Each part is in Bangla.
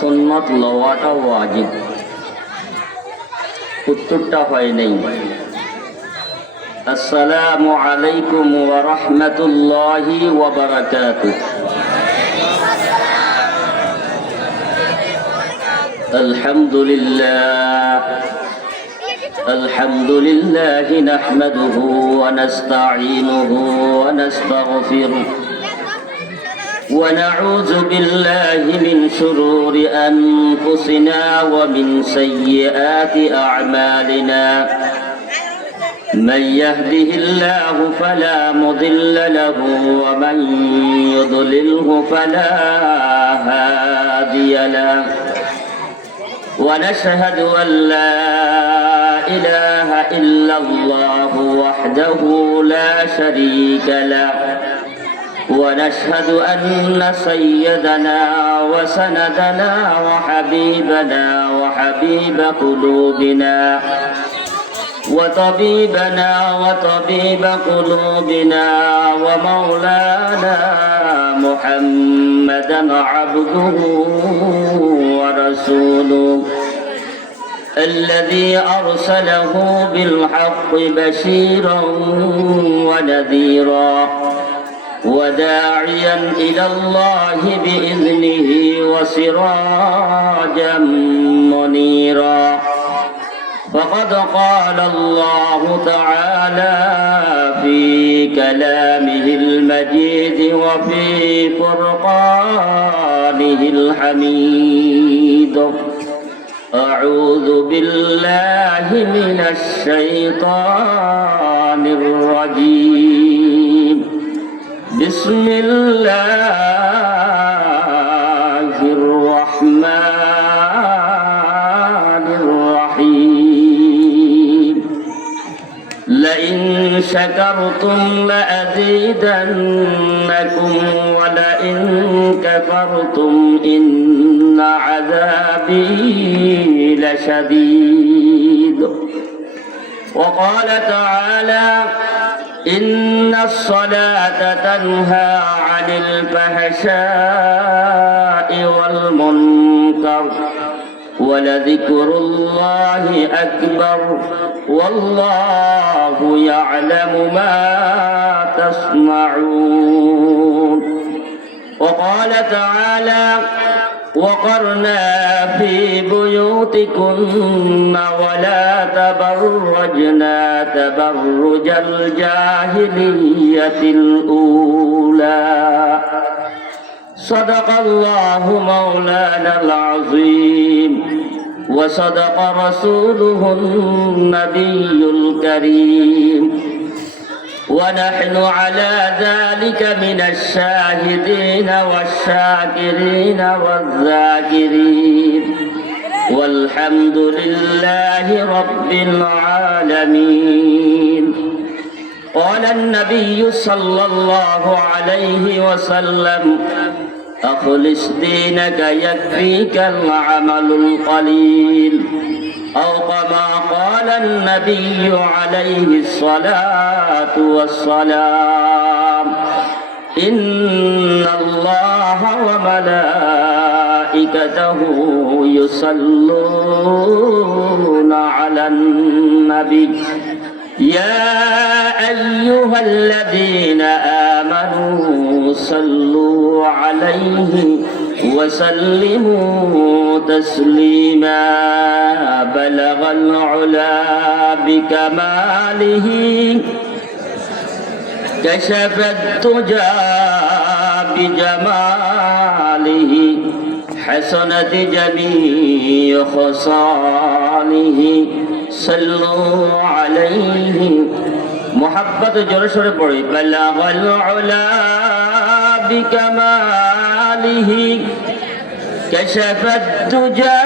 সুন্নত লওয়াটা ওয়াজিব? উত্তরটা হয় নাই। আসসালামু আলাইকুম ওয়া রাহমাতুল্লাহি ওয়া বারাকাতুহু। আলহামদুলিল্লাহ আলহামদুলিল্লাহি নাহমাদুহু ওয়া নাস্তাঈনুহু ওয়া নাস্তাগফিরুহু ونعوذ بالله من شرور أنفسنا ومن سيئات أعمالنا من يهده الله فلا مضل له ومن يضلله فلا هادي له ونشهد أن لا إله إلا الله وحده لا شريك له ونشهد أن سيدنا وسندنا وحبيبنا وحبيب قلوبنا وطبيبنا وطبيب قلوبنا ومولانا محمدا عبده ورسوله الذي أرسله بالحق بشيرا ونذيرا وداعيا إلى الله بإذنه وسراجا منيرا فقد قال الله تعالى في كلامه المجيد وفي فرقانه الحميد أعوذ بالله من الشيطان الرجيم بسم الله الرحمن الرحيم لئن شكرتم لأزيدنكم ولئن كفرتم إن عذابي لشديد وقال تعالى إن الصلاة تنهى عن الفحشاء والمنكر ولذكر الله أكبر والله يعلم ما تصنعون وقال تعالى وقرنا في بيوتكن ولا تبرجنا تبرج الجاهلية الأولى صدق الله مولانا العظيم وصدق رسوله النبي الكريم ونحن على ذلك من الشاهدين والشاكرين والذاكرين والحمد لله رب العالمين قال النبي صلى الله عليه وسلم أخلص دينك يكفيك العمل القليل أو كما قال النبي عليه الصلاة والسلام إن الله وملائكته يصلون على النبي يا أيها الذين آمنوا صلوا عليه وسلموا تسليما بلغ العلا بكماله كشف الدجى بجماله حسنت جميع خصاله صلوا عليه محبت جرشر پڑی بلغ العلا بكماله كشف الدجى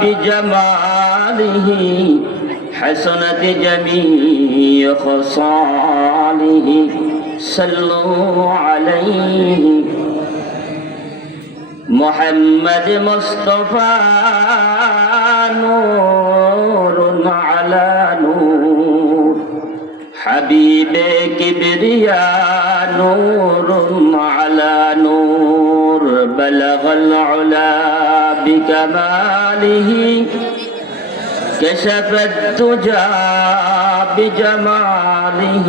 بجماله حسنت جميع خصاله صلوا عليه محمد مصطفى نور على نور حبيب كبرياء نور على نور بلغ العلا بكماله كشف الدجى بجماله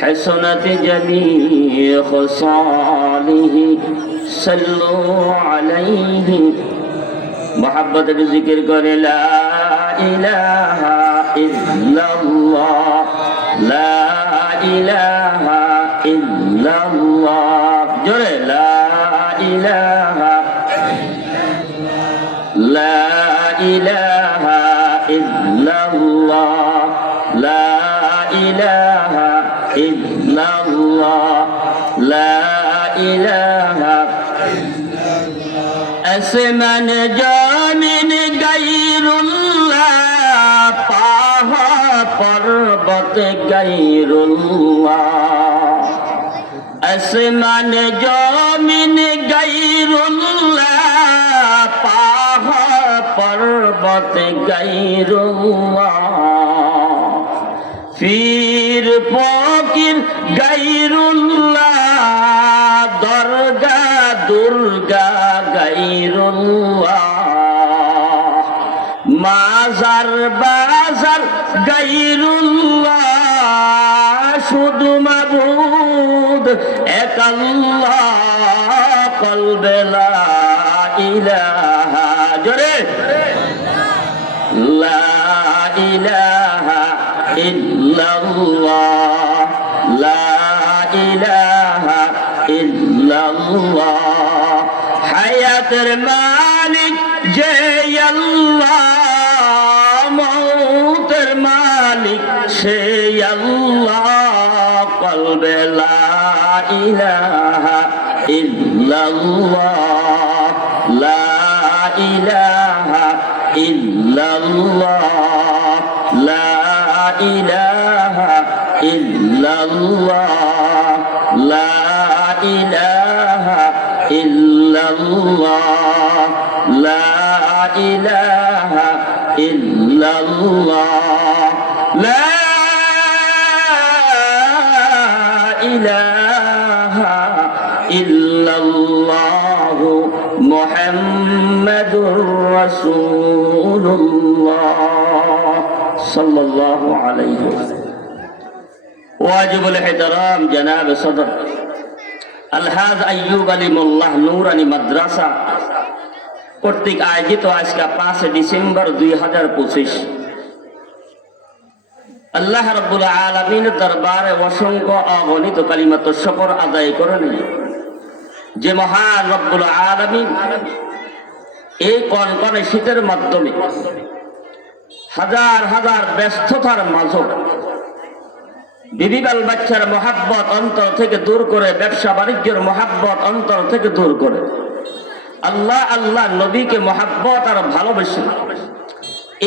حسنت جميع خصاله صلوا عليه محبت ذکر کرے لا الہ الا اللہ لا الہ الا اللہ جورے لا الہ لا الہ الا اللہ لا الہ الا اللہ لا الہ اسمن جامن غیراللہ پہاڑ پربت غیراللہ اسمن جامن غیراللہ پہاڑ پربت غیراللہ পীর ফকির গায়রুল্লাহ দরগা দুর্গা গায়রুল্লাহ মাজার বাজার গায়রুল্লাহ শুধু মাবুদ এক আল্লাহ কলবে লা ইলাহা জোরে লা ইলাহা ইল্লাল্লাহ লা ইলাহা ইল্লাল্লাহ হায়াতের মালিক যে আল্লাহ মৌতের মালিক সে আল্লাহ কলবে লা ইলাহা ইল্লাল্লাহ লা ইলাহা ইল্লাল্লাহ লা ইলাহা ইল্লাল্লাহ লা ইলাহা ইল্লাল্লাহ লা ইলাহা ইল্লাল্লাহ লা ইলাহা ইল্লাল্লাহ মুহাম্মাদুর রাসূলুল্লাহ সাল্লাল্লাহু আলাইহি ওয়াসাল্লাম ওয়াজিবুল ইহতিরাম জনাব সদর আলহাজ আইয়ুব আলী মোল্লাহ নূরানী মাদ্রাসা কর্তৃক আয়োজিত আজকে 5 ডিসেম্বর 2025 আল্লাহ রাব্বুল আলামিনের দরবারে অসংখ্য অগণিত কালিমাত শুকর আদায় করেন যে মহান রব্বুল আলামিন এই কনকনে শীতের মাধ্যমে হাজার হাজার ব্যস্ততার মাঝে বিবি বাল বাচ্চার মহাব্বত অন্তর থেকে দূর করে ব্যবসা বাণিজ্যের মহাব্বত অন্তর থেকে দূর করে আল্লাহ আল্লাহ নবীকে মহাব্বত আর ভালোবেসে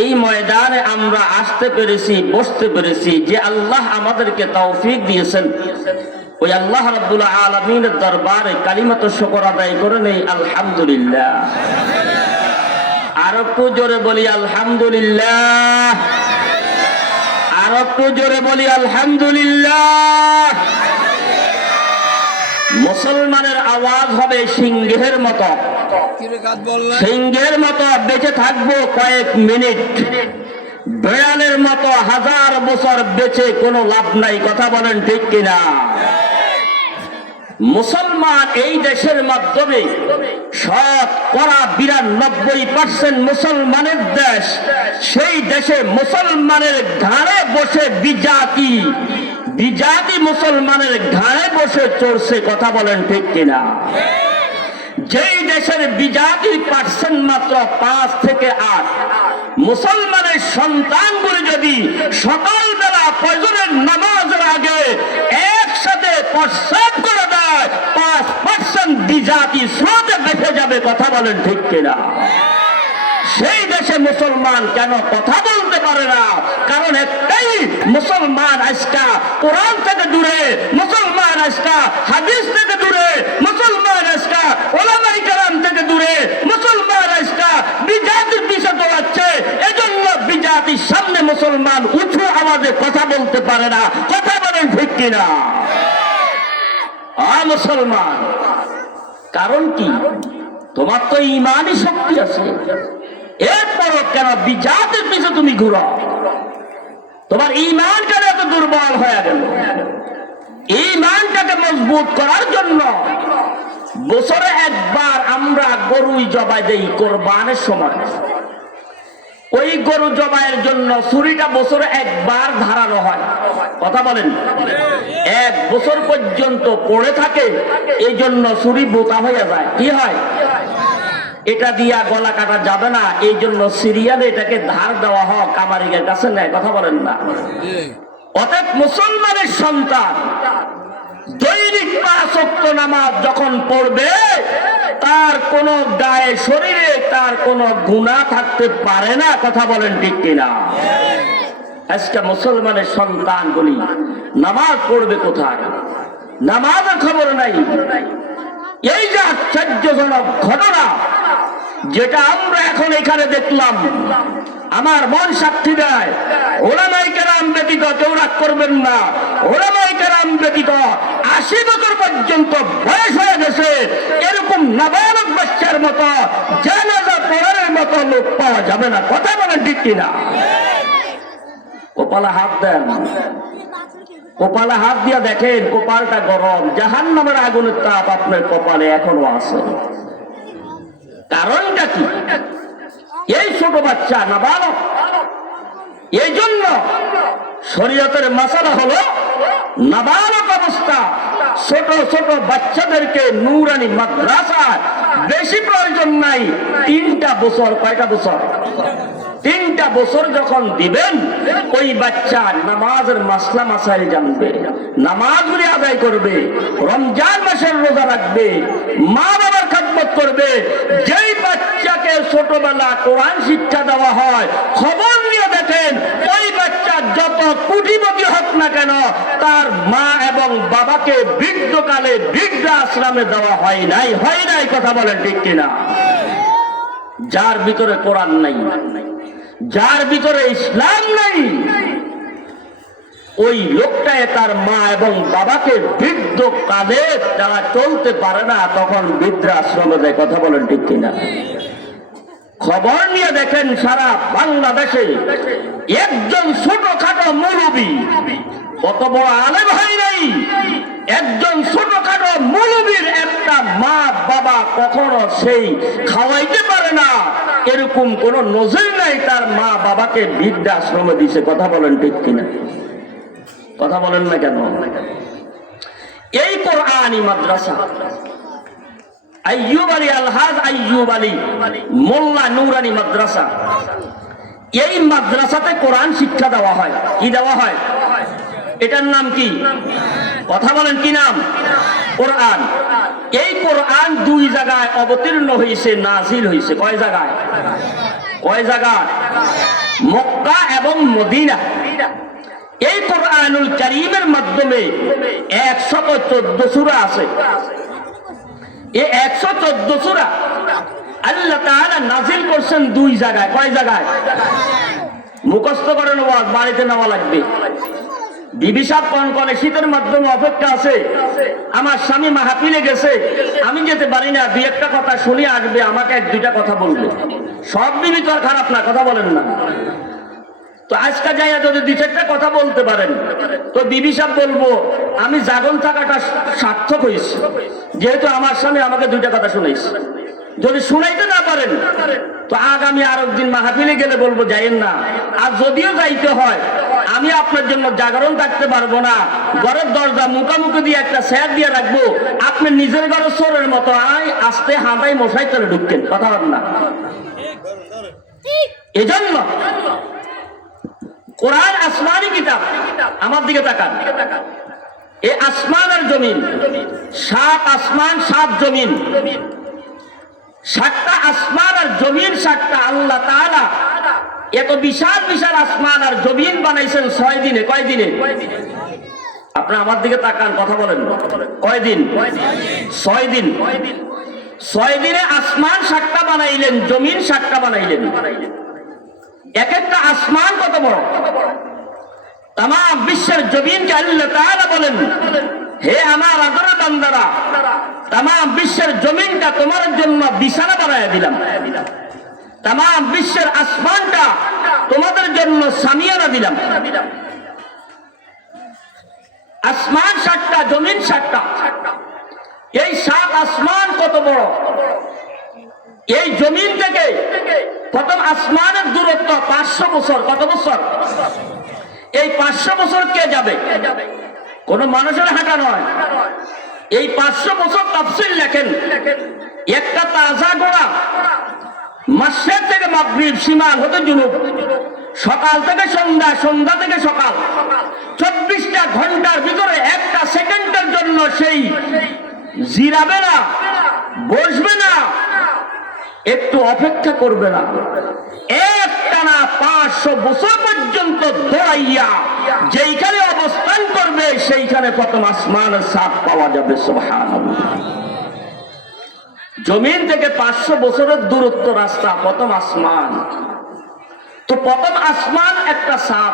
এই ময়দানে আমরা আসতে পেরেছি বসতে পেরেছি যে আল্লাহ আমাদেরকে তৌফিক দিয়েছেন ওই আল্লাহ রাব্বুল আলামিনের দরবারে কালিমাত শুকর আদায় করে নেই আলহামদুলিল্লাহ আর একটু জোরে বলি আলহামদুলিল্লাহ আর একটু জোরে বলি আলহামদুলিল্লাহ মুসলমানের আওয়াজ হবে সিংহের মতো সিংহের মতো বেঁচে থাকবো কয়েক মিনিট বেড়ালের মতো হাজার বছর বেঁচে কোনো লাভ নাই কথা বলেন ঠিক কিনা মুসলমান এই দেশের মাধ্যমে শতকরা 92% মুসলমানের দেশ সেই দেশে মুসলমানের ঘাড়ে বসে বিজাতি মুসলমানের ঘাড়ে বসে চড়ছে কথা বলেন ঠিক কিনা যেই দেশের বিজাতির পার্সেন্ট মাত্র 5 থেকে 8 মুসলমানের সন্তানগুলি যদি সকালবেলা ফজরের নামাজের আগে একসাথে প্রস্রাব করে দেয় 5% বিজাতি স্রোতে বেঁচে যাবে কথা বলেন ঠিক কিনা সেই দেশে মুসলমান কেন কথা বলতে পারে না কারণ একটাই মুসলমান আজকা কোরআন থেকে দূরে মুসলমান আজকা হাদিস থেকে দূরে মুসলমান আজকা ওলামায়ে কেরাম থেকে দূরে মুসলমান আজকা বিজাতির পিছে দৌড়াচ্ছে এজন্য বিজাতির সামনে মুসলমান উঁচু আওয়াজে কথা বলতে পারে না কথা বলেন ঠিক কিনা মুসলমান কারণ কি তোমার তো ইমানই শক্তি আছে, এরপরও কেন বিজাতের পিছনে তুমি ঘুরো? তোমার ইমান কেন এত দুর্বল হয়ে গেল? ইমানটাকে মজবুত করার জন্য বছরে একবার আমরা গরুই জবাই দেই কোরবানের সময়। ওই গরু জবাইয়ের জন্য ছুরিটা বছরে একবার ধারানো হয়। কথা বলেন, 1 বছর পর্যন্ত পড়ে থাকে, এই জন্য ছুরি বোতা হয়ে যায়। কি হয়? এটা দিয়া গলা কাটা যাবে না, এই জন্য সিরিয়ালে এটাকে ধার দেওয়া হয়, কামারিকের কাছে নেয়। কথা বলেন না? অতএব মুসলমানের সন্তান দৈনিক 5 ওয়াক্ত নামাজ যখন পড়বে, তার কোন গায়ে শরীরে তার কোন গুনাহ থাকতে পারে না। কথা বলেন ঠিক কিনা? আজকে মুসলমানের সন্তানগুলি নামাজ পড়বে কোথায়? নামাজের খবর নাই। এই যে আশ্চর্যজনক ঘটনা যেটা আমরা এখন এখানে দেখলাম, আমার মন সাক্ষী দেয়, ওলামায়ে কেরাম ব্যতীত কেউ রাগ করবেন না, ওলামায়ে কেরাম ব্যতীত 80 বছর পর্যন্ত বয়স হয়ে গেছে এরকম নাবালক বাচ্চার মতো জানাজা পড়ার মতো লোক পাওয়া যাবে না। কথা বলেন ঠিক কিনা? কপালে হাত দেন, কপালে হাত দিয়া দেখেন কপালটা গরম, জাহান্নামের আগুনের তাপ আপনার কপালে এখনো আছে। কারণটা কি? এই ছোট বাচ্চা নাবালক। এই জন্য শরীয়তের মাসালা হলো নাবালক অবস্থা ছোট ছোট বাচ্চাদেরকে নূরানি মাদ্রাসায় বেশি প্রয়োজন নাই 3টা বছর। কয়টা বছর? 3টা বছর যখন দিবেন, ওই বাচ্চা নামাজের মাসলা মাসাইল জানবে, নামাজগুলি আদায় করবে, রমজান মাসের রোজা রাখবে, মা বাবার খেদমত করবে। যেই বাচ্চাকে ছোটবেলা কোরআন শিক্ষা দেওয়া হয়, খবর নিয়ে দেখেন ওই বাচ্চা যত কোটিপতি হোক না কেন, তার মা এবং বাবাকে বৃদ্ধকালে বৃদ্ধা আশ্রমে দেওয়া হয় নাই। হয় নাই? কথা বলেন ঠিক কিনা? যার ভিতরে কোরআন নাই, যার ভিতরে ইসলাম নাই, ওই লোকটায় তার মা এবং বাবাকে বৃদ্ধ কালে যারা চলতে পারে না, তখন বৃদ্ধাশ্রমে যায়। কথা বলেন ঠিক কিনা? খবর নিয়ে দেখেন সারা বাংলাদেশে একজন ছোটখাটো মৌলবী, কত বড় আলেম হয় নাই, একজন ছোটখাটো মৌলবীর একটা মা বাবা কখনো সেই খাওয়াইতে পারে না, এরকম কোন নজির নাই তার মা বাবাকে বৃদ্ধাশ্রমে দিছে। কথা বলেন ঠিক কিনা? কথা বলেন না কেন? এই কোরআনী মাদ্রাসা আইয়ুব আলী আলহাজ আইয়ুব আলী মোল্লা নুরানি মাদ্রাসা, এই মাদ্রাসাতে কোরআন শিক্ষা দেওয়া হয়। কি দেওয়া হয়? এটার নাম কি? কথা বলেন কি নাম? কোরআন। এই কোরআন 2 জায়গায় অবতীর্ণ হয়েছে, নাজিল হয়েছে। কয় জায়গায়? কয় জায়গায়? মক্কা এবং মদিনা। এই কোরআনুল কারীমের মাধ্যমে 114 সূরা আছে। এই 114 সূরা আল্লাহ তাআলা নাজিল করছেন 2 জায়গায়। কয় জায়গায়? মুখস্থ করে নেওয়া, বাড়িতে নেওয়া লাগবে। বিবি সাহেব কনকনে শীতের মাধ্যমে অপেক্ষা আছে, আমার স্বামী মাহফিলে গেছে, আমি যেতে পারি না, 2-1টা কথা শুনে আসবে, আমাকে 1-2টা কথা বলবে। সব বিবি তো আর খারাপ না, কথা বলেন না। তো আজকে যাইয়া যদি 2-4টা কথা বলতে পারেন, তো বিবি সাহেব বলবো আমি জাগন থাকাটা সার্থক হয়েছে, যেহেতু আমার স্বামী আমাকে 2টা কথা শুনাইছে। যদি শুনাইতে না পারেন, তো আগামী আরেকদিন মাহফিলে গেলে বলবো যাইয়েন না। আর যদিও যাইতে হয়, আমি আপনার জন্য জাগরণ থাকতে পারবো না, ঘরের দরজা মুখামুখি দিয়ে একটা স্যার দিয়ে রাখবো, আপনি নিজের ঘরের চোরের মতো আস্তে হাঁটাই মশাই করে ঢুকতেন। কথা বলেন না? এজন্য কোরআন আসমানি কিতাব। আমার দিকে তাকান, এই আসমান আর জমিন, 7 আসমান 7 জমিন, 7টা আসমান আর জমিন 7টা। আল্লাহ তাআলা এত বিশাল বিশাল আসমান আর জমিন বানাইছেন 6 দিনে। কয় দিনে? আপনি আমার দিকে তাকান, কথা বলেন। কয় দিন? 6 দিন। 6 দিনে আসমান 7টা বানাইলেন, জমিন 7টা বানাইলেন। এক একটা আসমান কত বড়! তামাম বিশ্বের জমিনকে আল্লাহ তাআলা বলেন হে আমার আদরের বান্দারা, তাম বিশ্বের জমিনটা তোমার জন্য বিছানা বানায় দিলাম, তাম বিশ্বের আসমানটা তোমাদের জন্য সামিয়ানা দিলাম। আসমান 7টা, জমিন 7টা। এই 7 আসমান কত বড়! এই জমিন থেকে প্রথম আসমানের দূরত্ব 500 বছর। কত বছর? এই 500 বছর কে যাবে? কোন মানুষের হাঁটা নয়। এই 500 বছর তাফসীর লেখেন, একটা তাজা ঘোড়া মাশরিক থেকে মাগরিব, শিমাল হতে জুনুব, সকাল থেকে সন্ধ্যা, সন্ধ্যা থেকে সকাল, 24টা ঘন্টার ভিতরে একটা সেকেন্ডের জন্য সেই জিরাবে না, বসবে না, একটু অপেক্ষা করবে না। একটানা 500 বছর পর্যন্ত দৌড়াইয়া যেইখানে অবস্থান করবে সেইখানে প্রথম আসমানের ছাপ পাওয়া যাবে। সুবহানাল্লাহ। জমিন থেকে 500 বছরের দূরত্ব রাস্তা, প্রথম আসমান। তো প্রথম আসমান একটা ছাপ।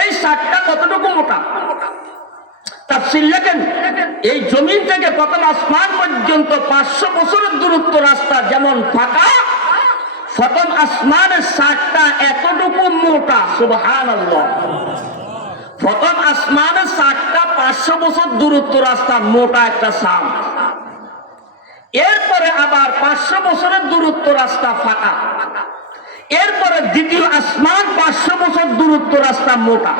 এই ছাপটা কতটুকু মোটা? তাফসীর লেখেন, এই জমিন থেকে প্রথম আসমান পর্যন্ত 500 বছরের দূরত্ব রাস্তা যেমন ফাঁকা, প্রথম আসমানের ছাপটা এতটুকু মোটা। সুবহানাল্লাহ। প্রথম আসমানের ছাপটা 500 বছর দূরত্ব রাস্তা, মোটা একটা ছাপ। এরপরে আবার 500 বছরের দূরত্ব রাস্তা ফাঁকা। এরপরে দ্বিতীয় আসমান 500 বছর দূরত্ব রাস্তা, মোটা।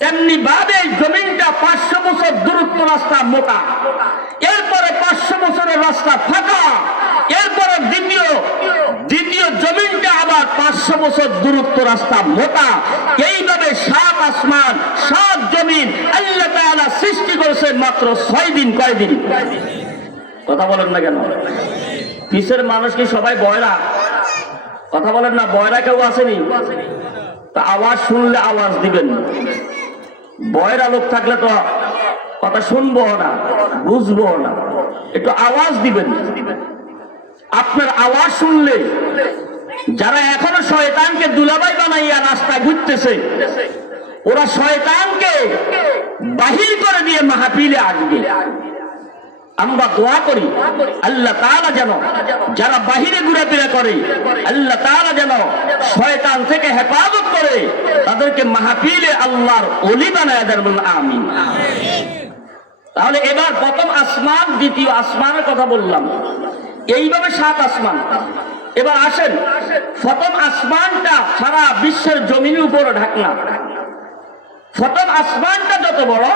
তেমনি ভাবে জমিনটা 500 বছর দূরত্ব রাস্তা, মোটা। এরপরে 500 বছরের রাস্তা ফাঁকা। এরপরে দ্বিতীয় জমিনটা আবার 500 বছর দূরত্ব রাস্তা, মোটা। এইভাবে 7 আসমান 7 জমিন আল্লাহ তাআলা সৃষ্টি করেছে মাত্র 6 দিন। কয় দিন? কথা বলেন না কেন? পিছের মানুষ কি সবাই বয়রা? কথা বলেন না, বয়রা কেউ আসেনি? তা আওয়াজ শুনলে আওয়াজ দিবেন। বয়রা লোক থাকলে তো কথা শুনবো না, বুঝবো না। একটু আওয়াজ দিবেন। আপনার আওয়াজ শুনলে যারা এখনো শয়তানকে দুলাভাই বানাইয়া রাস্তায় ঘুরতেছে, ওরা শয়তানকে বাহির করে দিয়ে মাহফিলে আসবে। আমরা দোয়া করি আল্লাহ তাআলা যেন যারা বাহিরে ঘোরাফেরা করে, আল্লাহ তাআলা যেন শয়তান থেকে হেফাজত করে, তাদেরকে মাহফিলে আল্লাহর ওলি বানায় দেন। বলুন আমিন। তাহলে এবার প্রথম আসমান, দ্বিতীয় আসমানের কথা বললাম। এইভাবে 7 আসমান। এবার আসেন, প্রথম আসমানটা সারা বিশ্বের জমিনের উপর ঢাকনা। প্রথম আসমানটা যত বড়,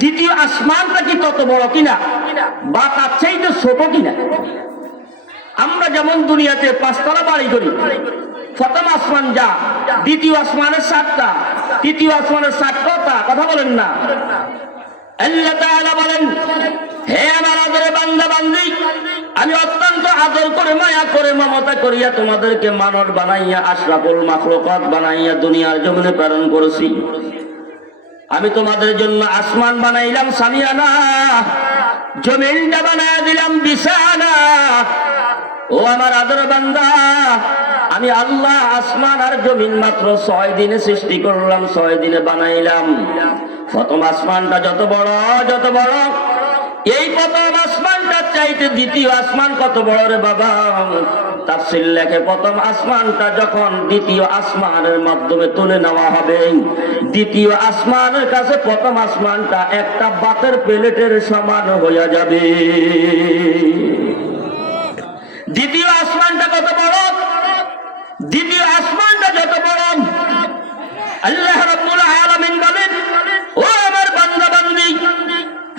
দ্বিতীয় আসমানটা কি তত বড় কিনা, বা তার চাইতে ছোট কিনা? আমরা যেমন দুনিয়াতে 5 তলা বাড়ি করি, প্রথম আসমান যা, দ্বিতীয় আসমানের 7টা, তৃতীয় আসমানের 7টা। কথা বলেন না? আল্লাহ তাআলা বলেন, হে আমার আদরের বান্দা বান্দি, আমি অত্যন্ত আদর করে, মায়া করে, মমতা করিয়া তোমাদেরকে মানব বানাইয়া, আশরাফুল মাখলুকাত বানাইয়া দুনিয়ার জমিনে প্রেরণ করেছি। আমি তোমাদের জন্য আসমান বানাইলাম সামিয়ানা, জমিনটা বানায় দিলাম বিছানা। ও আমার আদরের বান্দা, আমি আল্লাহ আসমান আর জমিন মাত্র 6 দিনে সৃষ্টি করলাম, 6 দিনে বানাইলাম। প্রথম আসমানটা যত বড়, এই প্রথম আসমানটা চাইতে দ্বিতীয় আসমান কত বড় রে বাবা? তাফসীর লেখে, প্রথম আসমানটা যখন দ্বিতীয় আসমানের মাধ্যমে তুলে নেওয়া হবে, দ্বিতীয় আসমানের কাছে প্রথম আসমানটা একটা ভাতের প্লেটের সমান হয়ে যাবে। দ্বিতীয় আসমানটা কত বড়? দ্বিতীয় আসমানটা যত বড়, আল্লাহ রাব্বুল আলামিন বলেন, ও আমার বান্দা বান্দি,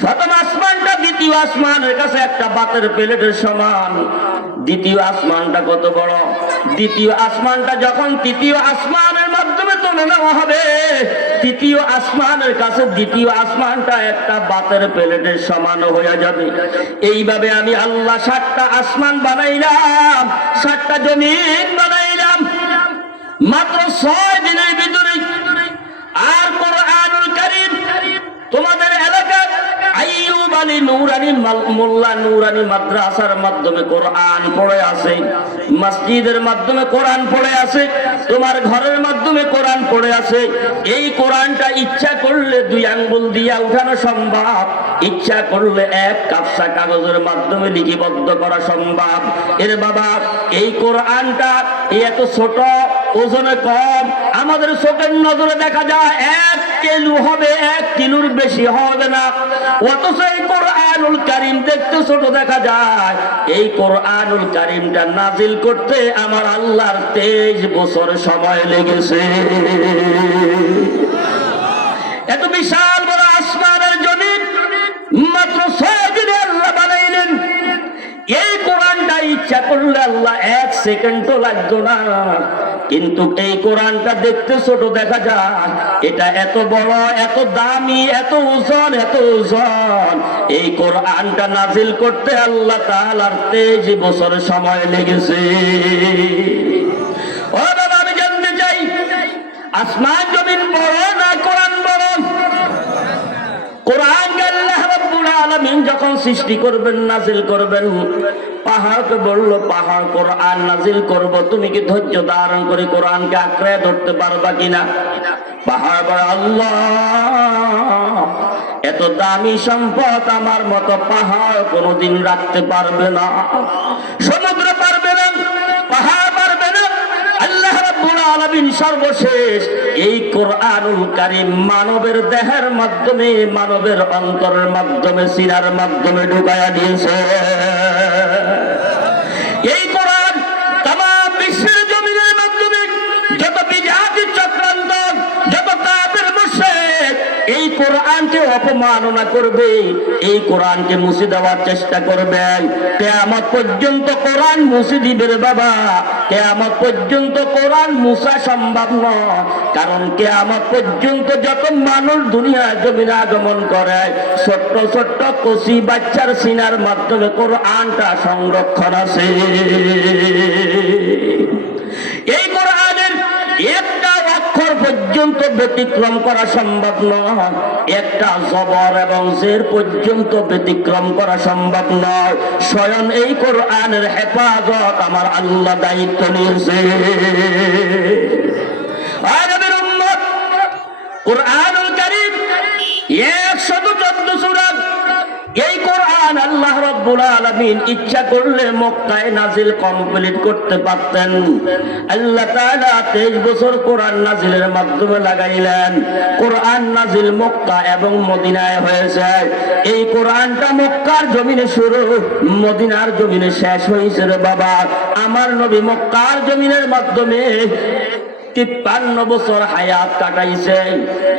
প্রথম আসমানটা দ্বিতীয় আসমানের কাছে একটা ভাতের প্লেটের সমান। দ্বিতীয় আসমানটা কত বড়? দ্বিতীয় আসমানটা যখন তৃতীয় আসমানের মাধ্যমে তুলে নেওয়া হবে, তৃতীয় আসমানের কাছে দ্বিতীয় আসমানটা একটা ভাতের প্লেটের সমান হয়ে যাবে। এইভাবে আমি আল্লাহ 7টা আসমান বানাইলাম, 7টা জমিন বানাইলাম মাত্র 6 দিনের ভিতরে। আর কুরআনুল কারীম তোমাদের এলাকার আইয়ুব আলী নুরানি মোল্লা নুরানি মাদ্রাসার মাধ্যমে কোরআন পড়ে আছে, মসজিদের মাধ্যমে কোরআন পড়ে আছে, তোমার ঘরের মাধ্যমে কোরআন পড়ে আছে। এই কোরআনটা ইচ্ছা করলে 2 আঙ্গুল দিয়া উঠানো সম্ভব, ইচ্ছা করলে 1 কাপসা কাগজের মাধ্যমে লিপিবদ্ধ করা সম্ভব। এর বাবা, এই কোরআনটা এত ছোট, ওজনে কম, আমাদের চোখের নজরে দেখা যায় 1 কিলো হবে, 1 কিলোর বেশি হবে না। অথচ এই কোরআনুল কারীম দেখতে ছোট দেখা যায়। এই কোরআনুল কারীমটা নাজিল করতে আমার আল্লাহর 23 বছর সময় লেগেছে। এত বিশাল বড় আসমানের জমিন মাত্র 6 দিনে আল্লাহ বানাইলেন। এই কোরআনটা ইচ্ছা করলে আল্লাহ 1 সেকেন্ডও লাগতো না। কিন্তু এই কোরআনটা দেখতে ছোট দেখা যায়, এটা এত বড়, এত দামি, এত ওজন, এত ওজন। এই কোরআনটা নাজিল করতে আল্লাহ তাআলার 23 বছর সময় লেগেছে। ও বাবা, আমি জানতে চাই, আসমান জমিন বড় না কোরআন বড়? কোরআনকে আল্লাহ রাব্বুল আলামিন যখন সৃষ্টি করবেন, নাজিল করবেন, পাহাড়কে বললো, পাহাড় কোরআন নাজিল করব, তুমি কি ধৈর্য ধারণ করে কোরআনকে আঁকড়ে ধরতে পারবা কিনা? পাহাড় বলে, আল্লাহ, এত দামি সম্পদ আমার মতো পাহাড় কোনোদিন রাখতে পারবে না, সমুদ্র পারবে না, পাহাড় পারবে না। আল্লাহ রাব্বুল আলামিন সর্বশেষ এই কোরআনুল কারীম মানবের দেহের মাধ্যমে, মানবের অন্তরের মাধ্যমে, সিনার মাধ্যমে ঢুকায়া দিয়েছে। এই কোরআন তামাম বিশ্বের জমিনের মাধ্যমে যত বিজাতি চক্রান্ত, যত কাফের মুশরিক এই কোরআনকে অপমাননা করবে, এই কোরআনকে মুছে দেওয়ার চেষ্টা করবে, কিয়ামত পর্যন্ত কোরআন মুছে দিবে রে বাবা। কিয়ামত পর্যন্ত কোরআন মুছা সম্ভব নয়, কারণ কিয়ামত পর্যন্ত যত মানুষ দুনিয়া জমিনে আগমন করে, ছোট্ট ছোট্ট কচি বাচ্চার সিনার মাধ্যমে কোরআনটা সংরক্ষণ আছে। এই কোরআনের একটা অক্ষর পর্যন্ত ব্যতিক্রম করা সম্ভব নয়, একটা জবর এবং জের পর্যন্ত ব্যতিক্রম করা সম্ভব নয়। স্বয়ং এই কোরআনের হেফাজত আমার আল্লাহ দায়িত্ব নিয়েছে। আর নবীর উম্মত, কোরআনুল কারীম 114 সূরা। এই কোরআন আল্লাহ রাব্বুল আলামিন ইচ্ছা করলে মক্কায় নাজিল কমপ্লিট করতে পারতেন। আল্লাহ তাআলা 23 বছর কোরআন নাজিলের মাধ্যমে লাগাইলেন। কোরআন নাজিল মক্কা এবং মদিনায় হয়েছে। এই কোরআনটা মক্কার জমিনে শুরু, মদিনার জমিনে শেষ হয়েছে রে বাবা। আমার নবী মক্কার জমিনের মাধ্যমে 53 বছর হায়াত কাটাইছে।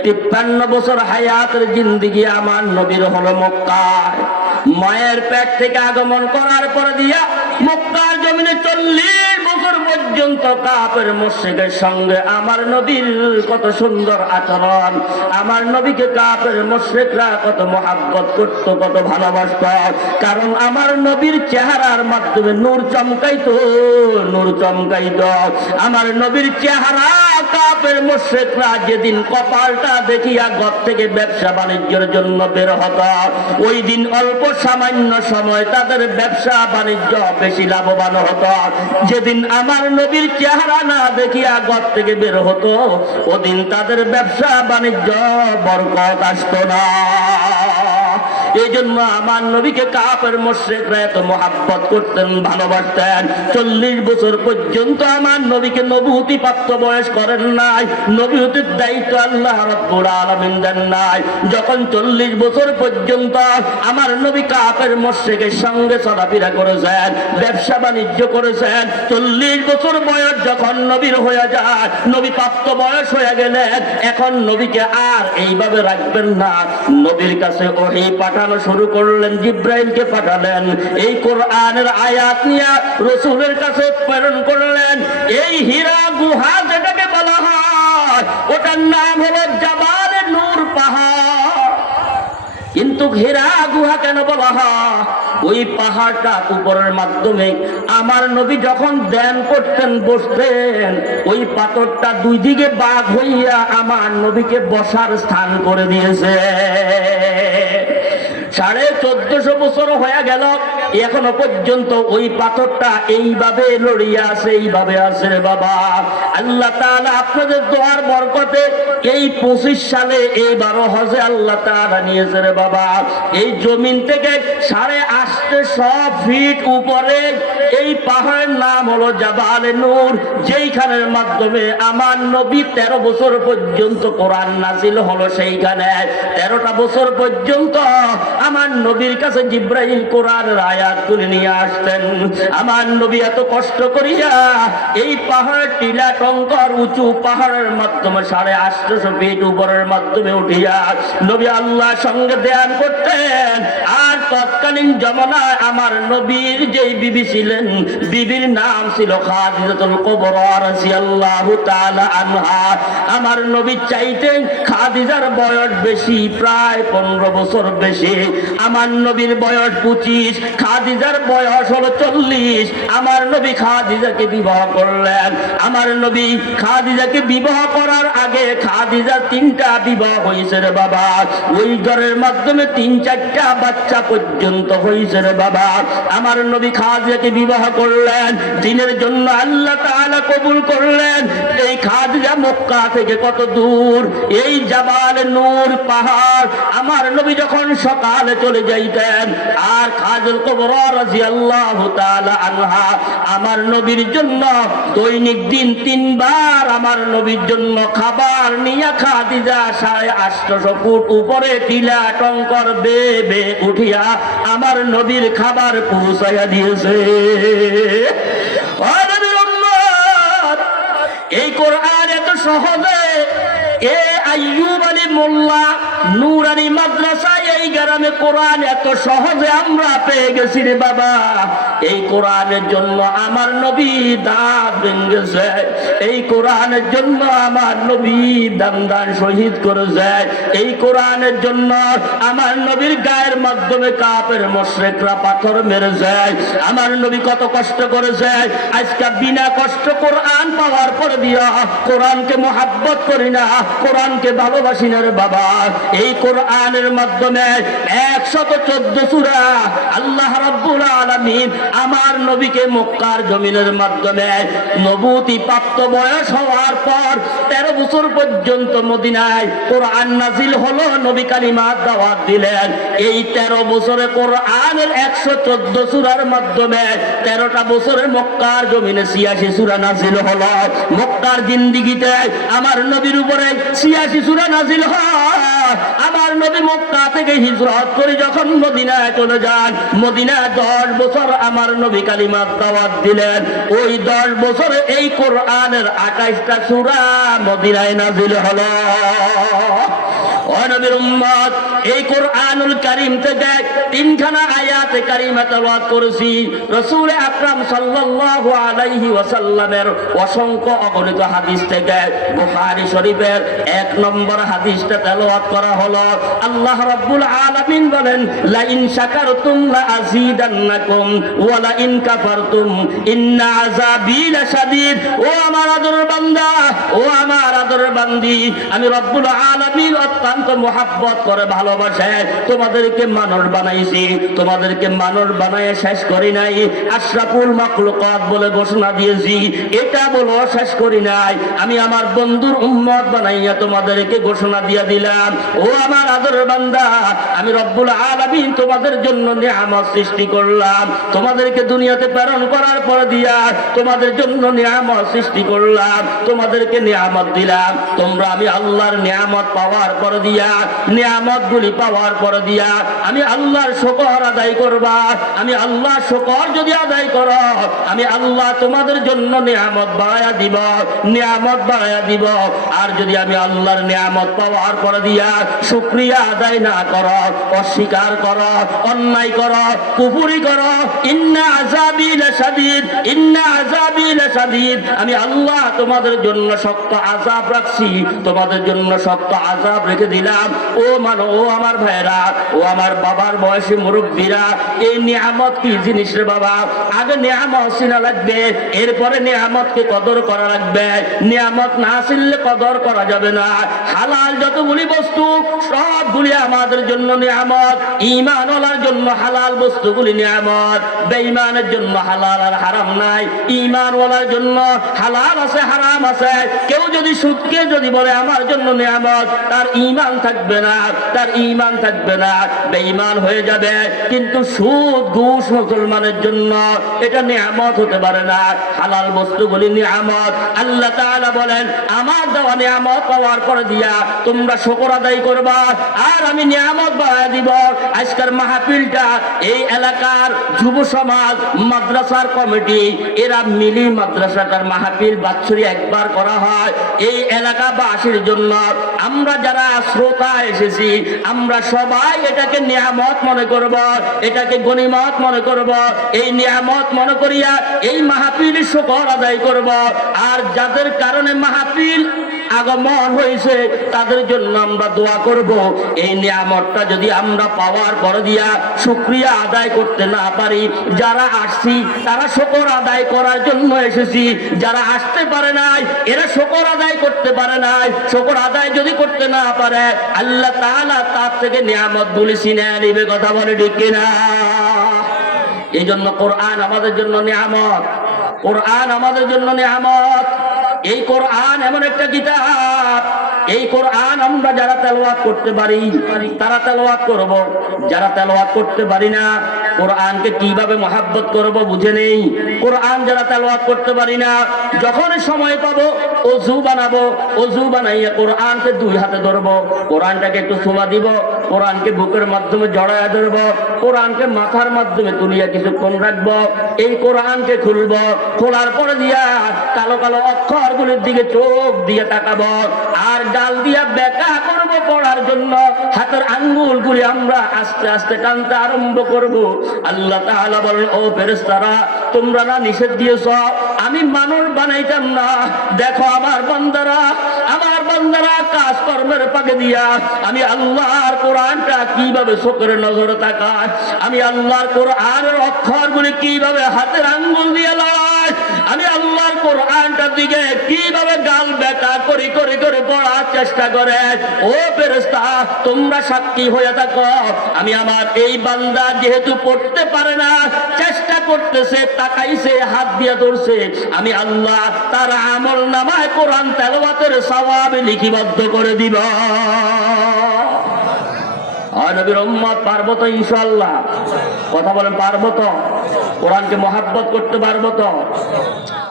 53 বছর হায়াতের জিন্দেগি আমার নবীর হলো মক্কায়। মায়ের পেট থেকে আগমন করার পর দিয়া মক্কার জমিনে 40 বছর পর্যন্ত কাফের মুশরিকের সঙ্গে আমার নবীর কত সুন্দর আচরণ। আমার নবীকে কাফের মুশরিকরা কত মহব্বত করত, কত ভালোবাসত। কারণ আমার নবীর চেহারার মাধ্যমে নূর চমকাইতো, নূর চমকাইতো। আমার নবীর চেহারা কাফের মুশরিকরা যেদিন কপালটা দেখিয়া ঘর থেকে ব্যবসা বাণিজ্যের জন্য বের হতো, ওই দিন অল্প সামান্য সময় তাদের ব্যবসা বাণিজ্য বেশি লাভবান হতো। যেদিন আমার নবীর চেহারা না দেখিয়া ঘর থেকে বের হতো, ওদিন তাদের ব্যবসা বাণিজ্য বরকত আসতো না। এই জন্য আমার নবীকে কাফের মুশরিকরা এত মহব্বত করতেন, ভালোবাসতেন। 40 বছর পর্যন্ত আমার নবীকে নবুয়তি প্রাপ্ত বয়স করেন নাই, নবুয়তির দায়িত্ব আল্লাহ রাব্বুল আলামিন দেন নাই। যখন 40 বছর পর্যন্ত আমার নবী কাফের মুশরিকের সঙ্গে চলাফেরা করেছেন, ব্যবসা বাণিজ্য করেছেন, 40 বছর বয়স যখন নবীর হয়ে যায়, নবী প্রাপ্ত বয়স হয়ে গেলেন, এখন নবীকে আর এইভাবে রাখবেন না। নবীর কাছে ওহী পাঠানো শুরু করলেন, জিব্রাইলকে পাঠালেন। এই কোরআনের আয়াত নিয়ে রাসূলের কাছে প্রেরণ করলেন। এই হীরা গুহা যেটাকে বলা হয়, ওটার নাম হলো জাবালে নূর পাহাড়। কিন্তু হীরা গুহা কেন বলা হয়? ওই পাহাড়টা উপরের মাধ্যমে আমার নবী যখন ধ্যান করতেন, বসতেন, ওই পাথরটা 2 দিকে বাঁক হইয়া আমার নবীকে বসার স্থান করে দিয়েছে। 1450 বছর হয়ে গেল, এখনো পর্যন্ত ওই পাথরটা এইভাবে লড়িয়ে আছে, এইভাবে আছে রে বাবা। আল্লাহ তাআলা আপনাদের দোয়ার বরকতে এই 25 সালে এই 12 হজে আল্লাহ তাআলা নিয়েছে রে বাবা। এই জমিন থেকে 850 ফিট উপরে এই পাহাড়ের নাম হলো জাবালে নূর, যেইখানের মাধ্যমে আমার নবী 13 বছর পর্যন্ত কোরআন নাজিল হলো। সেইখানে 13টা বছর পর্যন্ত আমার নবীর কাছে জিব্রাইল কোরআনের আয়াত তুলে নিয়ে আসতেন। আমার নবী এত কষ্ট করিয়া এই পাহাড়ের টিলা টঙ্কর উঁচু পাহাড়ের মাধ্যমে 850 ফিট উপরের মাধ্যমে উঠিয়া নবী আল্লাহর সঙ্গে ধ্যান করতেন। আর তৎকালীন জমানায় আমার নবীর যেই বিবি ছিলেন, বিবির নাম ছিল খাদিজাতুল কুবরা রাদিয়াল্লাহু তাআলা আনহা। আমার নবী চাইতেন খাদিজার বয়স বেশি, প্রায় 15 বছর বেশি। আমার নবীর বয়স 25, খাদিজার বয়স হলো 40। আমার নবী খাদিজাকে বিবাহ করলেন। আমার নবী খাদিজাকে বিবাহ করার আগে খাদিজার 3টা বিবাহ হয়েছে রে বাবা। ওই ঘরের মাধ্যমে 3-4টা বাচ্চা পর্যন্ত হয়েছে রে বাবা। আমার নবী খাদিজাকে বিবাহ করলেন, দিনের জন্য আল্লাহ তাআলা কবুল করলেন। এই খাদিজা মক্কা থেকে কত দূর, এই জাবাল নূর পাহাড়। আমার নবী যখন সকালে চলে যাইতেন, আর খাদিজাতুল কুবরা রাদিয়াল্লাহু তাআলা আনহা আমার নবীর জন্য দৈনিক দিন 3 বার আমার নবীর জন্য খাবার নিয়ে খাদিজা 850 ফুট উপরে টিলা টঙ্কর বেয়ে উঠিয়া আমার নবীর খাবার পৌঁছাইয়া দিয়েছে। এই কোরআন এত সহজে এ আইয়ুব আলী মোল্লা নুরানি মাদ্রাসা এই গ্রামে কোরআন এত সহজে আমরা পেয়ে গেছি রে বাবা। এই কোরআনের জন্য আমার নবী দাঁত ভেঙেছে, এই কোরআনের জন্য আমার নবী দান শহীদ করেছে, এই কোরআনের জন্য আমার নবীর গায়ের মাধ্যমে কাফের মুশরিকরা পাথর মেরেছে। আমার নবী কত কষ্ট করেছে। আজকে বিনা কষ্ট কোরআন পাওয়ার পরে দিয়া কোরআনকে মোহাব্বত করি না, কোরআনকে ভালোবাসি না রে বাবা। এই কোরআনের মাধ্যমে 114 সূরা আল্লাহ রাব্বুল আলামিন আমার নবীকে মক্কার জমিনের মাধ্যমে নবুতি প্রাপ্ত বয়স হওয়ার পর 13 বছর পর্যন্ত মদিনায় কোরআন নাজিল হলো, নবী কালিমাত দাওয়াত দিলেন। এই 13 বছরে কোরআনের 114 সূরার মাধ্যমে 13টা বছরে মক্কার জমিনে 86 সূরা নাজিল হলো। মক্কার জিন্দেগিতে আমার নবীর উপরে 86 সূরা নাজিল হয়। আমার নবী মক্কা থেকে হিজরত করে যখন মদিনায় চলে যান, মদিনায় 10 বছর আমার নবী কালিমাত দাওয়াত দিলেন। ওই 10 বছরে এই কোরআনের 28টা সূরা মদিনায় নাজিল হলো। ও নবীর উম্মত, এই কোরআনুল কারীম থেকে 3খানা আয়াতে কারিমা তেলাওয়াত করেছি। রাসূল আকরাম সাল্লাল্লাহু আলাইহি ওয়াসাল্লামের অসংখ্য অগণিত হাদিস থেকে বুখারী শরীফের 1 নম্বর হাদিসটা তেলাওয়াত করা হলো। আল্লাহ রাব্বুল আলামিন বলেন, লা ইন শাকারতুম লা আযীদান্নাকুম ওয়া লা ইন কাফারতুম ইন্না আযাবী লাশাদীদ। ও আমার আদরের বান্দা, ও আমার আদরের বান্দি, আমি রব্বুল আলামিন অত্যন্ত মোহাব্বত করে ভালোবাসে তোমাদেরকে মানুষ বানাইছি। তোমাদেরকে মানুষ বানায় শেষ করি নাই, আশরাফুল মাখলুকাত বলে ঘোষণা দিয়েছি, এটা বলো শেষ করি নাই। আমি আমার বন্ধুর উম্মত বানাইয়া তোমাদেরকে ঘোষণা দিয়ে দিলাম। ও আমার আদরের বান্দা, আমি রব্বুল আলামিন তোমাদের জন্য নিয়ামত সৃষ্টি করলাম। তোমাদেরকে দুনিয়াতে প্রেরণ করার পর দিয়া তোমাদের জন্য নিয়ামত সৃষ্টি করলাম, তোমাদেরকে নিয়ামত দিলাম। তোমরা আমি আল্লাহর নিয়ামত পাওয়ার পর দিয়া, নিয়ামত গুলি পাওয়ার পর দিয়া আমি আল্লাহর শুকর আদায় করবা। আমি আল্লাহর শুকর যদি আদায় করো, আমি আল্লাহ তোমাদের জন্য নিয়ামত বাড়ায়া দিব, নিয়ামত বাড়ায়া দিব। আর যদি আমি আল্লাহর নিয়ামত পাওয়ার পর দিয়া শুকরিয়া আদায় না করো, অস্বীকার করো, অন্যায় করো, কুফরি করো, ইন্না আযাবী লাশাদীদ ইন্না আযাবি লাশাদীদ, আমি আল্লাহ তোমাদের জন্য শক্ত আযাব রাখছি, তোমাদের জন্য শক্ত আযাব রেখে দিলাম। ও ও আমার ভাইরা, ও আমার বাবার বয়সী মুরব্বীরা, এই নিয়ামত কি জিনিস রে বাবা? আগে নিয়ামত চিনা লাগবে, এরপরে নিয়ামতকে কদর করা লাগবে। নিয়ামত না চিনলে কদর করা যাবে না। হালাল যতগুলি বস্তু সবগুলি আমাদের জন্য নিয়ামত। ঈমানওয়ালার জন্য হালাল বস্তুগুলি নিয়ামত, বেঈমানের জন্য হালাল আর হারাম নাই। ঈমানওয়ালার জন্য হালাল আছে, হারাম আছে। কেউ যদি সুদকে যদি বলে আমার জন্য নিয়ামত, তার ঈমান থাকবে না, তার ঈমান থাকবে না, বেঈমান হয়ে যাবে। কিন্তু সুদ ঘুষ মুসলমানের জন্য এটা নিয়ামত হতে পারে না। হালাল বস্তুগুলি নিয়ামত। আল্লাহ তাআলা বলেন আমার দেওয়া নিয়ামত পাওয়ার পরে দিয়া তোমরা শুকর আদায় করবা, আর আমি নিয়ামত বাড়ায় দিব। আজকের মাহফিলটা এই এলাকার যুব সমাজ, মাদ্রাসার কমিটি এরা মিলি মাদ্রাসাটার মাহফিল বাৎসরিক একবার করা হয়। এই এলাকাবাসীর জন্য আমরা যারা শ্রোতা এসেছি, আমরা সবাই এটাকে নিয়ামত মনে করব, এটাকে গনিমত মনে করব। এই নিয়ামত মনে করিয়া এই মাহফিল শুকর আদায় করব। আর যাদের কারণে মাহফিল আগমন হয়েছে তাদের জন্য আমরা দোয়া করব। এই নিয়ামতটা যদি আমরা পাওয়ার পরে দিয়া শুকরিয়া আদায় করতে না পারি, যারা আসছি তারা শুকর আদায় করার জন্য এসেছি, যারা আসতে পারে নাই এরা শুকর আদায় করতে পারে নাই। শুকর আদায় যদি করতে না পারে আল্লাহ তাআলা তার থেকে নিয়ামত গুলি ছিনিয়ে নিবে। কথা বলে ঠিক কিনা? এই জন্য কোরআন আমাদের জন্য নিয়ামত, কোরআন আমাদের জন্য নিয়ামত। এই কোরআন এমন একটা কিতাব, এই কোরআন আমরা যারা তেলাওয়াত করতে পারি তারা তেলাওয়াত করব, যারা তেলাওয়াত করতে পারি না কোরআনকে কিভাবে মহব্বত করব বুঝে নেই। কোরআন যারা তেলাওয়াত করতে পারি না, যখন সময় পাবো ওযু বানাবো, ওযু বানাইয়া কোরআনকে দুই হাতে ধরবো, কোরআনটাকে একটু ছোঁয়া দিব, কোরআনকে বুকের মাধ্যমে জড়ায়া ধরবো, কোরআনকে মাথার মাধ্যমে তুলিয়া কিছুক্ষণ রাখবো, এই কোরআনকে খুলবো, খোলার পরে দিয়া কালো কালো অক্ষরগুলির দিকে চোখ দিয়ে তাকাবো, আর গাল দিয়া বেকা করবো পড়ার জন্য। হাতের আঙ্গুলগুলি আমরা আস্তে আস্তে টানতে আরম্ভ করবো। আল্লাহ তাআলা বলেন ও ফেরেশতারা, তোমরা না নিষেধ দিয়েছ আমি মানুষ বানাইতাম না। দেখো আমার বান্দারা, আমার বান্দারা কাজকর্মের পাকে দিয়া আমি আল্লাহর কোরআনটা কিভাবে চোখের নজরে তাকায়, আমি আল্লাহর কোরআনের অক্ষরগুলি কিভাবে হাতের আঙ্গুল দিয়ে লাই, আমি আল্লাহর কোরআনটার দিকে কিভাবে গাল বেকা করি করি করে পড়ার চেষ্টা করে। ও ফেরেশতা তোমরা সাক্ষী হয়ে থাকো, আমি আমার এই বান্দা যেহেতু পড়তে পারে না, চেষ্টা করতেছে, তাকাইছে, হাত দিয়ে ধরছে, আমি আল্লাহ তার আমল নামায় কোরআন তেলাওয়াতের সওয়াব লিপিবদ্ধ করে দিব। আর নবীর উম্মত পারবো তো ইনশাআল্লাহ? কথা বলেন পারবো তো? কোরআনকে মহব্বত করতে পারবো তো?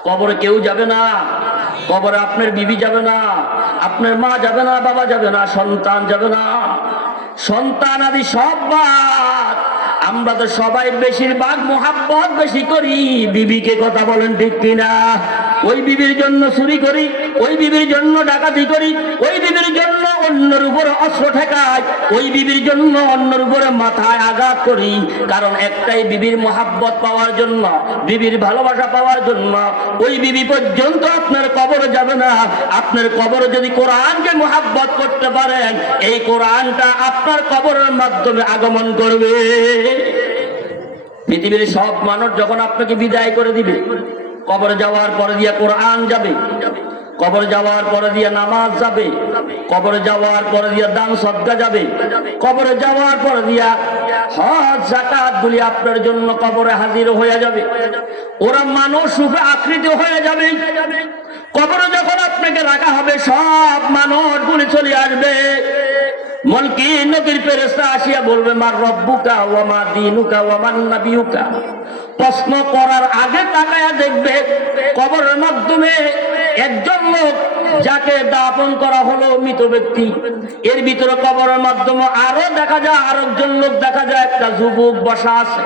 কবরে কেউ যাবে না, কবরে আপনার বিবি যাবে না, আপনার মা যাবে না, বাবা যাবে না, সন্তান যাবে না, সন্তান আদি সব বাদ। আমরা তো সবাই বেশিরভাগ মহব্বত বেশি করি বিবিকে। কথা বলেন ঠিক কিনা? ওই বিবির জন্য চুরি করি, ওই বিবির জন্য ডাকাতি করি, ওই বিবির জন্য অন্যের উপরে অস্ত্র ঠেকাই, ওই বিবির জন্য অন্যের উপরে মাথায় আঘাত করি। কারণ একটাই, বিবির মহব্বত পাওয়ার জন্য, বিবির ভালোবাসা পাওয়ার জন্য। ওই বিবি পর্যন্ত আপনার কবরে যাবে না। আপনার কবরে যদি কোরআনকে মহব্বত করতে পারেন, এই কোরআনটা আপনার কবরের মাধ্যমে আগমন করবে। পৃথিবীর সব মানুষ যখন আপনাকে বিদায় করে দিবে, কবরে যাওয়ার পরে দিয়া কোরআন যাবে, কবরে যাওয়ার পরে দিয়া নামাজ যাবে, কবরে যাওয়ার পরে দিয়া দান সদকা যাবে, কবরে যাওয়ার পরে দিয়া হজ যাকাত গুলি আপনার জন্য কবরে হাজির হয়ে যাবে। ওরা মানুষ রূপে আকৃতি হয়ে যাবে। কবরে যখন আপনাকে রাখা হবে, সব মানুষ গুলি চলে আসবে। মুনকির নবীর ফেরেশতা আসিয়া বলবে মার রব্বুকা ওয়া মা দীনুকা ওয়া মান নাবিয়ুকা। প্রশ্ন করার আগে তাকায়া দেখবে কবরের মাধ্যমে একজন লোক যাকে দাফন করা হলো, মৃত ব্যক্তি, এর ভিতরে কবরের মাধ্যমে আরো দেখা যায় আরেকজন লোক দেখা যায়, একটা যুবক বসা আছে।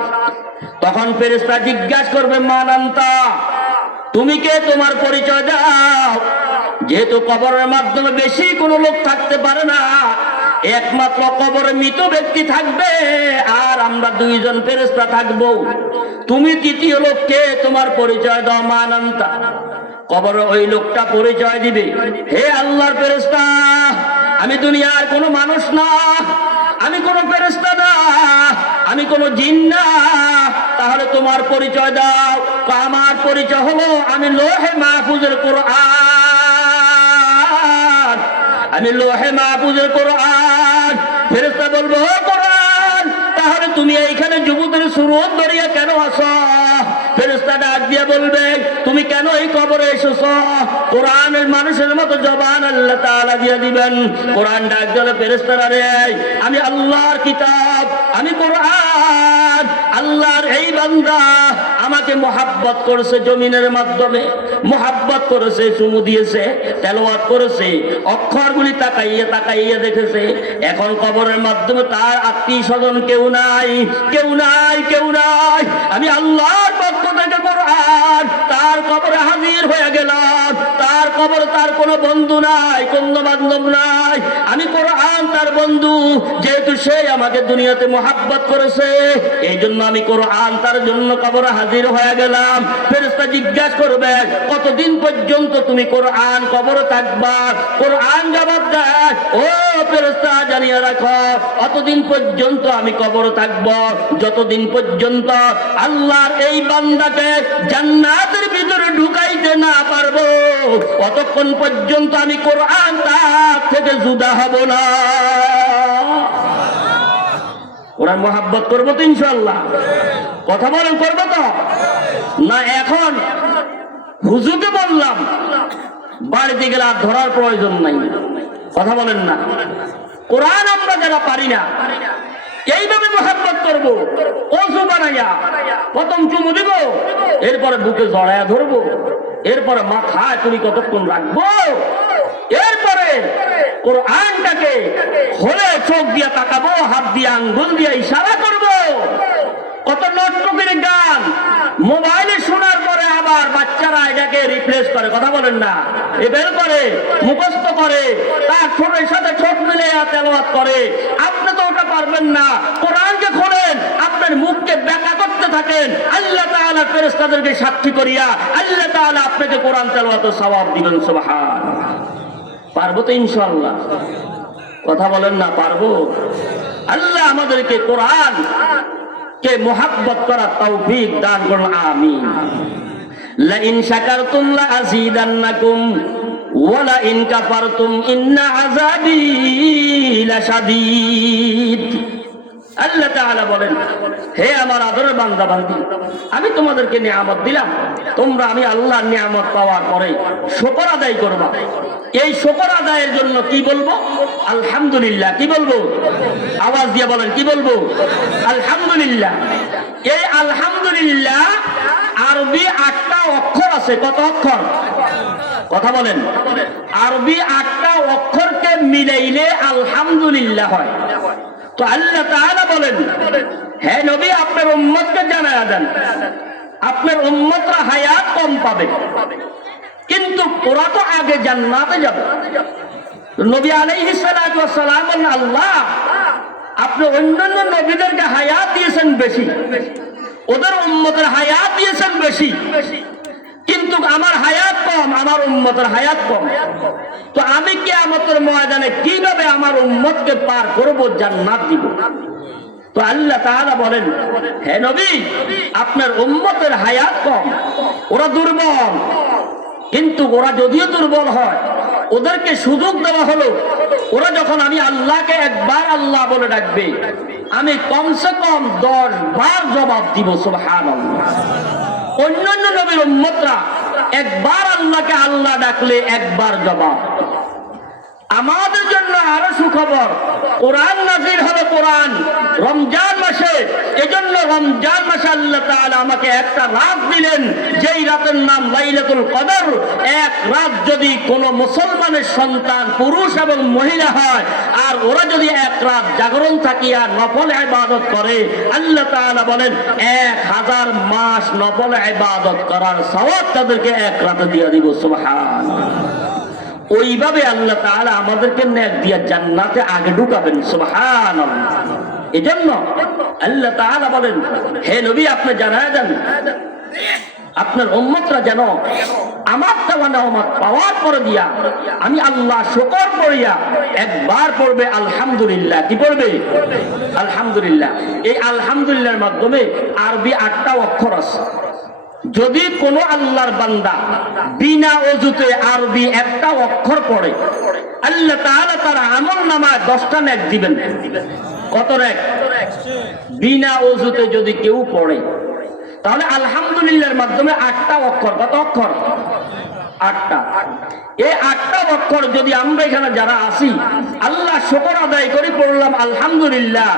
তখন ফেরেশতা জিজ্ঞাসা করবে মান আনতা, তুমি কে, তোমার পরিচয় দাও। যেহেতু কবরের মাধ্যমে বেশি কোনো লোক থাকতে পারে না, একমাত্র কবরে মৃত ব্যক্তি থাকবে আর আমরা দুইজন ফেরেশতা থাকবো। তুমি তৃতীয় লোককে, তোমার পরিচয় দাও মানান্তা। কবরে ওই লোকটা পরিচয় দিবে, হে আল্লাহর ফেরেশতা, আমি দুনিয়ার কোনো মানুষ না, আমি কোনো ফেরেশতা না, আমি কোনো জিন না। তাহলে তোমার পরিচয় দাও। আমার পরিচয় হলো আমি লোহে মাহফুজের কোরআন, আমি লোহে মাহফুজের কোরআন। ফেরেশতা বলবো, ও কোরআন, তাহলে তুমি এইখানে যুবকের সুরত ধরিয়া কেন আসো? ফেরেশতা ডাক দিয়ে বলবে, তুমি কেন এই কবরে এসেছো? কোরআনের মানুষের মতো জবান আল্লাহ তাআলা দিয়ে দিবেন। কোরআন ডাক দিলে, ফেরেশতারা রে, আমি আল্লাহর কিতাব, আমি কোরআন, আল্লাহর এই বান্দা আমাকে মোহাব্বত করেছে জমিনের মাধ্যমে, মোহাব্বত করেছে, চুমু দিয়েছে, তেলাওয়াত করেছে, অক্ষরগুলি তাকাইয়ে তাকাইয়ে দেখেছে। এখন কবরের মাধ্যমে তার আত্মীয় স্বজন কেউ নাই, কেউ নাই, কেউ নাই। আমি আল্লাহর পক্ষ থেকে কোরআন তার কবরে হাজির হয়ে গেলাম। তার কবরে তার কোনো বন্ধু নাই, কোনো বান্ধব নাই। আমি কোরআন তার বন্ধু, যেহেতু সে আমাকে দুনিয়াতে মোহাব্বত করেছে, এই জন্য আমি কোরআন তার জন্য কবরে হাজির হয়ে গেলাম। ফেরেশতা জিজ্ঞাসা করবে, কতদিন পর্যন্ত তুমি কোরআন কবরে থাকবা? কোরআন জবাব দেয়, ও ফেরেশতা, জানিয়ে রাখো, অতদিন পর্যন্ত আমি কবরে থাকব যতদিন পর্যন্ত আল্লাহর এই বান্দাকে জান্নাতের ভিতরে ঢুকাইতে না পারবো, অতক্ষণ পর্যন্ত আমি কোরআন তার থেকে জুদা হব না। কোরআন মোহাব্বত করবো তো ইনশাআল্লাহ? কথা বলেন, করবো তো না? এখন হুজুরকে বললাম, বাড়িতে গেলে আর ধরার প্রয়োজন নাই। কথা বলেন না? কোরআন আমরা যারা পারি না, এইভাবে মোহাব্বত করবো। ওযু বানাইয়া প্রথম চুমু দিব, এরপরে বুকে জড়ায়া ধরবো, এরপরে মাথায় তুমি কতক্ষণ রাখবো, এরপরে কোরআনটাকে হলে চোখ দিয়ে তাকাবো, হাত দিয়ে আঙ্গুল দিয়ে ইশারা করবো। কত নটরকির গান মোবাইলে শোনার পরে আবার বাচ্চারা এটাকে রিপ্লেস করে। কথা বলেন না? এ বের করে, মুখস্থ করে, তার ছোটের সাথে ছোট মিলে তেলাওয়াত করে। আপনি তো ওটা পারবেন না। কোরআনকে খোলেন, আপনার মুখকে ব্যাখ্যা করতে থাকেন, আল্লাহ তাআলা ফেরেশতাদেরকে সাক্ষী করিয়া আল্লাহ তাআলা আপনাকে কোরআন তেলাওয়াতের সওয়াব দিবেন। সুবহানাল্লাহ। পারবো তো ইনশাআল্লাহ? কথা বলেন না? পারবো। আল্লাহ আমাদেরকে কোরআন কে মোহাব্বত করার তৌফিক দান করুন, আমিন। লা ইন শাকারতুম লা আযীদান্নাকুম ওয়া লা ইন কাফারতুম ইন্না আযাবি লাশাদীদ। আল্লাহ তাআলা বলেন, হে আমার আদরের বান্দা বান্দি, আমি তোমাদেরকে নিয়ামত দিলাম, তোমরা আমি আল্লাহর নিয়ামত পাওয়ার পরে শুকর আদায় করবা। এই শুকর আদায়ের জন্য কি বলবো? আলহামদুলিল্লাহ। কি বলবো? আওয়াজ দিয়ে বলেন, কি বলবো? আলহামদুলিল্লাহ। এই আলহামদুলিল্লাহ আরবি 8টা অক্ষর আছে। কত অক্ষর? কথা বলেন। আরবি 8টা অক্ষরকে মিলাইলে আলহামদুলিল্লাহ হয়। তো আল্লাহ তাআলা বলেন, হে নবী, আপনার উম্মতকে জানায়া দেন, আপনার উম্মতরা হায়াত কম পাবে, কিন্তু ওরা তো আগে জান্নাতে যাবে। নবী আলাইহিস সালাতু ওয়াস সালাম বলেন, আল্লাহ আপনি অন্যান্য নবীদেরকে হায়াত দিয়েছেন বেশি, ওদের উম্মতের হায়াত দিয়েছেন বেশি, কিন্তু আমার হায়াত কম, আমার উম্মতের হায়াত কম। তো আমি কিয়ামতের ময়দানে কিভাবে আমার উম্মতকে পার করব, জান্নাত দিব? তো আল্লাহ তাআলা বলেন, হে নবী, আপনার উম্মতের হায়াত কম, ওরা দুর্বল, কিন্তু ওরা যদিও দুর্বল হয়, ওদেরকে সুযোগ দেওয়া হলো, ওরা যখন আমি আল্লাহকে একবার আল্লাহ বলে ডাকবে, আমি কমসে কম 10 বার জবাব দিব। সুবহানাল্লাহ। অন্যান্য নবীর উম্মতরা একবার আল্লাহকে আল্লাহ ডাকলে একবার জবাব। আমাদের জন্য আরো সুখবর, কোরআন নাযিল হলো কোরআন রমজান মাসে। এজন্য রমজান মাসে আল্লাহ তাআলা আমাকে একটা রাত দিলেন, যেই রাতের নাম লাইলাতুল কদর। এক রাত যদি কোনো মুসলমানের সন্তান পুরুষ এবং মহিলা হয়, আর ওরা যদি এক রাত জাগরণ থাকিয়া নফল ইবাদত করে, আল্লাহ তাআলা বলেন 1000 মাস নফল ইবাদত করার সওয়াব তাদেরকে এক রাতে দিয়ে দিব। সুবহানাল্লাহ। ওইভাবে আল্লাহ তাআলা আমাদেরকে নেক দিয়া জান্নাতে আগে ঢুকাবেন। সুবহানাল্লাহ। এজন্য আল্লাহ তাআলা বলেন, হে নবী আপনি জানায় দেন আপনার উম্মতরা যেন আমার দেওয়া নেয়ামত পাওয়ার পরে দিয়া আমি আল্লাহ শুকর করিয়া একবার পড়বে আলহামদুলিল্লাহ। কি পড়বে? আলহামদুলিল্লাহ। এই আলহামদুলিল্লাহর মাধ্যমে আরবি 8টা অক্ষর আছে। যদি কোন আল্লাহর বান্দা বিনা ওযুতে আরবি একটা অক্ষর পড়ে, আল্লাহ তাআলা তার আমলনামায় 10টা নেক দিবেন। কত নেক? বিনা ওযুতে যদি কেউ পড়ে, তাহলে আলহামদুলিল্লাহর মাধ্যমে 8টা অক্ষর। কত অক্ষর? 8টা। এই 8টা অক্ষর যদি আমরা এখানে যারা আছি আল্লাহ শুকর আদায় করে পড়লাম আলহামদুলিল্লাহ,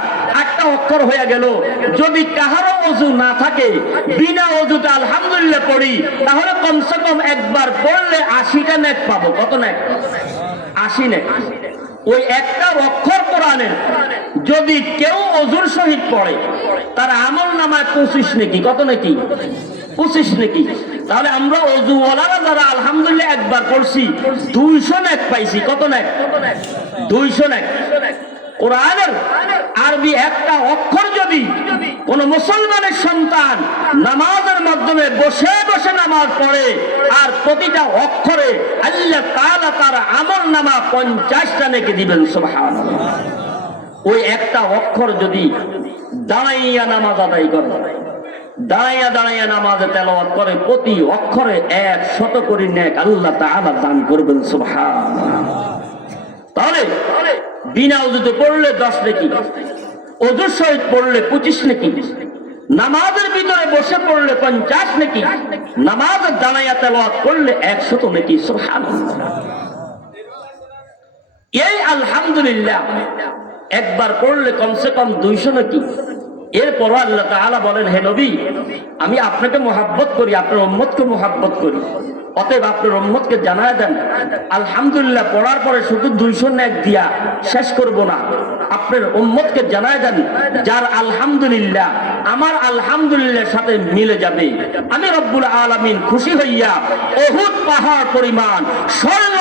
8টা অক্ষর হয়ে গেল। যদি কাহারও ওযু না থাকে, বিনা ওযুতে আলহামদুলিল্লাহ পড়ি, তাহলে কমসে কম একবার পড়লে 80টা নেক পাবো। কত নেক? 80 নেক। ওই একটা অক্ষর কোরআনের যদি কেউ ওযুর সহিত পড়ে, তার আমলনামায় 25 নেকি। কত নেকি? 25 নেকি। তাহলে আমরা ওযুওয়ালারা যারা আলহামদুলিল্লাহ একবার পড়ছি 200 নেক পাইছি। কত নেক? 200 নেক। কোরআনের আরবি একটা অক্ষর যদি কোন মুসলমানের সন্তান নামাজের মাধ্যমে বসে বসে নামাজ পড়ে, আর প্রতিটা অক্ষরে আল্লাহ তাআলা তার আমলনামা 50টা নেকি দিবেন। সুবহানাল্লাহ। ওই একটা অক্ষর যদি দাঁড়াইয়া নামাজ আদায় করে, দাঁড়াইয়া দাঁড়াইয়া নামাজে তেলাওয়াত করে, প্রতি অক্ষরে 100 করে নেক আল্লাহ তাআলা দান করবেন। সুবহানাল্লাহ। তাহলে বিনা ওযুতে পড়লে 10 নেকি, ওযুর সহিত পড়লে 25 নেকি, নামাজের ভিতরে বসে পড়লে 50 নেকি, নামাজের দাঁড়াইয়া তেলাওয়াত করলে 100 নেকি। সুবহানাল্লাহ। এই আলহামদুলিল্লাহ একবার পড়লে কমসে কম 200 নেকি। এরপর আল্লাহ তাআলা বলেন, হে নবী আমি আপনাকে মহব্বত করি, আপনার উম্মতকে মহব্বত করি, অতএব আপনার উম্মতকে জানায় দেন আলহামদুলিল্লাহ পড়ার পরে শুধু 200 নেক দিয়া শেষ করব না, আপনার উম্মতকে জানায় দেন যার আলহামদুলিল্লাহ আমার আলহামদুলিল্লাহর সাথে মিলে যাবে, আমি রব্বুল আলামিন খুশি হইয়া উহুদ পাহাড় পরিমাণ স্বর্ণ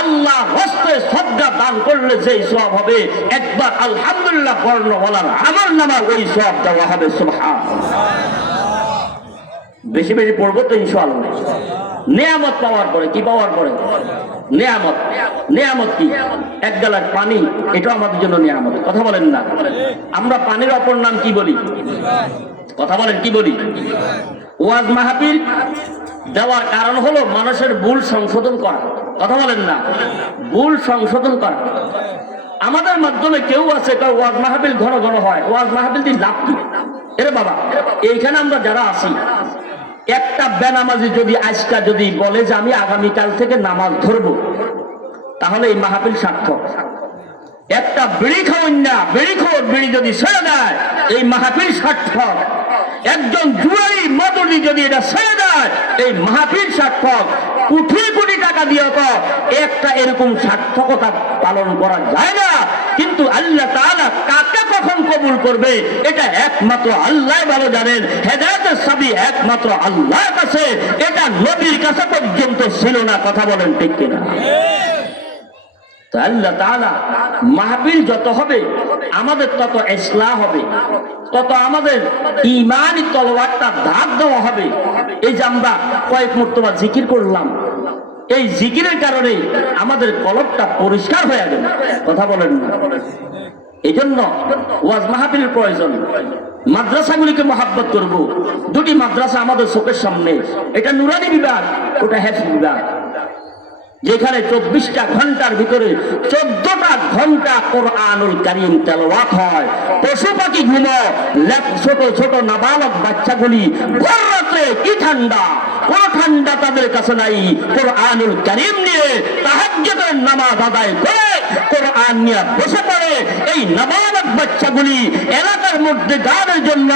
আল্লাহ হস্তে সদকা দান করলে যেই সওয়াব হবে, একবার আলহামদুলিল্লাহ পড়ল বলার আমলনামা ওই সওয়াব দেওয়া হবে। সুবহানাল্লাহ। বেশি বেশি পড়বো তো ইনশাআল্লাহ। নিয়ামত পাওয়ার পরে, কি পাওয়ার পরে? নিয়ামত। নিয়ামত কি? এক গ্লাস পানি, এটা আমাদের জন্য নিয়ামত। কথা বলেন না? আমরা পানির অপর নাম কি বলি? কথা বলেন, কি বলি? ওয়াজ মাহফিল দেওয়ার কারণ হলো মানুষের ভুল সংশোধন করা। কথা বলেন না? ভুল সংশোধন করা। আমাদের মাধ্যমে কেউ আছে ওয়াজ মাহফিল ঘন ঘন হয়, ওয়াজ মাহফিল দিয়ে লাভ কি? এরে বাবা, এইখানে আমরা যারা আছি, একটা বেনামাজি যদি আজকা যদি বলে যে আমি আগামীকাল থেকে নামাজ ধরবো, তাহলে এই মাহফিল সার্থক। একটা বিড়ি খাওয়ান্না বিড়ি খাওয়ার বিড়ি যদি ছেড়ে দেয়, এই মাহফিল সার্থক। একজন জুয়ারি মদনী যদি এটা ছেড়ে দেয়, এই মাহফিল সার্থক। কোটি কোটি টাকা দিয়ে তো একটা এরকম সার্থকতা পালন করা যায় না। কিন্তু আল্লাহ তাআলা কাকে কখন কবুল করবে এটা একমাত্র আল্লাহ ভালো জানেন। হেদায়েতের চাবি একমাত্র আল্লাহর কাছে, এটা নবীর কাছে পর্যন্ত ছিল না। কথা বলেন ঠিক কিনা? আল্লাহ তাআলা মাহফিল যত হবে আমাদের তত ইসলাহ হবে, তত আমাদের ঈমানি তলোয়ারটা ধার দেওয়া হবে। এই যে আমরা কয়েক মর্তবা জিকির করলাম, এই জিকিরের কারণে আমাদের কলবটা পরিষ্কার হয়ে গেল। কথা বলেন না? এই জন্য ওয়াজ মাহফিলের প্রয়োজন। মাদ্রাসাগুলিকে মহাব্বত করব। দুটি মাদ্রাসা আমাদের চোখের সামনে, এটা নুরানি বিভাগ, ওটা হেফজ বিভাগ, যেখানে 24টা ঘন্টার ভিতরে 14টা ঘন্টা কোরআনুল কারীম তেলাওয়াত হয়। পশু পাখি ঘুমো, ছোট ছোট নাবালক বাচ্চাগুলি ভোর রাতে কি ঠান্ডা, কোন ঠান্ডা তাদের কাছে নাই। কোরআনুল কারীম নিয়ে তাহাজ্জুদের নামাজ আদায় করে কোরআন নিয়ে বসে পড়ে। এই নাবালক বাচ্চাগুলি এলাকার মধ্যে গানের জন্য,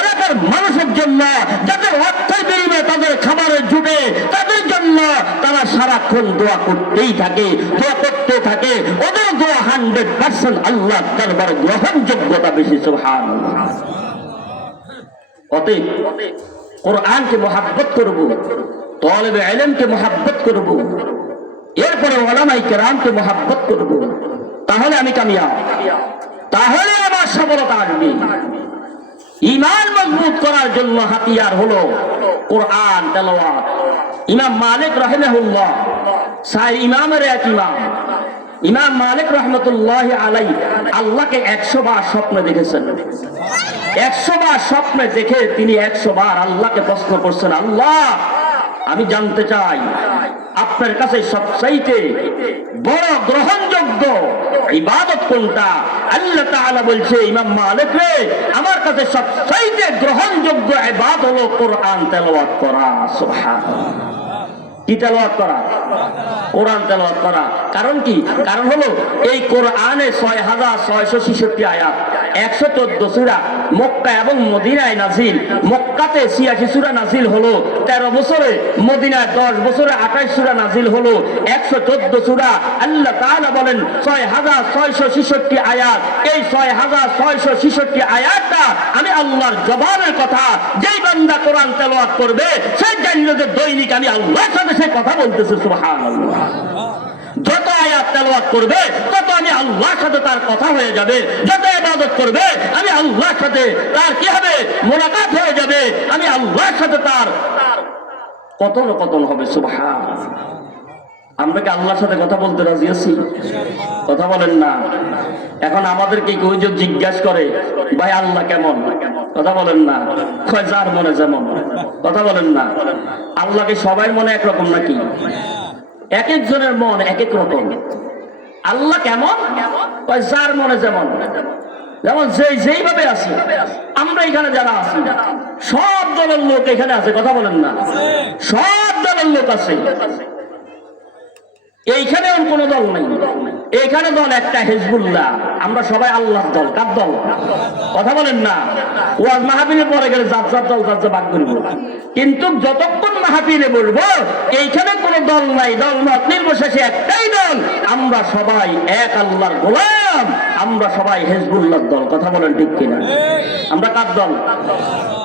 এলাকার মানুষের জন্য, যাদের অর্থের বিনিময়ে তাদের খাবারের জুটে, তাদের জন্য তারা সারাক্ষণ দোয়া করতেই থাকে, দোয়া করতে থাকে। ওদের দোয়া 100% আল্লাহ দরবারে গ্রহণযোগ্যতা বেশি। সুবহানাল্লাহ। অতএব কোরআনকে মহাব্বত করব, তালেবে ইলমকে মহাব্বত করব, এরপরে ওলামায়ে কেরামকে মহব্বত করব, তাহলে আমি কামিয়াব, তাহলে আমার সফলতা আসবে। ঈমান মজবুত করার জন্য হাতিয়ার হলো কোরআন তেলাওয়াত। ইমাম মালিক রাহিমাহুল্লাহ, সাই ইমামের এক ইমাম, ইমাম মালিক রহমতুল্লাহ আলাইহি আল্লাহকে 100 বার স্বপ্নে দেখেছেন। 100 বার স্বপ্নে দেখে তিনি 100 বার আল্লাহকে প্রশ্ন করছেন, আল্লাহ আমি জানতে চাই আপনার কাছে সবচাইতে বড় গ্রহণযোগ্য ইবাদত কোনটা? আল্লাহ তাআলা বলছে, ইমাম মালিক রে, আমার কাছে সবচাইতে গ্রহণযোগ্য ইবাদত হলো কোরআন তেলাওয়াত করা। সুবহানাল্লাহ। কি তেলাওয়াত করা? কোরআন তেলাওয়াত করা। কারণ কি? কারণ হলো এই কোরআনে 6666 আয়াত, 114 সূরা মক্কা এবং মদিনায় নাজিল। মক্কাতে 86 সূরা নাজিল হলো 13 বছরে, মদিনায় 10 বছরে 28 সূরা নাজিল হলো 114 সূরা। আল্লাহ তাআলা বলেন 6666 আয়াত। এই 6666 আয়াতটা আমি আল্লাহর জবানের কথা। যেই বান্দা কোরআন তেলাওয়াত করবে সে জানবে যে দৈনিক আমি আল্লাহর সাথে সে কথা বলতেছে। সুবহানাল্লাহ। যত আয়াত তেলাওয়াত করবে তত আমি আল্লাহর সাথে তার কথা হয়ে যাবে। যত ইবাদত করবে আমি আল্লাহর সাথে তার কি হবে? মোলাকাত হয়ে যাবে। আমি আল্লাহর সাথে তার কথোপকথন হবে। সুবহানাল্লাহ। আমরা কি আল্লাহর সাথে কথা বলতে রাজি আছি? কথা বলেন না। এখন আমাদেরকে কেউ যদি জিজ্ঞাসা করে, ভাই আল্লাহ কেমন? কথা বলেন না। কয় যার মনে যেমন। কথা বলেন না। আল্লাহকে সবার মনে একরকম নাকি? এক একজনের মন এক এক রকম। আল্লাহ কেমন? কয় যার মনে যেমন। যেমন যেইভাবে আছে, আমরা এখানে যারা আছি সব দলের লোক এখানে আছে। কথা বলেন না। সব দলের লোক আছে। এইখানে কোন দল নাই। এইখানে দল একটা, হিজবুল্লাহ। আমরা সবাই আল্লাহর দল। কার দল? কথা বলেন না। ওয়াজ মাহফিলে পরে গেলে যার যার দল যার যার ভাগ করব, কিন্তু যতক্ষণ মাহফিলে বলবো এইখানে কোন দল নাই, দল মত নির্বিশেষে একটাই দল। আমরা সবাই এক আল্লাহর গোলাম। আমরা সবাই হিজবুল্লাহর দল। কথা বলেন ঠিক কিনা? আমরা কার দল?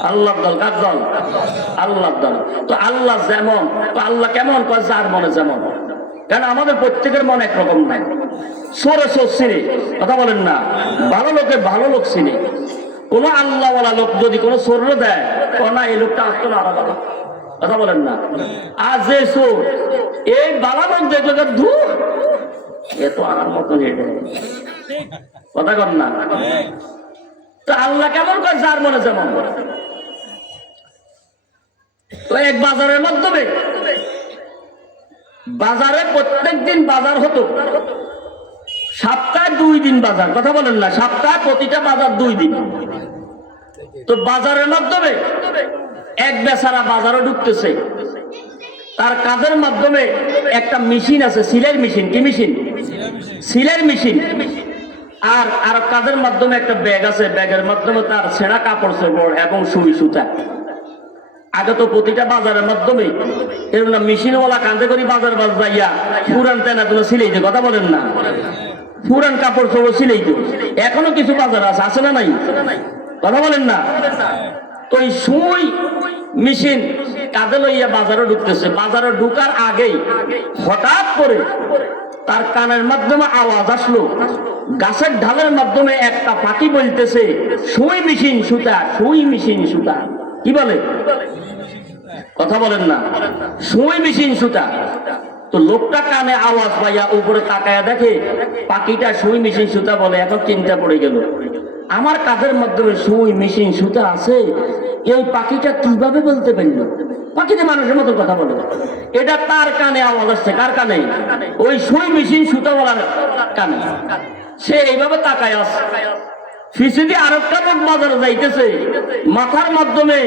আল্লাহর দল। কার দল? আল্লাহর দল। তো আল্লাহ যেমন, তো আল্লাহ কেমন? কয় যার মনে যেমন। কারণ আমাদের প্রত্যেকের মন একরকম নাই। সোরে সোর চিনি। কথা বলেন না। ভালো লোকে ভালো লোক চিনি। কোন আল্লাহওয়ালা লোক যদি কোন সোর দেয়, না এই লোকটা আসতো না আলাদা। কথা বলেন না। আর যে সোর এই বালা লোক দেখলে ধু এ তো আমার মতো হেঁটে। কথা কর না। তো আল্লাহ কেমন করে? যার মনে যেমন। তো এক বাজারের মাধ্যমে, বাজারে প্রত্যেক দিন বাজার হতো, সপ্তাহে 2 দিন বাজার। কথা বলেন না। সপ্তাহে প্রতিটা বাজার 2 দিন। তো বাজারের মাধ্যমে এক বেচারা বাজারে ঢুকতেছে, তার কাজের মাধ্যমে একটা মেশিন আছে, সিলাই মেশিন। কি মেশিন? সিলাই মেশিন। আর আর কাজের মাধ্যমে একটা ব্যাগ আছে, ব্যাগের মাধ্যমে তার ছেঁড়া কাপড় চোপড় এবং সুই সুতা। আগে তো প্রতিটা বাজারের মাধ্যমে এরকম না, মেশিনওয়ালা কাঁধে করি বাজার যাইয়া পুরান তেনা গুলো সিলাইতে। কথা বলেন না। পুরান কাপড় চোপড় সিলাইতে এখনো কিছু বাজার আছে, আছে না নাই? কথা বলেন না। তো এই সুই মেশিন কাঁধে লইয়া বাজারে ঢুকতেছে। বাজারে ঢুকার আগেই হঠাৎ করে তার কানের মাধ্যমে আওয়াজ আসলো, গাছের ঢালের মাধ্যমে একটা পাখি বলতেছে, সুই মেশিন সুতা, সুই মেশিন সুতা। কি বলে? কথা বলেন না। সুই মেশিন সুতা। তো লোকটা কানে আওয়াজ পাইয়া উপরে তাকায়া দেখে পাখিটা সুই মেশিন সুতা বলে। এখন চিন্তা পড়ে গেল, আমার কাজের মাধ্যমে সুই মেশিন সুতা আছে, এই পাখিটা কিভাবে বলতে পারলো? পাখিতে মানুষের মতো কথা বলে। এটা তার কানে আওয়াজ আসছে। কার কানে? ওই সুই মেশিন সুতা বলার কানে। সে এইভাবে তাকায় আসছে। ফিসিদি আরেকটা লোক বাজারে যাইতেছে, মাথার মাধ্যমে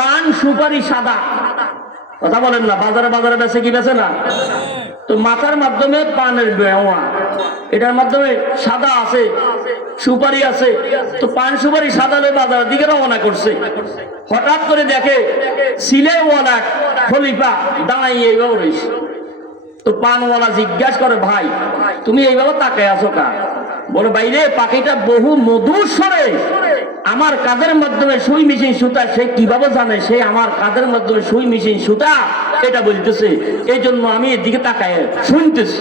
পান সুপারি সাদা। কথা বলেন না। বাজারে বাজারে বেছে কি বেছে না? তো মাথার মাধ্যমে পানের বেওয়া, এটার মাধ্যমে সাদা আছে, সুপারি আছে। তো পান সুপারি সাদা লয়ে বাজারের দিকে রওনা করছে। হঠাৎ করে দেখে সিলাইওয়ালা খলিফা দাঁড়াই এইভাবে রয়েছে। তো পানওয়ালা জিজ্ঞাসা করে, ভাই তুমি এইভাবে তাকায় আছো কা? বলে, বাইরে পাখিটা বহু মধুর স্বরে আমার কাঁধের মাধ্যমে সুই মেশিন সুতা সে কিভাবে জানে সে আমার কাঁধের মাধ্যমে সুই মেশিন সুতা এটা বলতেছে, এই জন্য আমি এদিকে তাকায় শুনতেছি।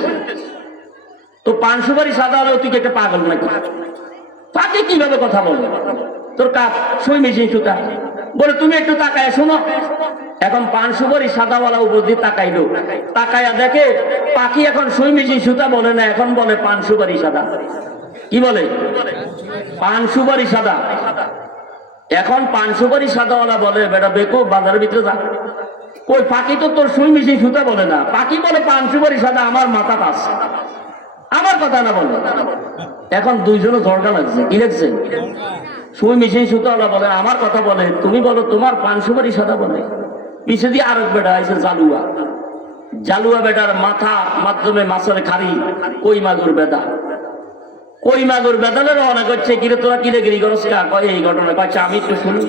তো পান সুপারি সাদা হলেও তুই একটা পাগল নাকি? তাকে কিভাবে কথা বলবে? তোর কাপ সুই মেশিন সুতা বলে তুমি একটু তাকায় শোনো। এখন পান সুপারি সাদাওয়ালা উপর দিয়ে তাকাইলো, তাকায়া দেখে পাখি এখন সুই মেশিন সুতা বলে না, এখন বলে পান সুপারি সাদা। কি বলে? পান সুপারি সাদা। এখন পান সুপারি সাদাওয়ালা বলে বেটা বেকো বাজারের ভিতরে যা। ওই পাখি তো তোর সুই মেশিন সুতা বলে না, পাখি বলে পান সুপারি সাদা, আমার মাথা পাস, আমার কথা না বলে। এখন দুইজনে ঝড়কা লাগছে। কি লাগছে? সুই মেশিন সুতাওয়ালা বলে আমার কথা বলে, তুমি বলো তোমার পান সুপারি সাদা বলে। পিছিয়ে দিয়ে আরেক বেটা আছে জালুয়া, জালুয়া বেটার মাথা মাধ্যমে মাছের খাড়ি কই মাগুর বেদা, কই মাগুর বেদালের অনেক হচ্ছে। কিরে তোরা কিরে গিরি করস কা? কয় এই ঘটনা। কয়েছে আমি একটু শুনি।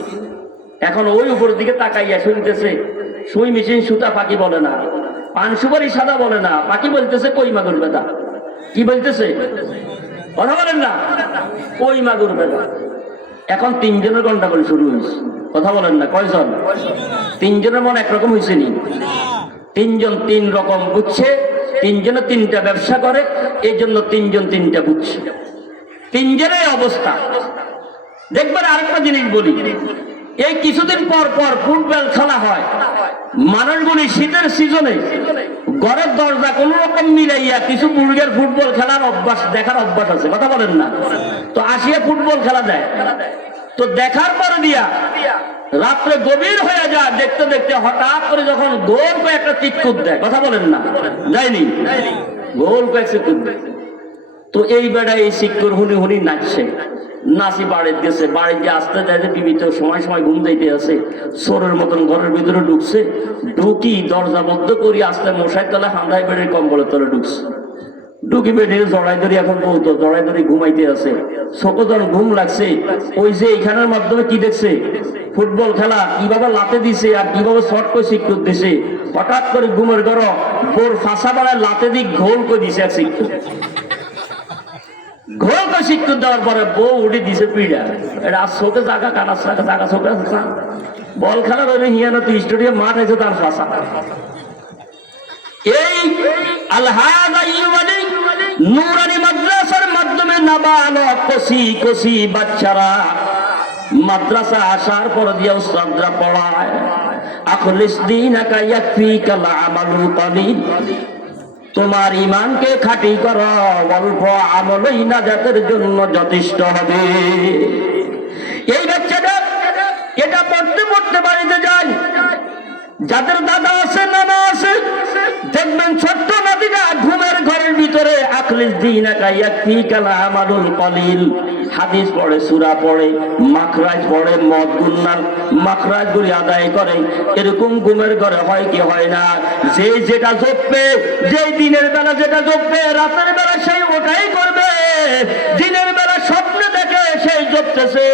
এখন ওই উপর দিকে তাকাইয়া শুনতেছে সুই মেশিন সুতা পাখি বলে না, পান সুপারি সাদা বলে না, পাখি বলতেছে কই মাগুর বেদা। কি বলতেছে? কথা বলেন না, কই মাগুর বেদা। এখন তিনজনের গন্ডগোল শুরু হয়েছে। কথা বলেন না, কয়জন? তিনজনের মন একরকম হয়েছে নি? তিনজন তিন রকম বুঝছে, তিনজনে তিনটা ব্যবসা করে, এই জন্য তিনজন তিনটা বুঝছে। তিনজনের অবস্থা দেখবেন। আরেকটা জিনিস বলি, এই কিছুদিন পর পর ফুটবল খেলা হয়। মানুষগুলি শীতের সিজনে ঘরের দরজা কোন রকম মিলাইয়া কিছু মুরগের ফুটবল খেলার অভ্যাস, দেখার অভ্যাস আছে। কথা বলেন না? তো আসিয়া ফুটবল খেলা দেয়, তো দেখার পরে দিয়া রাত্রে গভীর হয়ে যায়, দেখতে দেখতে হঠাৎ করে যখন গোল করে একটা চিৎকুট দেয়। কথা বলেন না? যায়নি? গোল করে চিৎকুট দেয়। তো এই বেড়া এই শিক্ষর হুনি হুনি নাচছে, নাচি বাড়ির গেছে, বাড়ির যে আসতে যাইতে বিবিত সময় সময় ঘুম দিতে আছে, চোরের মতন ঘরের ভিতরে ঢুকছে, ঢুকি দরজা বন্ধ করি আসতে মশাই তলে হান্দাই বেড়ের কম্বলের তলে ঢুকছে, ঢুকি বেড়ে জড়াই ধরি, এখন বলতো জড়াই ধরি ঘুমাইতে আছে। চোখে ঘুম লাগছে, ওই যে এইখানের মাধ্যমে কি দেখছে ফুটবল খেলা কিভাবে লাতে দিছে আর কিভাবে শর্ট করে শিক্ষক দিছে। হঠাৎ করে ঘুমের ঘর বোর ফাঁসা বাড়ায় লাতে দিক ঘোল করে দিছে এক শিক্ষক। ঘোল করে শিক্ষক দেওয়ার পরে বউ উঠে দিছে পিড়া। এটা আর চোখে জাগা কানা জাগা চোখে বল খেলার ওই হিয়ানো তুই স্টেডিয়াম মাঠ আছে তার ফাঁসা। এই নুরানি মাদ্রাসার মাধ্যমে নাবালক কচি কচি বাচ্চারা মাদ্রাসা আসার পর দিয়ে উস্তাদরা পড়ায় আখলিস দীনাকা ইয়াকফিকাল আমালু কলিল। তোমার ঈমানকে খাঁটি করো, অল্প আমলই নাজাতের জন্য যথেষ্ট হবে। এই বাচ্চাটা এটা পড়তে পড়তে বাড়িতে যায়, যাদের দাদা আছে নানা আছে দেখবেন ছোট্ট নাতিটা ঘুমের ঘরের ভিতরে আখলিস দীনাকা ইয়াকফিকাল আমালুল কলিল হাদিস পড়ে, সূরা পড়ে, মাখরাজ পড়ে, মদ গুন্নার মাখরাজ গুলি আদায় করে। এরকম ঘুমের ঘরে হয় কি হয় না? যে যেটা জপবে, যে দিনের বেলা যেটা জপবে রাতের বেলা সেই ওটাই করবে। দিনের বেলা স্বপ্নে দেখে সেই জপতেছে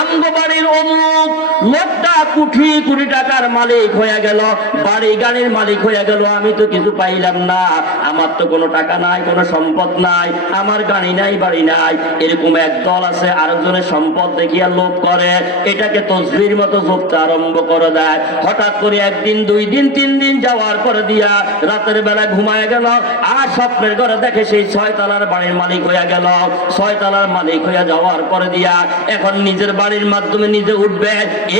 আমগো বাড়ির অমুক লোকটা কোটি কোটি টাকার মালিক হয়ে গেল, বাড়ি গাড়ির মালিক হয়ে গেল, আমি তো কিছু পাইলাম না, আমার তো কোনো টাকা নাই, কোনো সম্পদ নাই, আমার গাড়ি নাই, বাড়ি নাই। এরকম এক দল আছে আরেকজনের সম্পদ দেখিয়া লোভ করে, এটাকে তসবির মতো জপতে আরম্ভ করে দেয়। হঠাৎ করে একদিন, দুই দিন, তিন দিন যাওয়ার পরে দিয়া রাতের বেলা ঘুমায় গেল, আর স্বপ্নের ঘরে দেখে সেই 6 তলার বাড়ির মালিক হয়ে গেল। 6 তলার মালিক হয়ে যাওয়ার পরে দিয়া এখন নিজের বাড়ির মাধ্যমে নিজে উঠবে।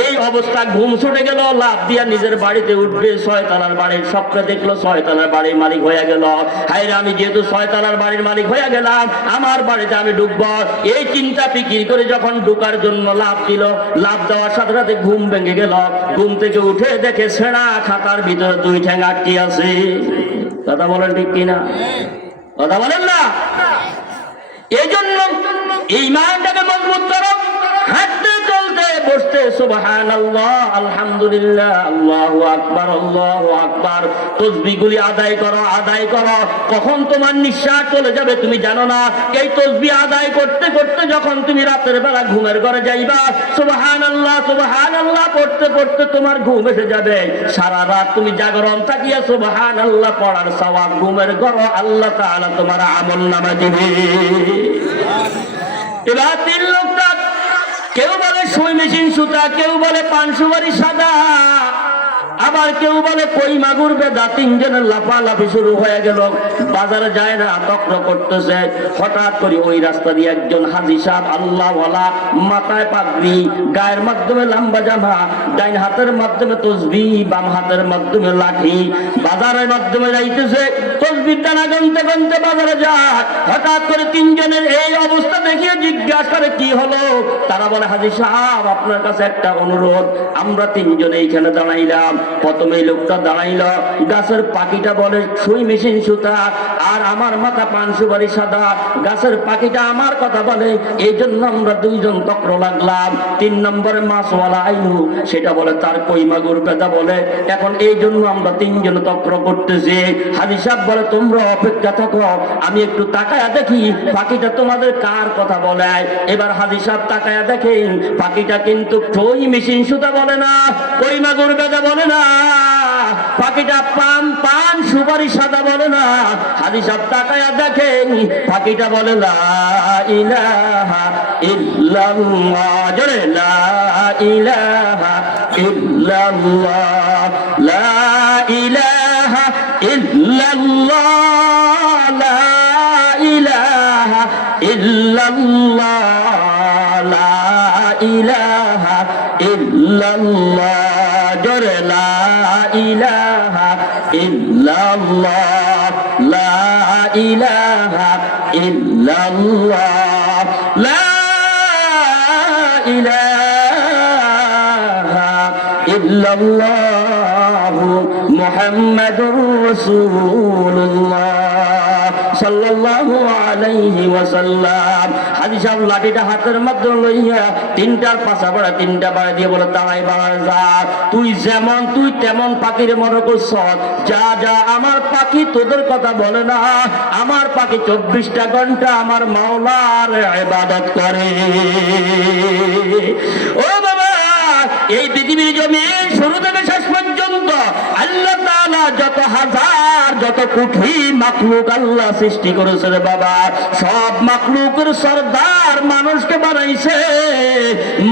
এই অবস্থা ঘুম ছুটে গেল, লাভ দিয়া নিজের বাড়িতে উঠবে। 6 তলার বাড়ির স্বপ্নে দেখলো 6 তলার বাড়ির মালিক হয়ে গেল। হায়রে আমি যেহেতু 6 তলার বাড়ির মালিক হয়ে গেলাম, আমার বাড়িতে আমি ঢুকবো। এই চিন্তা ফিকির করে যখন ঢুকার জন্য লাভ দিল, লাভ দেওয়ার সাথে সাথে ঘুম ভেঙে গেল। ঘুম থেকে উঠে দেখে ছেঁড়া খাতার ভিতরে 2 ঠ্যাং আটকে আছে। কথা বলেন ঠিক কিনা? কথা বলেন না? এই জন্য ঈমানটাকে মজবুত করো, হাঁটতে চলতে বসতে সুবহানাল্লাহ, আলহামদুলিল্লাহ, আল্লাহু আকবার, আল্লাহু আকবার তাসবিহগুলি আদায় করো, আদায় করো। কখন তোমার নিঃশ্বাস চলে যাবে তুমি জানো না। এই তাসবিহ আদায় করতে করতে যখন তুমি রাতের বেলা ঘুমের ঘরে যাইবা, সুবহানাল্লাহ সুবহানাল্লাহ পড়তে পড়তে তোমার ঘুম এসে যাবে। সারা রাত তুমি জাগরণ থাকিয়া সুবহানাল্লাহ পড়ার সওয়াব ঘুমের ঘরে আল্লাহ তাআলা তোমার আমলনামায় দিবে। এবার 3 লোকটা কেউ বলে সুই মেশিন সুতা, কেউ বলে পান সুপারি সাদা, আবার কেউ বলে কই মাগুর বেদা। তিনজনের লাফালাফি শুরু হয়ে গেল। বাজারে যায় না, তক্র করতেছে। হঠাৎ করে ওই রাস্তা দিয়ে একজন হাজি সাহেব আল্লাহওয়ালা, মাথায় পাগড়ি, গায়ের মাধ্যমে লম্বা জামা, ডাইন হাতের মাধ্যমে তসবিহ, বাম হাতের মাধ্যমে লাঠি, বাজারের মাধ্যমে যাইতেছে। তসবির দানা গনতে গনতে বাজারে যায়। হঠাৎ করে তিনজনের এই অবস্থা দেখিয়ে জিজ্ঞাসা করে কি হলো। তারা বলে হাজি সাহেব আপনার কাছে একটা অনুরোধ। আমরা তিনজনে এইখানে দাঁড়াইলাম, প্রথমে লোকটা দাঁড়াইল, গাছের পাখিটা বলে সুই মেশিন সুতা, আর আমার মাথা পান সুপারি সাদা। গাছের পাখিটা আমার কথা বলে, এই জন্য আমরা দুইজন তক্র লাগলাম। 3 নম্বরে মাছওয়ালা আইনু, সেটা বলে তার কই মাগুর বেদা বলে। এখন এই জন্য আমরা তিনজন তক্র করতেছি। হাজি সাহেব বলে তোমরা অপেক্ষা থাকো, আমি একটু তাকায়া দেখি পাখিটা তোমাদের কার কথা বলে। এবার হাজি সাহেব তাকায়া দেখেন পাখিটা কিন্তু সুই মেশিন সুতা বলে না, কই মাগুর বেদা বলে না, পাখিটা পান সুপারি সাদা বলে না। হাজি সাহেব তাকায়া দেখেন পাখিটা বলে লা ইলাহা ইল্লাল্লাহ, জোরে লা ইলাহা ইল্লাল্লাহ, লা ইলাহা ইল্লাল্লাহ, লা ইলাহা ইল্লাল্লাহ, লা ইলাহা ইল্লাল্লাহ, জোরে লা ইলাহা ইল্লাল্লাহ, লা ইলাহা ইল্লাল্লাহ, লা ইলাহা ইল্লাল্লাহ, মুহাম্মাদুর রাসূলুল্লাহ সাল্লাল্লাহু আলাইহি ওয়াসাল্লাম। হাজি সাহেব লাঠিটা হাতের মাধ্যমে লইয়া 3টার পাশা বাড়া 3টা বাড়া দিয়ে বলে তারাই বাড়া যা, তুই যেমন তুই তেমন পাখির মনে করছ, যা যা আমার পাখি তোদের কথা বলে না, আমার পাখি 24টা ঘন্টা আমার মাওলার ইবাদত করে। ও বাবা, এই পৃথিবীর জমিন শুরু থেকে শেষ পর্যন্ত আল্লাহ তাআলা যত হাজার যত কোটি মাখলুক আল্লাহ সৃষ্টি করেছে রে বাবা, সব মাখলুকের সরদার মানুষকে বানাইছে,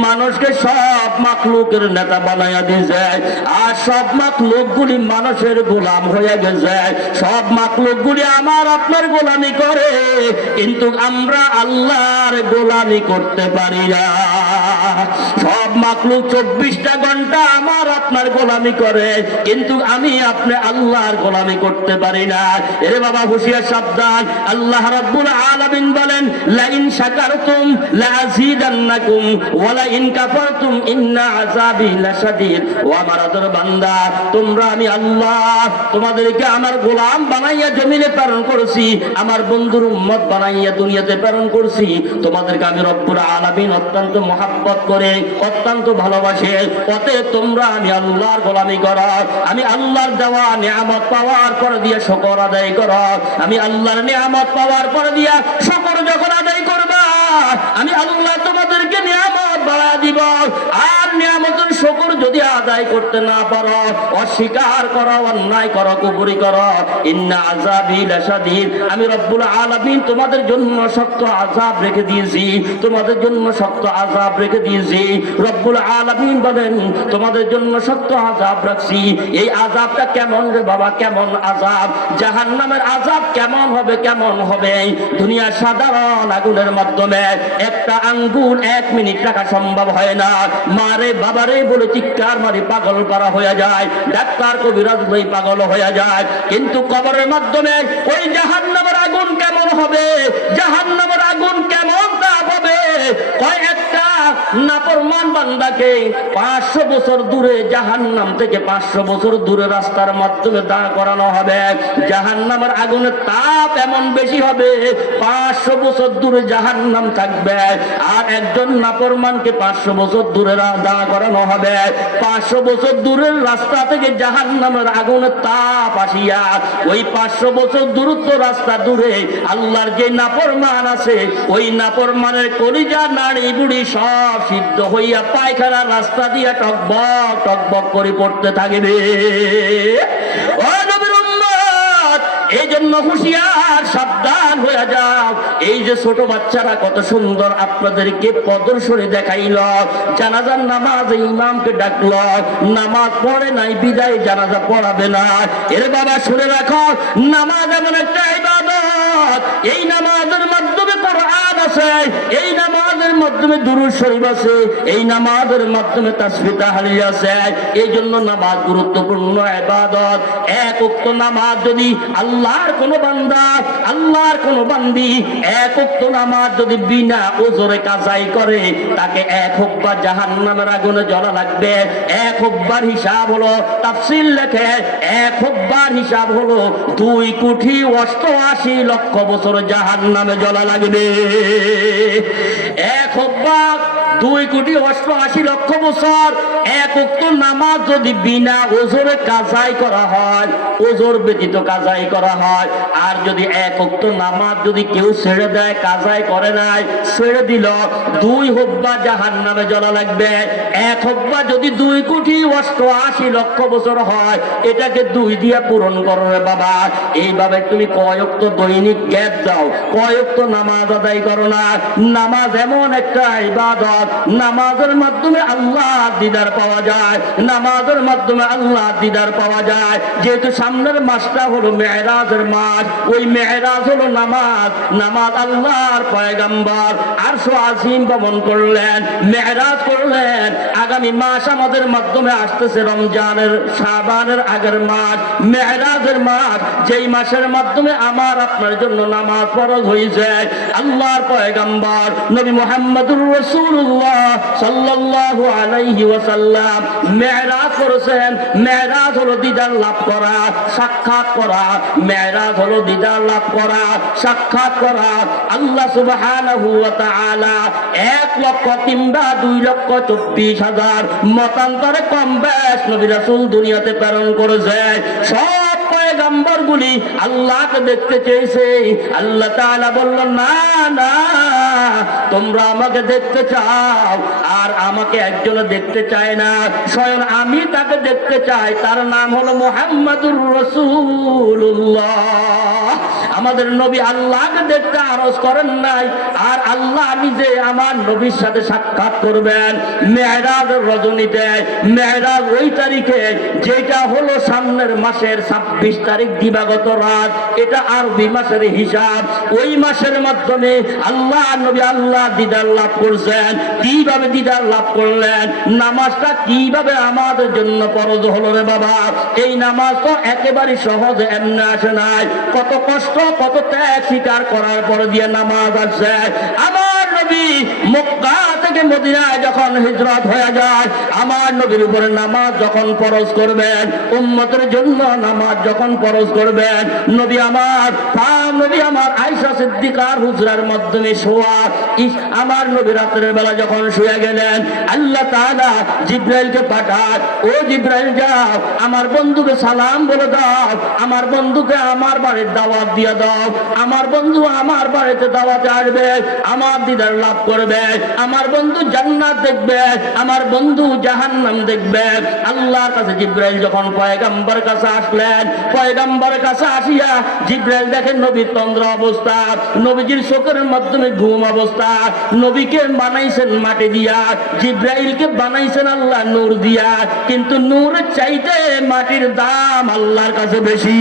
মানুষকে সব মাখলুকের নেতা বানাইয়া দিয়েছে। আর সব মাখলুকগুলি মানুষের গোলাম হয়ে গেছে, সব মাখলুকগুলি আমার আপনার গোলামি করে, কিন্তু আমরা আল্লাহর গোলামি করতে পারি না। সব মাখলুক 24টা ঘন্টা আমার আপনার গোলামি করে, কিন্তু আমি আপনি আল্লাহর গোলামি করতে পারি না। এরে বাবা হুঁশিয়ার সাবধান। আল্লাহ রাব্বুল আলামিন বলেন লা ইন শাকারতুম লা আযীদান্নাকুম ওয়া লা ইন কাফারতুম ইন্না আযাবি লাশাদীদ। ও আমার আদর বান্দা, তোমরা আমি আল্লাহ তোমাদেরকে আমার গোলাম বানাইয়া জমিনে প্রেরণ করেছি, আমার বন্ধুর উম্মত বানাইয়া দুনিয়াতে প্রেরণ করেছি। তোমাদেরকে আমি রব্বুল আলামিন অত্যন্ত মহব্বত করে অত্যন্ত ভালোবাসে। অতএব তোমরা আমি আল্লাহর গোলামি করো, আমি আল্লাহর দেওয়া নিয়ামত পাওয়ার পর দিয়ে শুকর আদায় করো। আমি আল্লাহর নিয়ামত পাওয়ার পর দিয়া শুকর যখন আদায় করবা, আমি আল্লাহ তোমাদেরকে নিয়ামত বাড়ায় দিব। আর নিয়ামতের শুকর যদি আদায় করতে না পারো, অস্বীকার করো, অন্যায় করো, কুফরি করো, ইন্না আযাবি লাশাদীদ, আমি রব্বুল আলামিন তোমাদের জন্য শক্ত আযাব রেখে দিয়েছি, তোমাদের জন্য শক্ত আযাব রেখে দিয়েছি। রব্বুল আলামিন বলেন তোমাদের জন্য শক্ত আযাব রাখছি। এই আযাবটা কেমন রে বাবা, কেমন আযাব? জাহান্নামের আযাব কেমন হবে, কেমন হবে? দুনিয়া সাধারণ আগুনের মাধ্যমে একটা আঙ্গুল 1 মিনিট রাখা সম্ভব হয় না। মারে বাবারে বলে চিৎকার মারি পাগল পারা হয়ে যায়, ডাক্তার কবিরাজ বই পাগল হয়ে যায়। কিন্তু কবরের মাধ্যমে ওই জাহান্নামের আগুন কেমন হবে, জাহান্নামের আগুন কেমন তাপ হবে? কয়েকটা নাফরমান বান্দাকে 500 বছর দূরে জাহান্নাম থেকে 500 বছর দূরে রাস্তার মাধ্যমে দাঁড় করানো হবে। জাহান্নামের আগুনের তাপ এমন বেশি হবে, 500 বছর দূরে জাহান্নাম থাকবে, আর একজন নাফরমানকে 500 বছর দূরে দাঁড় করানো হবে। 500 বছর দূরের রাস্তা থেকে জাহান্নামের আগুনের তাপ আসিয়া ওই 500 বছর দূরত্ব রাস্তা দূরে আল্লাহর যে নাফরমান আছে, ওই নাফরমানের কলিজা নাড়ি বুড়ি সব সিদ্ধ হইয়া পায়খানা রাস্তা দিয়া টকবক টকবক করে পড়তে থাকবে। ও নবীর উম্মত, এই জন্য জন্য হুঁশিয়ার, সাবধান হয়ে যাও। এই যে ছোট বাচ্চারা কত সুন্দর আপনাদেরকে প্রদর্শনী দেখাইল, জানাজার নামাজে ইমামকে ডাকল, নামাজ পড়ে নাই বিদায় জানাজা পড়াবে না। এর বাবা শুনে রাখো, নামাজ এমন একটা ইবাদত, এই নামাজের মাধ্যমে কোরআন আছে, এই নামাজের মাধ্যমে দুরূদ শরীফ আছে, এই নামাজের মাধ্যমে তাসবিহ তাহলিল আছে। এই জন্য নামাজ গুরুত্বপূর্ণ ইবাদত। এক ওয়াক্ত নামাজ যদি আল্লাহর কোন বান্দা, আল্লাহর কোন বান্দি এক ওয়াক্ত নামাজ যদি বিনা ওজরে কাজাই করে, তাকে এক হুব্বা জাহান্নামের আগুনে জ্বলা লাগবে। এক হুব্বার হিসাব হলো, তাফসীর লেখে, এক হুব্বার হিসাব হলো 2,88,00,000 বছর জাহান্নামে জ্বলা লাগবে। এক হুব্বা 2,88,00,000 বছর। এক ওয়াক্ত নামাজ যদি বিনা ওজরে কাজাই করা হয়, ওজর ব্যতীত কাজাই করা হয়, আর যদি এক ওয়াক্ত নামাজ যদি কেউ ছেড়ে দেয়, কাজাই করে নাই, ছেড়ে দিল, 2 হুব্বা জাহান্নামে জ্বলা লাগবে। এক হুব্বা যদি 2,88,00,000 বছর হয়, এটাকে 2 দিয়ে পূরণ করো রে বাবা। এইভাবে তুমি কয় ওয়াক্ত দৈনিক গ্যাপ দাও, কয় ওয়াক্ত নামাজ আদায় করো না। নামাজ এমন একটা ইবাদত, নামাজের মাধ্যমে আল্লাহ দিদার পাওয়া যায়, নামাজের মাধ্যমে আল্লাহ দিদার পাওয়া যায়। যেহেতু সামনের মাসটা হলো মেরাজের মাস, ওই মেরাজ হলো নামাজ। নামাজ আল্লাহর পয়গম্বর আরশ আজিম ভ্রমণ করলেন, মেরাজ করলেন। আগামী মাস আমাদের মাধ্যমে আসতেছে রমজানের, শাবানের আগের মাস, মেরাজের মাস, যেই মাসের মাধ্যমে আমার আপনার জন্য নামাজ ফরজ হয়েছে। আল্লাহর পয়গম্বর নবী মুহাম্মদুর রাসূলুল্লাহ সাল্লাল্লাহু আলাইহি ওয়াসাল্লাম মেরাজ করেছেন। মেরাজ হলো দিদার লাভ করা, সাক্ষাৎ করা। মেরাজ হলো দিদার লাভ করা, সাক্ষাৎ করা। আল্লাহ সুবহানাহু ওয়া তাআলা 1,00,000 কিংবা 2,24,000 মতান্তরে কম বেশ নবী রাসূল দুনিয়াতে প্রেরণ করেছে। সব পয়গম্বর গুলি আল্লাহকে দেখতে চেয়েছে। আল্লাহ তাআলা বলল, না না, তোমরা আমাকে দেখতে চাও, আর আমাকে একজন দেখতে চায় না, স্বয়ং আমি তাকে দেখতে চাই। তার নাম হলো মুহাম্মাদুর রাসূলুল্লাহ। আমাদের নবী আল্লাহকে দেখতে আরজ করেন নাই, আর আল্লাহ নিজে আমার নবীর সাথে সাক্ষাৎ করবেন মেরাজের রজনীতে। মেরাজ ওই তারিখে যেটা হলো সামনের মাসের 26 তারিখ দিবাগত রাত, এটা আরবি মাসের হিসাব। ওই মাসের মাধ্যমে আল্লাহ নবী আল্লাহ দিদার লাভ করছেন। কিভাবে দিদার লাভ করলেন? নামাজটা কিভাবে আমাদের জন্য ফরজ হলো রে বাবা? এই নামাজ তো একেবারে সহজ এমনি আসে নাই, কত কষ্ট, কত ত্যাগ স্বীকার করার পরে দিয়ে নামাজ আসছে। আমার নবী মক্কা থেকে মদিনায় যখন হিজরত হয়ে যায়, আমার নবীর উপরে নামাজ যখন ফরজ করবেন, উম্মতের জন্য নামাজ যখন ফরজ করবেন, নবী আমার আয়েশা সিদ্দিকার হুজরার মাধ্যমে শোয়া, আমার নবী রাতের বেলা যখন শুয়ে গেলেন, আল্লাহ তাআলা জিবরাইলকে পাঠায়, ও জিবরাইল যাও আমার বন্ধুকে সালাম বলে দাও, আমার বন্ধুকে আমার বাড়ির দাওয়াত দিয়ে দাও। আমার বন্ধু আমার বাড়িতে দাওয়াতে আসবে, আমার দিদার লাভ করবে, আমার বন্ধু জান্নাত দেখবে, আমার বন্ধু জাহান্নাম দেখবে। আল্লাহর কাছে জিবরাইল যখন পয়গম্বর কাছে আসলেন, পয়গম্বরের কাছে আসিয়া জিবরাইল দেখেন নবীর তন্দ্রা অবস্থা, নবীজির চোখের মাধ্যমে ঘুম অবস্থা। নবীকে বানাইছেন মাটি দিয়া, জিবরাইলকে বানাইছেন আল্লাহ নূর দিয়া, কিন্তু নূরের চাইতে মাটির দাম আল্লাহর কাছে বেশি।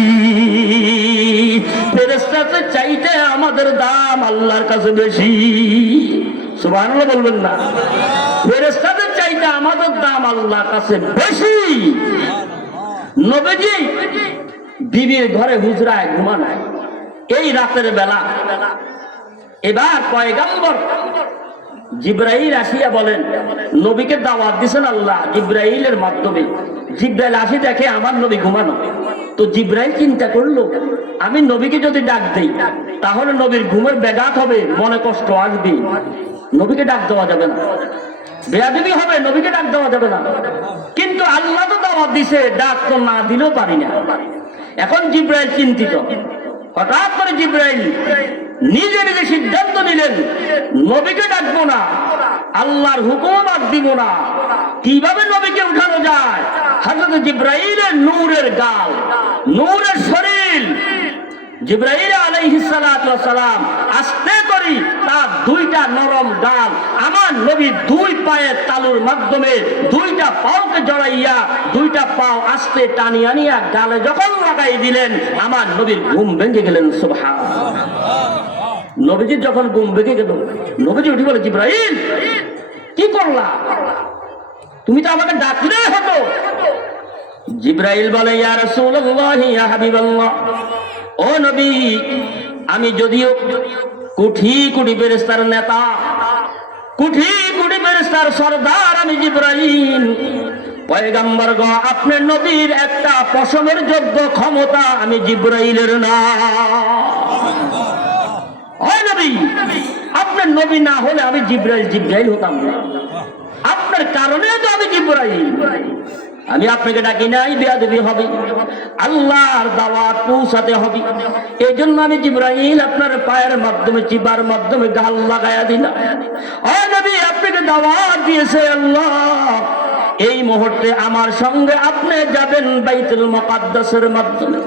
ফেরেশতাদের চাইতে আমাদের দাম আল্লাহর কাছে বেশি। সুবহানাল্লাহ বলবেন না? ফেরেশতাদের চাইতে আমাদের দাম আল্লাহর কাছে বেশি। নবীজি বিবির ঘরে হুজরায় ঘুমানায় এই রাতের বেলা। এবার পয়গম্বর জিবরাইল আসিয়া বলেন, নবীকে দাওয়াত দিছেন আল্লাহ জিবরাইলের মাধ্যমে। জিবরাইল আসি দেখে আমার নবী ঘুমানো। তো জিবরাইল চিন্তা করলো, আমি নবীকে যদি ডাক দেই তাহলে নবীর ঘুমের ব্যাঘাত হবে, মনে কষ্ট আসবে, নবীকে ডাক দেওয়া যাবে না, বেয়াদবি হবে, নবীকে ডাক দেওয়া যাবে না। কিন্তু আল্লাহ তো দাওয়াত দিছে, ডাক তো না দিলেও পারি না। এখন জিবরাইল চিন্তিত। হঠাৎ করে জিবরাইল নিজে নিজে সিদ্ধান্ত নিলেন, নবীকে ডাকবো না, আল্লাহর হুকুম আর দিব না। কিভাবে নবীকে উঠানো যায়? হযরত জিবরাইলের নূরের গাল, নূরের শরীর, জিবরাইল আলাইহিস সালাতু ওয়াস সালাম আস্তে করি তার দুইটা নরম গাল আমার নবীর দুই পায়ের তালুর মাধ্যমে দুইটা পাওকে জড়াইয়া দুইটা পাও আস্তে টানি আনিয়া গালে যখন লাগাই দিলেন আমার নবীর ঘুম ভেঙে গেলেন। সুবহানাল্লাহ। নবীজি যখন ঘুম ভেঙে গেল, নবীজি উঠে বলে, জিবরাইল কি করলা? তুমি তো আমাকে ডাকলে হতো। জিবরাইল বলে, ইয়া রাসূলুল্লাহ, ইয়া হাবিবাল্লাহ, ও নবী, আমি যদিও কোটি কোটি ফেরেশতার নেতা, কোটি কোটি ফেরেশতার সরদার, আমি জিবরাইল পয়গম্বর গো, আপনার নবীর একটা পশমের যোগ্য ক্ষমতা আমি জিবরাইলের না। ও নবী, আপনার নবী না হলে আমি জিবরাইল হতাম না। আপনার কারণে তো আমি জিবরাইল। আমি আপনাকে ডাকি নাই, বেয়াদবি হবে, আল্লাহর দাওয়াত পৌঁছাতে হবে। এই জন্য আমি জিবরাইল আপনার পায়ের মাধ্যমে চিবার মাধ্যমে গাল লাগায়া দিলাম। ও নবী, আপনাকে দাওয়াত দিয়েছে আল্লাহ, এই মুহূর্তে আমার সঙ্গে আপনি যাবেন বাইতুল মুকাদ্দাসের মাধ্যমে।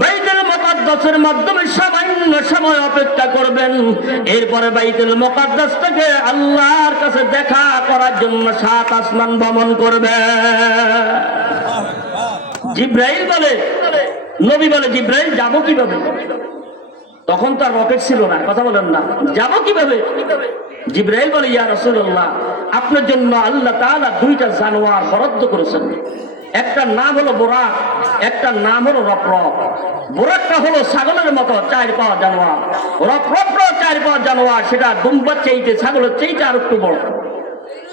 বাইতুল মুকাদ্দাসের মাধ্যমে সামান্য সময় অপেক্ষা করবেন, এরপরে বাইতুল মুকাদ্দাস থেকে আল্লাহর কাছে দেখা করার জন্য 7 আসমান ভ্রমণ করবে। জিবরাইল বলে, নবী বলে, জিবরাইল যাবো কিভাবে? তখন তো আর রকেট ছিল না, কথা বলেন না, যাবো কিভাবে? জিবরাইল বলে, ইয়া রাসূলুল্লাহ, আপনার জন্য আল্লাহ তাআলা দুইটা জানোয়ার বরাদ্দ করেছেন। একটা নাম হলো বোরাক, একটা নাম হলো রপরপ। বোরাকটা হলো ছাগলের মতো 4 পা জানোয়ার, রপরপটা 4 পা জানোয়ার, সেটা দুম্বার চাইতে ছাগলের চাইতে আর একটু বড়।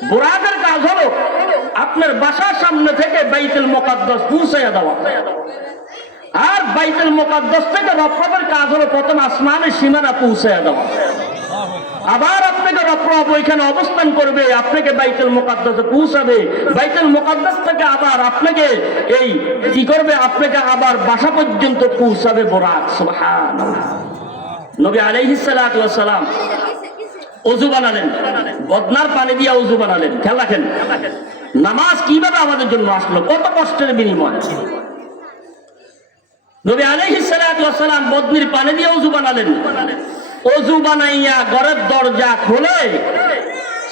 বোরাকের কাজ হলো আপনার বাসার সামনে থেকে বাইতুল মুকাদ্দাস পৌঁছাইয়া দেওয়া, আর বাইতুল মুকাদ্দাস থেকে রপরপের কাজ হলো প্রথম আসমানের সীমানা পৌঁছাইয়া দেওয়া। আবার আপনাকে রপরপ ওইখানে অবস্থান করবে, আপনাকে বাইতুল মুকাদ্দাসে পৌঁছাবে, বাইতুল মুকাদ্দাস থেকে আবার আপনাকে এই কি করবে, আপনাকে আবার বাসা পর্যন্ত পৌঁছাবে বোরাক। সুবহানাল্লাহ। নবী আলাইহিস সালাতু ওয়াস সালাম ওযু বানালেন, বদনার পানি দিয়ে ওযু বানালেন। খেয়াল রাখেন, নামাজ কিভাবে আমাদের জন্য আসলো, কত কষ্টের বিনিময়। নবী আলাইহিস সালাতু ওয়াস সালাম বদনির পানি দিয়ে ওযু বানালেন। ওযু বানাইয়া ঘরের দরজা খুলে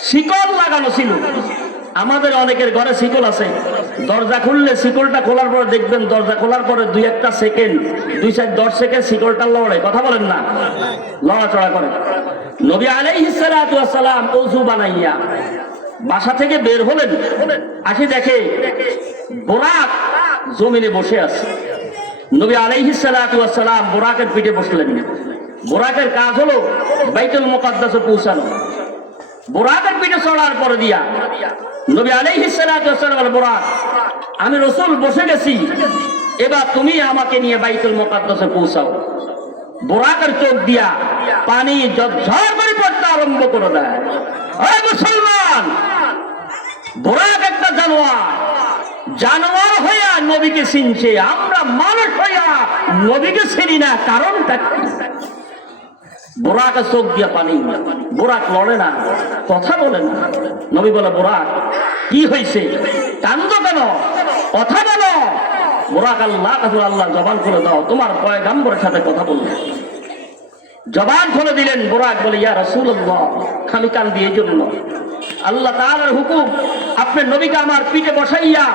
শিকল লাগানো ছিল। আমাদের অনেকের ঘরে শিকল আছে, দরজা খুললে শিকলটা খোলার পরে দেখবেন, দরজা খোলার পরে 2-1 সেকেন্ড, 2-4-10 সেকেন্ড শিকলটা লড়ে, কথা বলেন না, লড়াচড়া করে। নবী আলাইহিস সালাতু ওয়াস সালাম ওযু বানাইয়া বাসা থেকে বের হলেন, আসি দেখে বোরাক জমিনে বসে আছে। নবী আলাইহিস সালাতু ওয়াস সালাম বোরাকের পিঠে বসলেন। বোরাকের কাজ হলো বাইতুল মুকাদ্দাসে পৌঁছানো। বোরাকের পিঠে চড়ার পরে দিয়া নবী আলাইহিস সালাতু ওয়াস সালাম বলে, বোরাক, আমি রাসূল বসে গেছি, এবার তুমি আমাকে নিয়ে বাইতুল মুকাদ্দাসে পৌঁছাও। বোরাকের চোখ দিয়া পানি ঝরঝর করে পড়তে আরম্ভ করে দেয়। ও মুসলমান, বোরাক একটা জানোয়ার, জানোয়ার হইয়া নবীকে চিনছে, আমরা মানুষ হইয়া নবীকে চিনি না, কারণটা কি? বোরাকের চোখ দিয়া পানি, বোরাক লড়ে না, কথা বলে না। নবী বলে, বোরাক কি হয়েছে, কান্দো কেন, কথা বলো। বোরাক, আল্লাহ জবান খুলে দাও, তোমার পয়গম্বরের সাথে কথা বলবে। জবান খুলে দিলেন। বোরাক বলে, ইয়া রাসূলুল্লাহ, আমি কান্দি এই জন্য, আল্লাহ তাআলার হুকুম, আপনার নবীকে আমার পিঠে বসাইয়া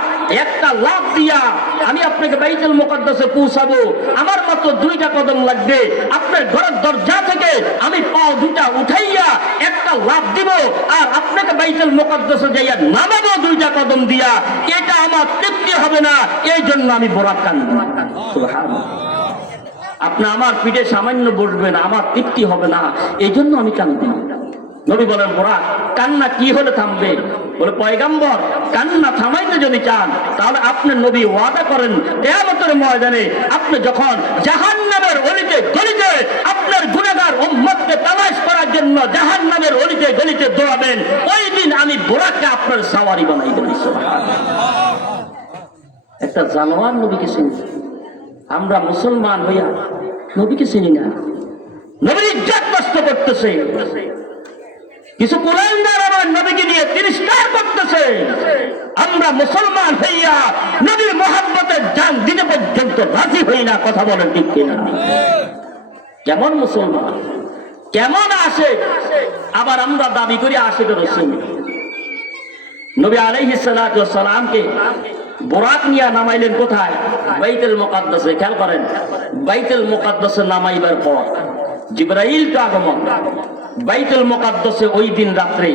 একটা লাফ দিয়া আমি আপনাকে বাইতুল মুকাদ্দাসে পৌঁছাবো। আমার মাত্র 2টা কদম লাগবে, আপনার ঘরের দরজা থেকে আমি পাও 2টা উঠাইয়া একটা লাফ দিব, আর আপনাকে বাইতুল মুকাদ্দাসে যাইয়া নামাবো 2টা কদম দিয়া। এটা আমার তৃপ্তি হবে না, এই জন্য আমি বোরাক কান্দি। সুবহানাল্লাহ। আপনি আমার পিঠে সামান্য বসবেন, আমার তৃপ্তি হবে না, এই জন্য আমি কান্দি। নবী বলেন, বোরাক, কান্না কি হলে থামবে? বলে, পয়গম্বর, কান্না থামাইতে যদি চান তাহলে আপনি নবী ওয়াদা করেন, কিয়ামতের ময়দানে আপনি যখন জাহান্নামের অলিতে গলিতে আপনার গুনাহগার উম্মতকে তালাশ করার জন্য জাহান্নামের অলিতে গলিতে দৌড়াবেন, ওই দিন আমি বোরাককে আপনার সাওয়ারি বানাই দেব। একটা জানোয়ার নবীকে চিনি, আমরা মুসলমান হইয়া নবীকে চিনি না, নবীর ইজ্জত নষ্ট করতেছে। কিছু কুলাঙ্গার আমার নবীকে নিয়ে তিরস্কার করতেছে। আমরা মুসলমান হইয়া নবীর মহব্বতের জান দিতে পর্যন্ত রাজি হই না, কথা বলেন ঠিক কিনা? কেমন মুসলমান, কেমন আসে, আবার আমরা দাবি করি আশিক রাসূল। নবী আলাইহিস সালাতু ওয়াস সালামকে বোরাক নিয়ে নামাইলেন কোথায়? বাইতুল মুকাদ্দাসে। খেয়াল করেন, বাইতুল মুকাদ্দাসে নামাইবার পর জিবরাইল তো আগমন। বাইতুল মুকাদ্দাসে ওই দিন রাত্রে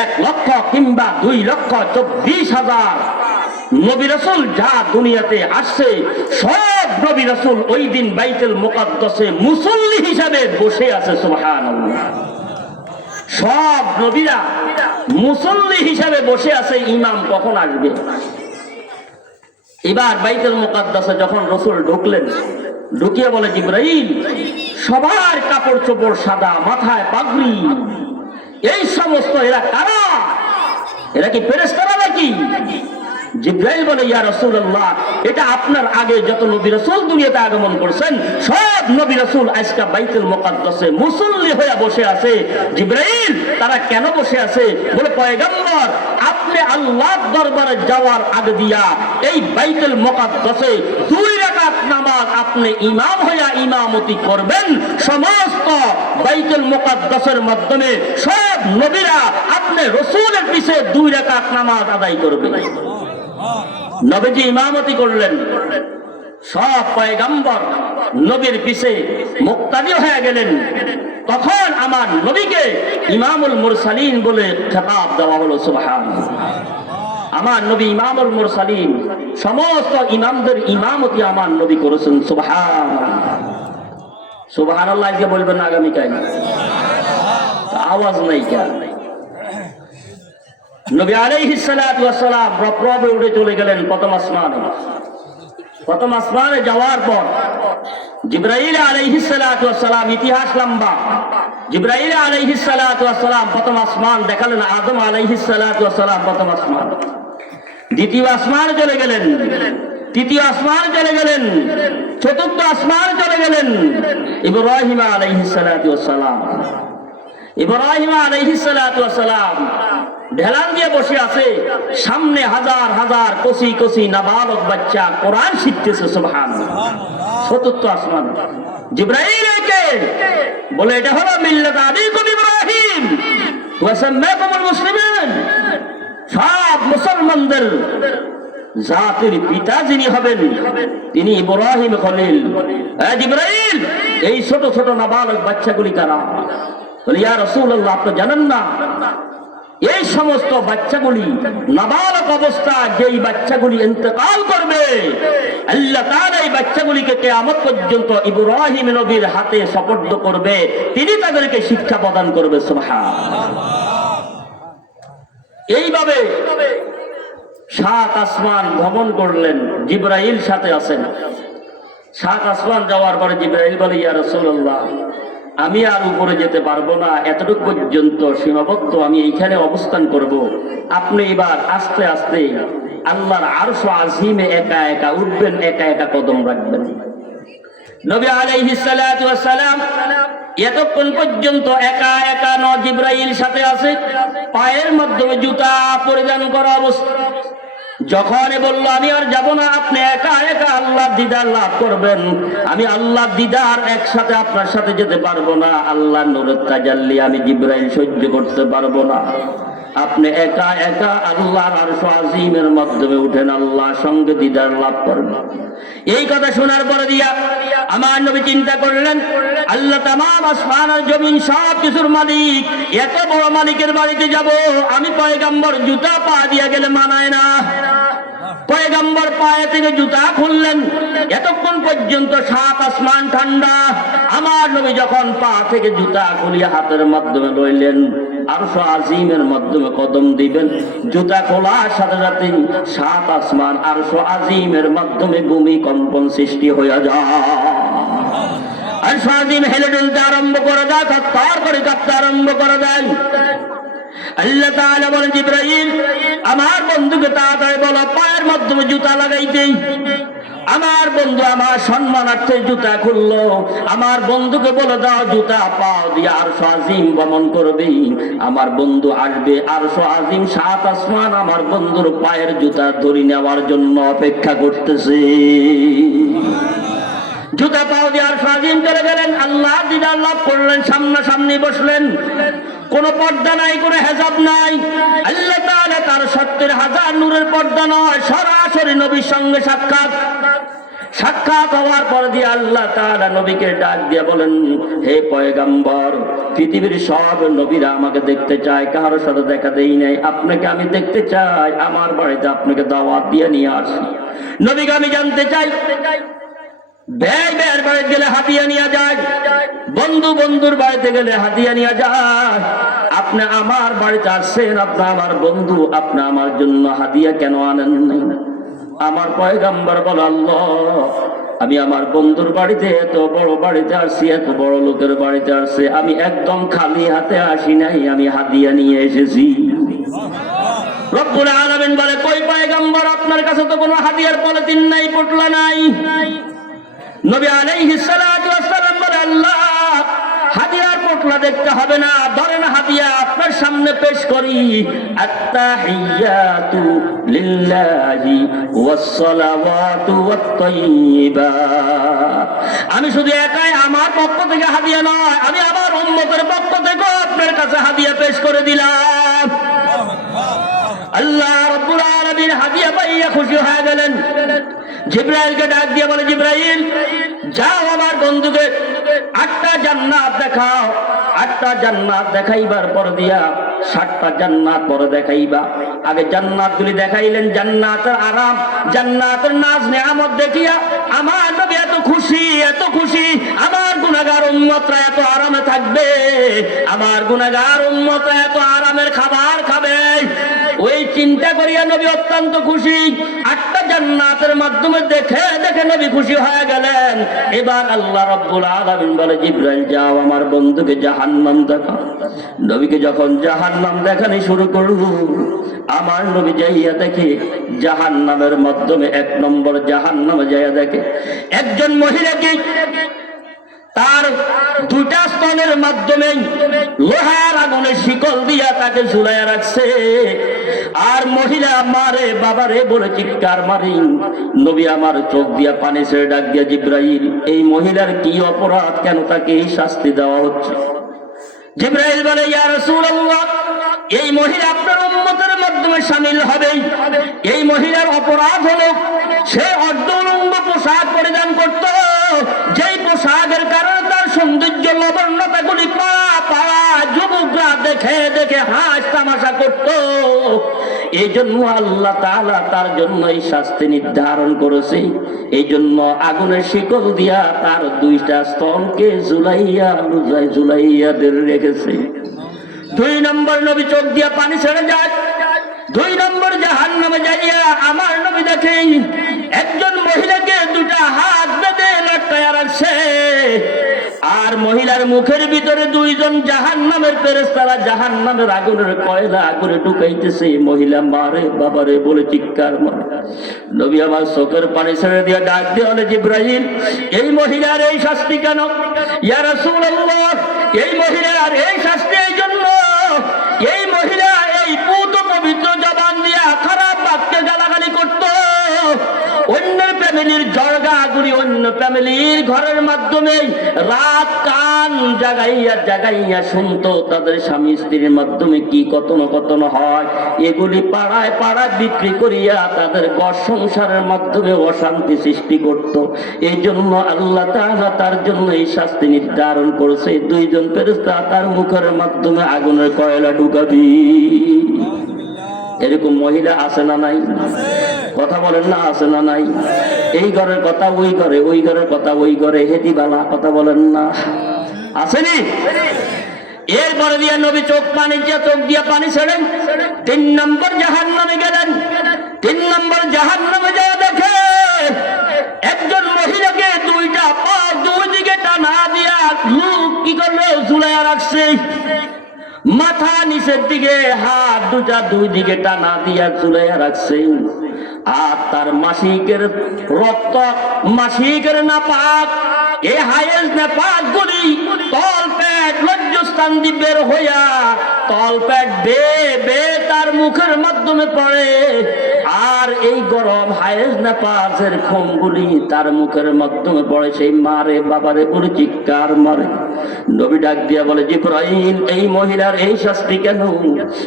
1 লক্ষ কিংবা 2 লক্ষ 24,000 নবী রাসূল যা দুনিয়াতে আসছে, সব নবী রাসূল ওই দিন বাইতুল মুকাদ্দাসে মুসল্লি হিসাবে বসে আছে। সুবহানাল্লাহ। সব নবীরা মুসল্লি হিসাবে বসে আছে, ইমাম কখন আসবে। এবার বাইতুল মুকাদ্দাসে যখন রাসূল ঢুকলেন, ঢুকিয়ে বলে জিবরাইল, সবার কাপড় চোপড় সাদা, মাথায় পাগড়ি, এই সমস্ত এরা কারা? এরা কি ফেরেশতারা নাকি? জিবরাইল বলে, ইয়া রাসূলুল্লাহ, এটা আপনার আগে যত নবী রাসূল দুনিয়াতে আগমন করেছেন, সব নবী রাসূল আজকে বাইতুল মুকাদ্দাসে মুসল্লি হয়ে বসে আছে। জিবরাইল, তারা কেন বসে আছে? বলে, পয়গম্বর, আপনি আল্লাহর দরবারে যাওয়ার আগে দিয়া এই বাইতুল মুকাদ্দাসে 2 রাকাত নামাজ আপনি ইমাম হইয়া ইমামতি করবেন। সমস্ত বাইতুল মুকাদ্দাসের মাধ্যমে সব নবীরা আপনি রাসূলের পিছে 2 রাকাত নামাজ আদায় করবে। নবীজি ইমামতি করলেন, সব পয়গম্বর নবীর পিছে মুক্তাদি হয়ে গেলেন। তখন আমার নবীকে ইমামুল মুরসালিন বলে খেতাব দেওয়া হলো। সুবহানাল্লাহ। আমার নবী ইমামুল মুরসালিন, সমস্ত ইমামদের ইমামতি আমার নবী করেছেন। সুবহানাল্লাহ। সুবহানাল্লাহ আজকে বলবেন আগামীকাল, আওয়াজ নাই কেন? নবী আলাইহিস সালাতু ওয়াস সালাম রব উড়ে চলে গেলেন প্রথম আসমানে। প্রথম আসমানে যাওয়ার পর জিবরাইল আলাইহিস সালাতু ওয়াস সালাম, ইতিহাস লম্বা। জিবরাইল আলাইহিস সালাতু ওয়াস সালাম প্রথম আসমান দেখালেন, আদম আলাইহিস সালাতু ওয়াস সালাম প্রথম আসমান। দ্বিতীয় আসমানে চলে গেলেন, তৃতীয় আসমানে চলে গেলেন, চতুর্থ আসমানে চলে গেলেন ইব্রাহিম আলাইহিস সালাতু ওয়াস সালাম। ইব্রাহিম আলাইহিস সালাতু ওয়াস সালাম ঢেলান দিয়ে বসে আছে, সামনে হাজার হাজার কচি কচি নাবালক বাচ্চা কোরআন শিখতেছে। সুবহানাল্লাহ। চতুর্থ আসমান জিবরাইল একে বলে, এটা হলো মিল্লাত আবিকুম ইব্রাহিম ওয়া সাম্মাকুমুল মুসলিমিন। সব মুসলমানদের জাতির পিতা যিনি হবেন তিনি ইব্রাহিম খলিল। জিবরাইল, এই ছোট ছোট নাবালক বাচ্চাগুলি কারা? বলে, ইয়া রাসূলুল্লাহ, আপনি জানেন না এই সমস্ত বাচ্চাগুলি নাবালক অবস্থা, যেই বাচ্চাগুলি ইন্তেকাল করবে, আল্লাহ তাআলা এই বাচ্চাগুলিকে কিয়ামত পর্যন্ত ইব্রাহিম নবীর হাতে সুপর্দ করবে, তিনি তাদেরকে শিক্ষা প্রদান করবে। সুবহানাল্লাহ। এইভাবে 7 আসমান ভ্রমণ করলেন, জিবরাইল সাথে আছেন। 7 আসমান যাওয়ার পরে জিবরাইল বলে, ইয়া রাসূলুল্লাহ, আমি আর উপরে যেতে পারবো না, এতটুকু পর্যন্ত সীমাবদ্ধ, আমি এইখানে অবস্থান করব। আপনি এবার আস্তে আস্তে আল্লাহর আরশ আজিমে একা একা উঠবেন, একা একা কদম রাখবেন। নবী আলাইহিস সালাতু ওয়াস সালাম এতক্ষণ পর্যন্ত একা একা জিবরাইল সাথে আছে, পায়ের মাধ্যমে জুতা পরিধান করা অবস্থা। যখন বললো আমি আর যাব না, আপনি একা একা আল্লাহর দিদার লাভ করবেন, আমি আল্লাহর দিদার একসাথে আপনার সাথে যেতে পারবো না, আল্লাহর নূরের তাজাল্লি আমি জিবরাইল সহ্য করতে পারবো না, আপনি একা একা আল্লাহর আরশ আজিমের মাধ্যমে উঠেন, আল্লাহর সঙ্গে দিদার লাভ করবেন। এই কথা শোনার পরে দিয়া আমার নবী চিন্তা করলেন, আল্লাহ তামাম আসমান আর জমিন সব কিছুর মালিক, এত বড় মালিকের বাড়িতে যাব, আমি পয়গম্বর জুতা পা দিয়া গেলে মানায় না। পয়গম্বর পায়ে থেকে জুতা খুললেন, এতক্ষণ পর্যন্ত 7 আসমান ঠান্ডা। আমার নবী যখন পা থেকে জুতা খুলিয়া হাতের মাধ্যমে লইলেন, আরশ আজিমের মাধ্যমে কদম দিবেন, জুতা খোলার সাথে সাথে 7 আসমান আরশ আজিমের মাধ্যমে ভূমিকম্পন সৃষ্টি হয়ে যায়। আরশ আজিম হেলে দুলতে আরম্ভ করে দেয়, থরথর করে কাঁপতে আরম্ভ করে দেয়। আল্লাহ তাআলা বলেন, জিবরাইল, আমার বন্ধুকে তাড়াতাড়ি বলো পায়ের মাধ্যমে জুতা লাগাইতে। আমার বন্ধু আমার সম্মানার্থে জুতা খুললো, আমার বন্ধুকে বলে দাও জুতা পাও দিয়ে আরশ আজিম ভ্রমণ করবে। আমার বন্ধু আসবে, আরশ আজিম 7 আসমান আমার বন্ধুর পায়ের জুতা ধরে নেওয়ার জন্য অপেক্ষা করতেছে। জুতা পাও দিয়ে আর স্বাধীন করে গেলেন। আল্লাহ দিদার লাভ করলেন, সামনাসামনি বসলেন, কোন পর্দা নাই, কোন হেজাব নাই। আল্লাহ তাআলা তার 70,000 নূরের পর্দা নয়, সরাসরি নবীর সঙ্গে সাক্ষাৎ হওয়ার পর দিয়ে আল্লাহ তাআলা নবীকে ডাক দিয়ে বলেন, হে পয়গম্বর, পৃথিবীর সব নবীরা আমাকে দেখতে চায়, কারোর সাথে দেখা দেই নাই, আপনাকে আমি দেখতে চাই, আমার বাড়িতে আপনাকে দাওয়াত দিয়ে নিয়ে আসি। নবীকে আমি জানতে চাই। ব্যয়ের বাড়িতে গেলে হাতিয়া নিয়ে যায়, বন্ধুর বাড়িতে গেলে হাতিয়া নিয়ে যায়। আপনি আমার বাড়িতে আসছেন, আপনি আমার বন্ধু, আপনি আমার জন্য হাদিয়া কেন আনেন নাই? আমার পয়গম্বর বলে, আল্লাহ, আমি আমার বন্ধুর বাড়িতে, এত বড় বাড়িতে আসছি, এত বড় লোকের বাড়িতে আসছে, আমি একদম খালি হাতে আসি নাই, আমি হাদিয়া নিয়ে এসেছি। রব্বুল আলামিন বলে, কই পয়গম্বর, আপনার কাছে তো কোনো হাদিয়ার পলিথিন নাই, পোটলা নাই। নবী আলাইহিস সালাতু ওয়াস সালাম বলে, আল্লাহ, হাদিয়ার পোটলা দেখতে হবে না, ধরেন হাদিয়া আপনার সামনে পেশ করি। আত্তাহিয়াতু লিল্লাহি ওয়াস সালাওয়াতু ওয়াত তাইয়্যিবাত। আমি শুধু একাই আমার পক্ষ থেকে হাদিয়া নয়, আমি আমার উম্মতের পক্ষ থেকে আপনার কাছে হাদিয়া পেশ করে দিলাম। আল্লাহ রাব্বুল আলামিন হাদিয়া পাইয়া খুশি হয়ে গেলেন। জিবরাইলকে ডাক দিয়ে বলে, জিবরাইল, যাও আমার বন্ধুকে 8টা জান্নাত দেখাও। 8টা জান্নাত দেখাইবার পর দিয়া 7টা জান্নাত পরে দেখাইবা। আগে জান্নাতগুলি দেখাইলেন, জান্নাতের আরাম, জান্নাতের নাজ নেয়ামত দেখিয়া আমার নবী এত খুশি, আমার গুনাহগার উম্মতরা এত আরামে থাকবে, আমার গুনাহগার উম্মতরা এত আরামের খাবার খাবে, ওই চিন্তা করিয়া নবী অত্যন্ত খুশি। 8টা জান্নাতের মাধ্যমে দেখে নবী খুশি হয়ে গেলেন। এবার আল্লাহ রাব্বুল আলামিন বলে, জিবরাইল, যাও আমার বন্ধুকে জাহান্নাম দেখাও। নবীকে যখন জাহান্নাম দেখানি শুরু করলো, আমার নবী যাইয়া দেখে জাহান্নামের মাধ্যমে 1 নম্বর জাহান্নামে যাইয়া দেখে একজন মহিলাকে তার 2টা স্তনের মাধ্যমে লোহার আগুনে শিকল দিয়া তাকে ঝুলাইয়া রাখছে। আর মহিলা মারে বাবারে বলে চিৎকার মারি। নবী আমার চোখ দিয়া পানি ছেড়ে ডাক দিয়া, জিবরাইল, এই মহিলার কি অপরাধ, কেন তাকে এই শাস্তি দেওয়া হচ্ছে? জিবরাইল বলে, ইয়া রাসূলুল্লাহ, এই মহিলা আপনার উম্মতের মাধ্যমে শামিল হবে। এই মহিলার অপরাধ হলো সে অর্ধউলঙ্গ পোশাক পরিধান করত, যেই পোশাকের কারণে তার সৌন্দর্য লবণতাগুলি পাওয়া যুবকরা দেখে হাস তামাশা করত। এই জন্য আল্লাহ তাআলা তার জন্য এই শাস্তি নির্ধারণ করেছে। এই জন্য আগুনের শিকল দিয়া তার 2টা স্তনকে ঝুলাইয়া ধরে রেখেছে। 2 নম্বর নবী চোখ দিয়া পানি ছেড়ে যায়। 2 নম্বর জাহান্নামে যাইয়া আমার নবী দেখে একজন মহিলাকে 2টা হাত বেঁধে লটকায়া রাখছে। আর মহিলার মুখের ভিতরে 2 জন জাহান্নামের ফেরেশতারা জাহান্নামের আগুনের কয়লা আগুনে ঢুকাইতেছে। মহিলা মারে বাবারে বলে চিৎকার মারে। নবী আমার চোখের পানি ছেড়ে দিয়ে ডাক দিয়ে বলে, জিবরাইল, এই মহিলার এই শাস্তি কেন? ইয়া রাসূলুল্লাহ, এই মহিলার এই শাস্তি এই জন্য, এই মহিলা এই পুত পবিত্র জবান দিয়া খারাপ বাক্যে গালাগালি করত। অন্যের ফ্যামিলির জর্গাগুলি অন্য ফ্যামিলির ঘরের মাধ্যমে রাত কান জাগাইয়া শুনতো তাদের স্বামী স্ত্রীর মাধ্যমে কি কতন হয়। এগুলি পাড়ায় বিক্রি করিয়া তাদের ঘর সংসারের মাধ্যমে অশান্তি সৃষ্টি করত। এই জন্য আল্লাহ তাআলা তার জন্য এই শাস্তি নির্ধারণ করেছে। 2 জন ফেরেশতা তার মুখের মাধ্যমে আগুনের কয়লা ঢুকাবি। এরকম মহিলা আছে না নাই? কথা বলেন না, আছে না নাই? এই ঘরের কথা ওই ঘরে, ওই ঘরের কথা ওই ঘরে, হেতিবালা কথা বলেন না, আসেনি? এরপরে দিয়া নবী চোখ দিয়া পানি ছেড়েন। 3 নম্বর জাহান্নামে গেলেন। 3 নম্বর জাহান্নামে যাওয়া দেখে একজন মহিলাকে 2টা পা 2 দিকে টানা দিয়া লোক কি করলো, ঝুলাইয়া রাখছে। মাথা নিচের দিকে, হাত 2টা 2 দিকে টানা দিয়া ঝুলাইয়া রাখছে। আর তার মাসিকের রক্ত, মাসিকের নাপাক, এই হায়েজ নাপাক গুলি তল পেট লজ্জাস্থান স্থান দিয়ে বের হইয়া তলপেট বে তার মুখের মাধ্যমে পড়ে, আর এই গরম হায়েস নেপাসের খোমগুলি তার মুখের মাধ্যমে পড়ে। সেই মারে বাবারে বলে চিৎকার মারে। নবী ডাক দিয়া বলে, জিবরাইল এই মহিলার এই শাস্তি কেন?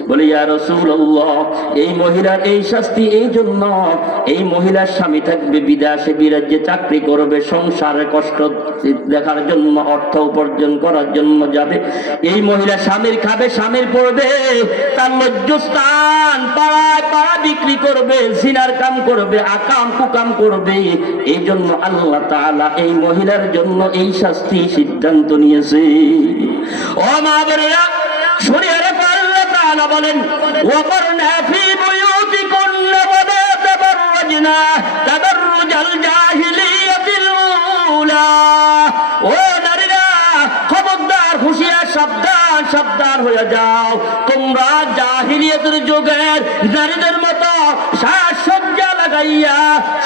বলে, ইয়া রাসূলুল্লাহ, এই মহিলার এই শাস্তি এই জন্য, এই মহিলার স্বামী থাকবে বিদেশে, বিরাজ্যে চাকরি করবে, সংসারে কষ্ট দেখার জন্য, অর্থ উপার্জন করার জন্য যাবে। এই মহিলা স্বামীর খাবে, স্বামীর পড়বে, তার লজ্জাস্থান পাড়ায় পাড়া বিক্রি করবে, জিনার কাম করবে, আকাম কুকাম করবে। এই জন্য আল্লাহ তাআলা এই মহিলার জন্য এই শাস্তি সিদ্ধান্ত নিয়েছে। ও মা বোনেরা, শরীয়তে আল্লাহ তাআলা বলেন, ওয়াকারনা ফি বুয়ুতিকুন্না ওয়ালা তাবাররাজনা তাবাররুজাল জাহিলিয়াতিল উলা। ও নারীরা, খবরদার, হুঁশিয়ার, সাবধান, সাবধান হয়ে যাও। তোমরা জাহিলিয়াতের যুগের নারীদের মতো সাজসজ্জা লাগাইয়া,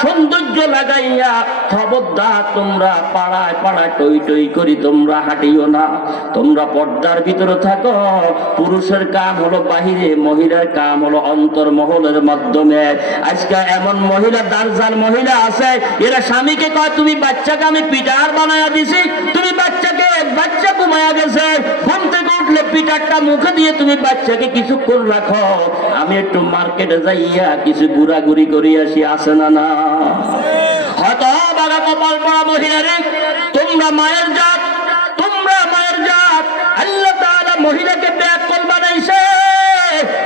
সৌন্দর্য লাগাইয়া, খবরদার তোমরা পাড়ায় পাড়ায় টই টই করি তোমরা হাঁটিও না। তোমরা পর্দার ভিতরে থাকো। পুরুষের কাম হলো বাহিরে, মহিলার কাম হলো অন্তর্মহলের মাধ্যমে। আজকে এমন মহিলা, দারজাল মহিলা আছে, এরা স্বামীকে কয়, তুমি বাচ্চাকে আমি পিটার বানায়া দিছি, তুমি বাচ্চাকে, বাচ্চা ঘুমায়া গেছে, ঘুম থেকে উঠলে পিটারটা মুখে দিয়ে তুমি বাচ্চাকে কিছুক্ষণ রাখো, আমি একটু মার্কেটে যাইয়া কিছু ঘুরাঘুরি করি আসি। আসে না? না, হয়তো বাগা কপাল পড়া মহিলারে, তোমরা মায়ের জাত, তোমরা মায়ের জাত। আল্লাহ তাআলা মহিলাকে বেআক্কেল বানাইছে,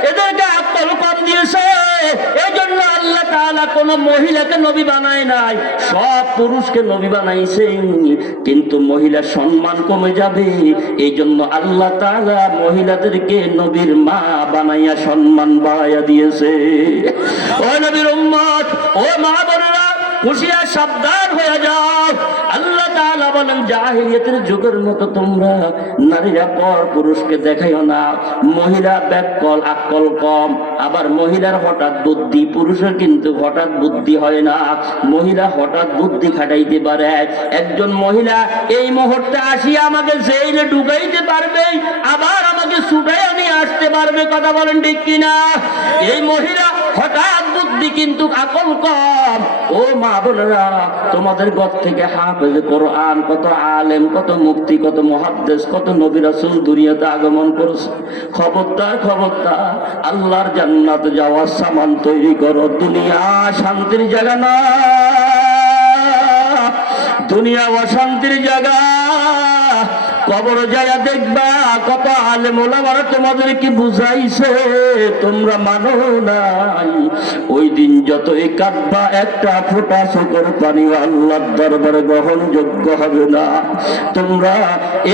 এদেরকে আকল কম দিয়েছে। এই জন্য আল্লাহ তাআলা কোন মহিলাকে নবী বানায় নাই, সব পুরুষকে নবী বানাইছে। কিন্তু মহিলার সম্মান কমে যাবে, এই জন্য আল্লাহ তাআলা মহিলাদেরকে নবীর মা বানাইয়া সম্মান বাড়াইয়া দিয়েছে। ও নবীর উম্মত, ও মা বোনেরা, হুঁশিয়ার, সাবধান হয়ে যাও। আল্লাহ তাআলা বলেন, জাহিলিয়াতের যুগের মতো তোমরা নারীরা পর পুরুষকে দেখাইও না। মহিলা ব্যাককল, আকল কম, আবার মহিলার হঠাৎ বুদ্ধি, পুরুষের কিন্তু হঠাৎ বুদ্ধি হয় না। মহিলা হঠাৎ বুদ্ধি খাটাইতে পারে। একজন মহিলা এই মুহূর্তে আসিয়া আমাকে জেলে ঢুকাইতে পারবে, আবার আমাকে ছুটাইয়া নিয়ে আসতে পারবে। কথা বলেন ঠিক কিনা? এই মহিলা হঠাৎ বুদ্ধি কিন্তু আকল কম। ও মা বোনেরা, তোমাদের ঘর থেকে হাফেজ কোরআন, কত আলেম, কত মুফতি, কত মুহাদ্দিস, কত নবী রাসূল দুনিয়াতে আগমন করেছে। খবরদার, খবরদার, আল্লাহর জান্নাত যাওয়ার সামান তৈরি করো। দুনিয়া শান্তির জায়গা না, দুনিয়া অশান্তির জায়গা। কবর যায়া দেখবা কত আলেম ওলামারা তোমাদেরকে বুঝাইছে, তোমরা মানো নাই। ওই দিন যতই কাঁদবা, একটা ফোঁটা চোখের পানি আল্লাহর দরবারে গ্রহণযোগ্য হবে না। তোমরা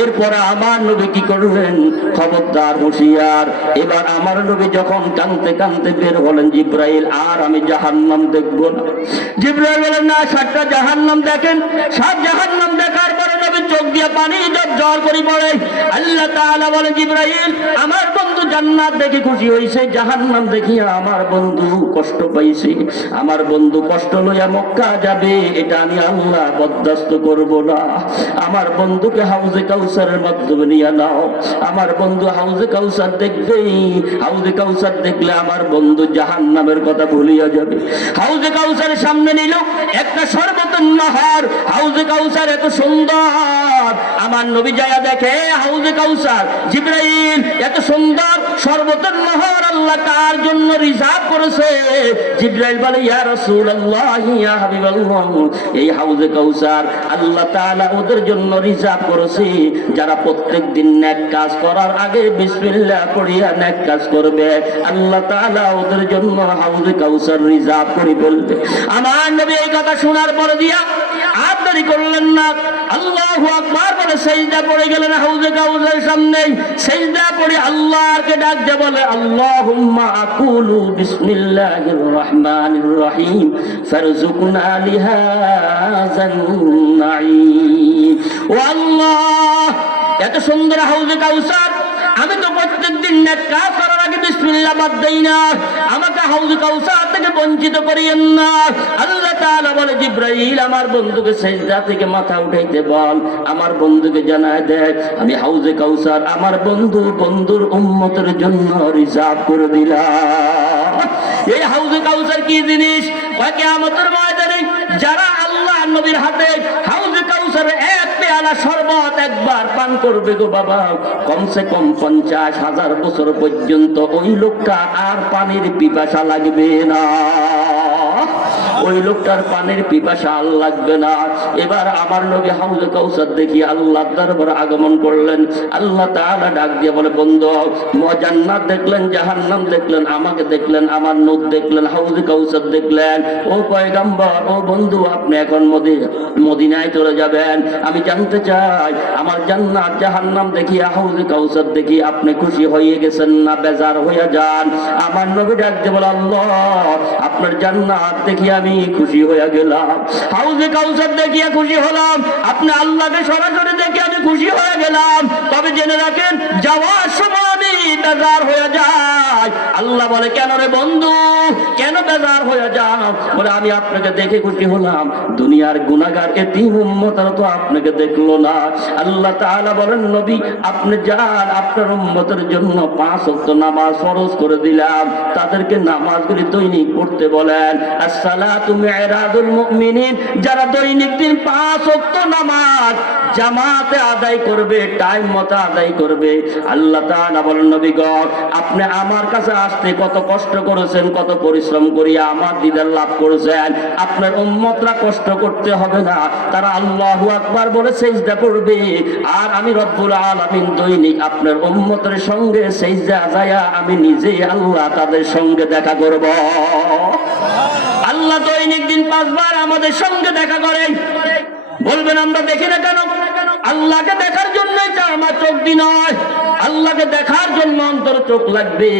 এরপরে আমার নবী কি করলেন? খবরদার, হুঁশিয়ার। এবার আমার নবী যখন কাঁদতে কাঁদতে বের হলেন, জিবরাইল, আর আমি জাহান্নাম দেখবো না। জিবরাইল বলেন, না, 7টা জাহান্নাম দেখেন। 7 জাহান্নাম দেখার পরে নবী চোখ দিয়ে পানি জল করে পড়ে। আল্লাহ তাআলা বলে, জিবরাইল, আমার বন্ধু জান্নাত দেখে খুশি হইছে, জাহান্নাম দেখিয়া আমার বন্ধু কষ্ট পাইছে। আমার বন্ধু কষ্ট লইয়া মক্কা যাবে, এটা আমি আল্লাহ বরদাস্ত করব না। আমার বন্ধুকে হাউজে কাউসারের মাধ্যমে নিয়ে নাও। আমার বন্ধু হাউজে কাউসার দেখবে, হাউজে কাউসার দেখলে আমার বন্ধু জাহান্নামের কথা ভুলিয়া যাবে। হাউজে কাউসারের সামনে নিল একটা শরবতের নহর। হাউজে কাউসার এত সুন্দর, আমার নবী যায়া দেখে হাউজে কাউসার। জিবরাইল, এত সুন্দর শরবতের নহর আল্লাহ তার জন্য রিজার্ভ করেছে। জিবরাইল বলে, ইয়া রাসূলুল্লাহ, ইয়া হাবিবাল্লাহ, এই হাউজে কাউসার আল্লাহ তাআলা ওদের জন্য রিজার্ভ করেছে যারা প্রত্যেকদিন নেক কাজ করার আগে বিসমিল্লাহ পড়িয়া নেক কাজ করবে। আল্লাহ তাআলা ওদের জন্য হাউজে কাউসার রিজার্ভ করে বলবে। আমার নবী এই কথা শোনার পরে দিয়া আর দেরি করলেন না, আল্লাহু আকবার বলে সিজদা পড়ে গেলেন হাউজে কাউসারের সামনে। সিজদা পড়ে আল্লাহকে ডাক দিয়ে বলে, আল্লাহুম্মা আকুলু বিসমিল্লাহির রহমানির রহিম ফারজুকনা লিহাযান নাঈম। ও আল্লাহ, এত সুন্দর হাউজে কাউসার, আমি তো প্রত্যেকদিন নেক কাজ করার আগে বিসমিল্লাহ বাদ দেই না, আমাকে হাউজে কাউসার থেকে বঞ্চিত করিয়েন না। আল্লাহ তাআলা বলে জিবরাইল আমার বন্ধুকে সিজদা থেকে মাথা উঠাইতে বল, আমার বন্ধুকে জানায় দেয় আমি হাউজে কাউসার আমার বন্ধুর উম্মতের জন্য রিজার্ভ করে দিলাম। এই হাউজে কাউসার কি জিনিস? কিয়ামতের ময়দানে যারা আল্লাহ নবীর হাতে হাউজে কাউসার এক পেয়ালা শরবত একবার পান করবে গো বাবা, কমসে কম 50,000 বছর পর্যন্ত ওই লোকটা আর পানির পিপাসা লাগবে না, ওই লোকটার পানির পিপাসা আর লাগবে না। এবার আমার নবী হাউজে কাউসার দেখি আল্লাহর দরবারে আগমন করলেন। আল্লাহ তাআলা ডাক দিয়ে বলে বন্ধু, জান্নাত দেখলেন, জাহান্নাম দেখলেন, আমাকে দেখলেন, আমার নূর দেখলেন, হাউজে কাউসার দেখলেন। ও পয়গম্বর, ও বন্ধু, আপনি এখন মদিনায় চলে যাবেন। আমি জানতে চাই আমার জান্নাত জাহান্নাম দেখি হাউজে কাউসার দেখি আপনি খুশি হয়ে গেছেন না বেজার হয়ে যান? আমার নবী ডাক দিয়ে বলে আল্লাহ আপনার জান্নাত দেখি আমি খুশি হয়ে গেলাম, হাউজে কাউসার দেখিয়া খুশি হলাম, আপনি আল্লাহকে সরাসরি দেখে আমি খুশি হয়ে গেলাম। তবে জেনে রাখেন যাওয়ার সময় আমি বেজার হয়ে যাই। আল্লাহ বলে কেন রে বন্ধু, কেন বেজার হয়ে যাও? বলে আমি আপনাকে দেখে খুশি হলাম, দুনিয়ার গুনাহগার এতিম উম্মতরা তো আপনাকে দেখলো না। আল্লাহ তাআলা বলেন নবী আপনি যান, আপনার উম্মতের জন্য 5 ওয়াক্ত নামাজ ফরজ করে দিলাম, তাদেরকে নামাজগুলি দৈনিক পড়তে বলেন। আসসালাতু মিরাজুল মুমিনিন, যারা দৈনিক দিন 5 ওয়াক্ত নামাজ জামাতে আদায় করবে, টাইম মতো আদায় করবে। আল্লাহ তাআলা বলেন নবী গো আপনি আমার কাছে আসতে কত কষ্ট করেছেন, কত পরিশ্রম করিয়া আমার দিদার লাভ করেছেন, আপনার উম্মতরা কষ্ট করতে হবে না, তারা আল্লাহু আকবার বলে সিজদা করবে, আর আমি রব্বুল আলামিন দৈনিক আপনার উম্মতের সঙ্গে সিজদা যায়া আমি নিজে আল্লাহ তাদের সঙ্গে দেখা করব। আল্লাহ দৈনিক দিন 5 বার আমাদের সঙ্গে দেখা করেন। বলবেন আমরা দেখি না কেন? আল্লাহকে দেখার জন্যই তো আমার চোখ দি নয়, আল্লাহকে দেখার জন্য অন্তর চোখ লাগবে।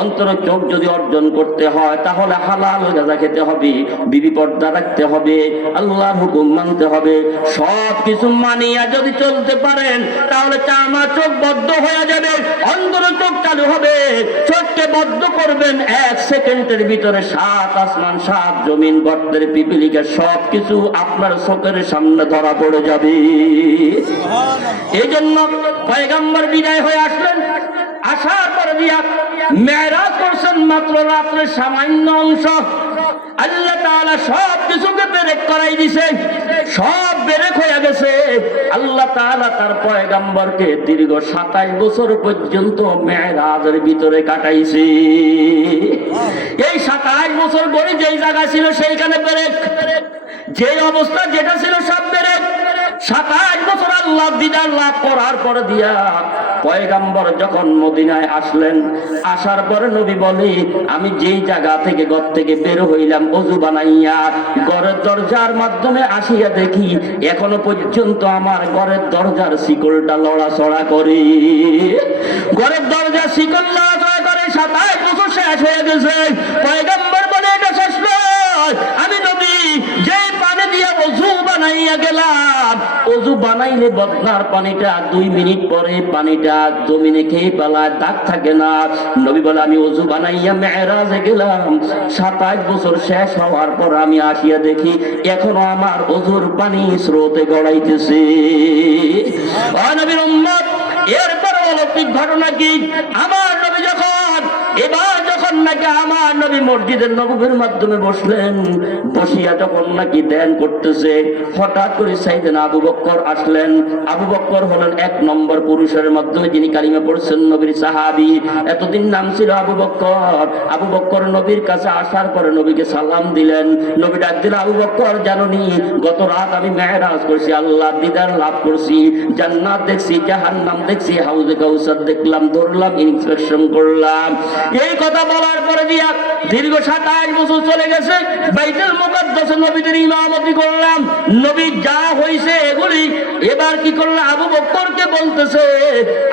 অন্তর চোখ যদি অর্জন করতে হয় তাহলে হালাল গাঁজা খেতে হবে, বিবি পর্দা রাখতে হবে, আল্লাহর হুকুম মানতে হবে। সব কিছু মানিয়া যদি চলতে পারেন তাহলে আমার চোখ বদ্ধ হয়ে যাবে, অন্তর চোখ চালু হবে। চোখকে বদ্ধ করবেন 1 সেকেন্ডের ভিতরে 7 আসমান 7 জমিন গর্তের পিপিলিকা সব কিছু আপনার চোখের সামনে ধরা পড়ে যাবে। এই জন্য পয়গম্বর বিদায় হয়ে আসলেন, আসার পরে দিয়া মেরাজ করছেন মাত্র রাত্রের সামান্য অংশ। আল্লাহ তাআলা সব কিছুকে ব্রেক করাই দিয়েছেন, সব ব্রেক হয়ে গেছে। আল্লাহ তাআলা তার পয়গম্বরকে দীর্ঘ 27 বছর পর্যন্ত মেরাজের ভিতরে কাটাইছে। এই 27 বছর পরে যেই জায়গা ছিল সেইখানে ব্রেক, যে অবস্থা যেটা ছিল সব ব্রেক। 27 বছর আল্লাহ দিদার লাভ করার পরে দিয়া পয়গম্বর যখন মদিনায় আসলেন, আসার পরে নবী বলে আমি যেই জায়গা থেকে ঘর থেকে বের হইলাম ওযু বানাইয়া ঘরের দরজার মাধ্যমে আসিয়া দেখি এখনো পর্যন্ত আমার ঘরের দরজার শিকলটা লড়াচড়া করে, ঘরের দরজার শিকল লড়াচড়া করে। 27 বছর শেষ হয়ে গেছে। পয়গম্বর বলে এটা শেষ নয়, আমি নবী যে পানি দিয়ে ওযু বানাইয়া গেলাম, ওযু বানাইলে বদনার পানিটা 2 মিনিট পরে পানিটা জমিনে খেয়ে পালায়, দাগ থাকে না। নবী বলে আমি ওযু বানাইয়া মেরাজে গেলাম, 27 বছর শেষ হওয়ার পর আমি আসিয়া দেখি এখনো আমার ওযুর পানি স্রোতে গড়াইতেছে। ও নবীর উম্মত, এরপর অলৌকিক ঘটনা কি? আমার নবী যখন নাকি আমার নবী মসজিদের নববীর মাধ্যমে বসলেন, বসিয়া যখন নাকি ধ্যান করতেছে, হঠাৎ করে সাইয়েদনা আবু বকর আসলেন। আবু বকর হলেন 1 নম্বর পুরুষের মাধ্যমে যিনি কালিমা পড়ছেন, নবীর সাহাবী। এতদিন নাম ছিল আবু বকর। আবু বকর নবীর কাছে আসার পরে নবীকে সালাম দিলেন। নবী ডাক দিলেন আবু বকর জানোনি গত রাত আমি মেরাজ করছি, আল্লাহ দিদার লাভ করছি, জান্নাত দেখছি, জাহান্নাম দেখছি, হাউজে কাউসার দেখলাম, ধরলাম, ইন্সপেকশন করলাম। এই কথা বলার পরে দিয়া দীর্ঘ 27 বছর চলে গেছে। বাইতুল মুকাদ্দাসে নবীদের ইমামতি করলাম, নবী যা হইছে এগুলি এবার কি করলো আবু বকরকে বলতেছে।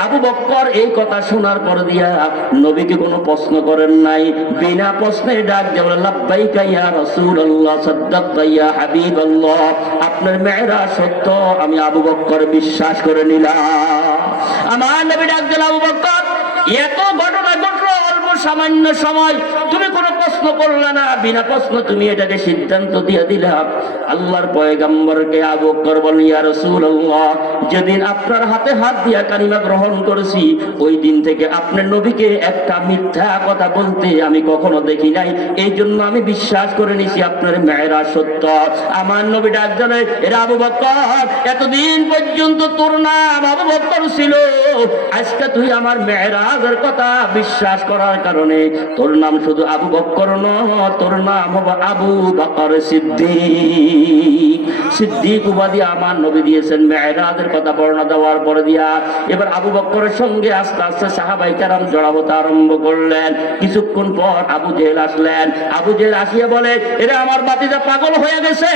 আবু বকর এই কথা শোনার পরে দিয়া নবীকে কোনো প্রশ্ন করেন নাই, বিনা প্রশ্নে ডাক দিয়ে বলে লাব্বাইকা ইয়া রাসূলুল্লাহ, সাদ্দাকতা ইয়া হাবিবাল্লাহ, আপনার মেরাজ সত্য, আমি আবু বকর বিশ্বাস করে নিলাম। আমার নবী ডাক দিলেন আবু বকর এত ঘটনা ঘটলো অল্প সামান্য সময়, তুমি কোনো প্রশ্ন প্রশ্ন করলে না, বিনা প্রশ্ন তুমি এটাকে সিদ্ধান্ত দিয়ে দিলা। আল্লাহর পয়গম্বরকে আবু বকর বলেন, ইয়া রাসূলুল্লাহ, যেদিন আপনার হাতে হাত দিয়া কালিমা গ্রহণ করেছি, ওই দিন থেকে আপনার নবীকে একটা মিথ্যা কথা বলতে আমি কখনো দেখি নাই। এই জন্য আমি বিশ্বাস করে নিছি আপনার মেয়েরাজ সত্য। আমার নবী ডাক জানে, এরা আবু বকর, এতদিন পর্যন্ত তোর নাম আবু বকর ছিল, আজকে তুই আমার মেয়েরাজের কথা বিশ্বাস করার কারণে তোর নাম শুধু আবু বকর নয়, তোর নাম হবে আবু বকর সিদ্দিক। সিদ্দিক উপাধি আমার নবী দিয়েছেন মেয়েরাজের কথা বর্ণনা দেওয়ার পরে দিয়া। এবার আবু বকরের সঙ্গে আস্তে আস্তে সাহাবায়ে কেরাম জড়াবতা আরম্ভ করলেন। কিছুক্ষণ পর আবু জেহেল আসলেন। আবু জেহেল আসিয়া বলে, এরা আমার বাতিজা পাগল হয়ে গেছে,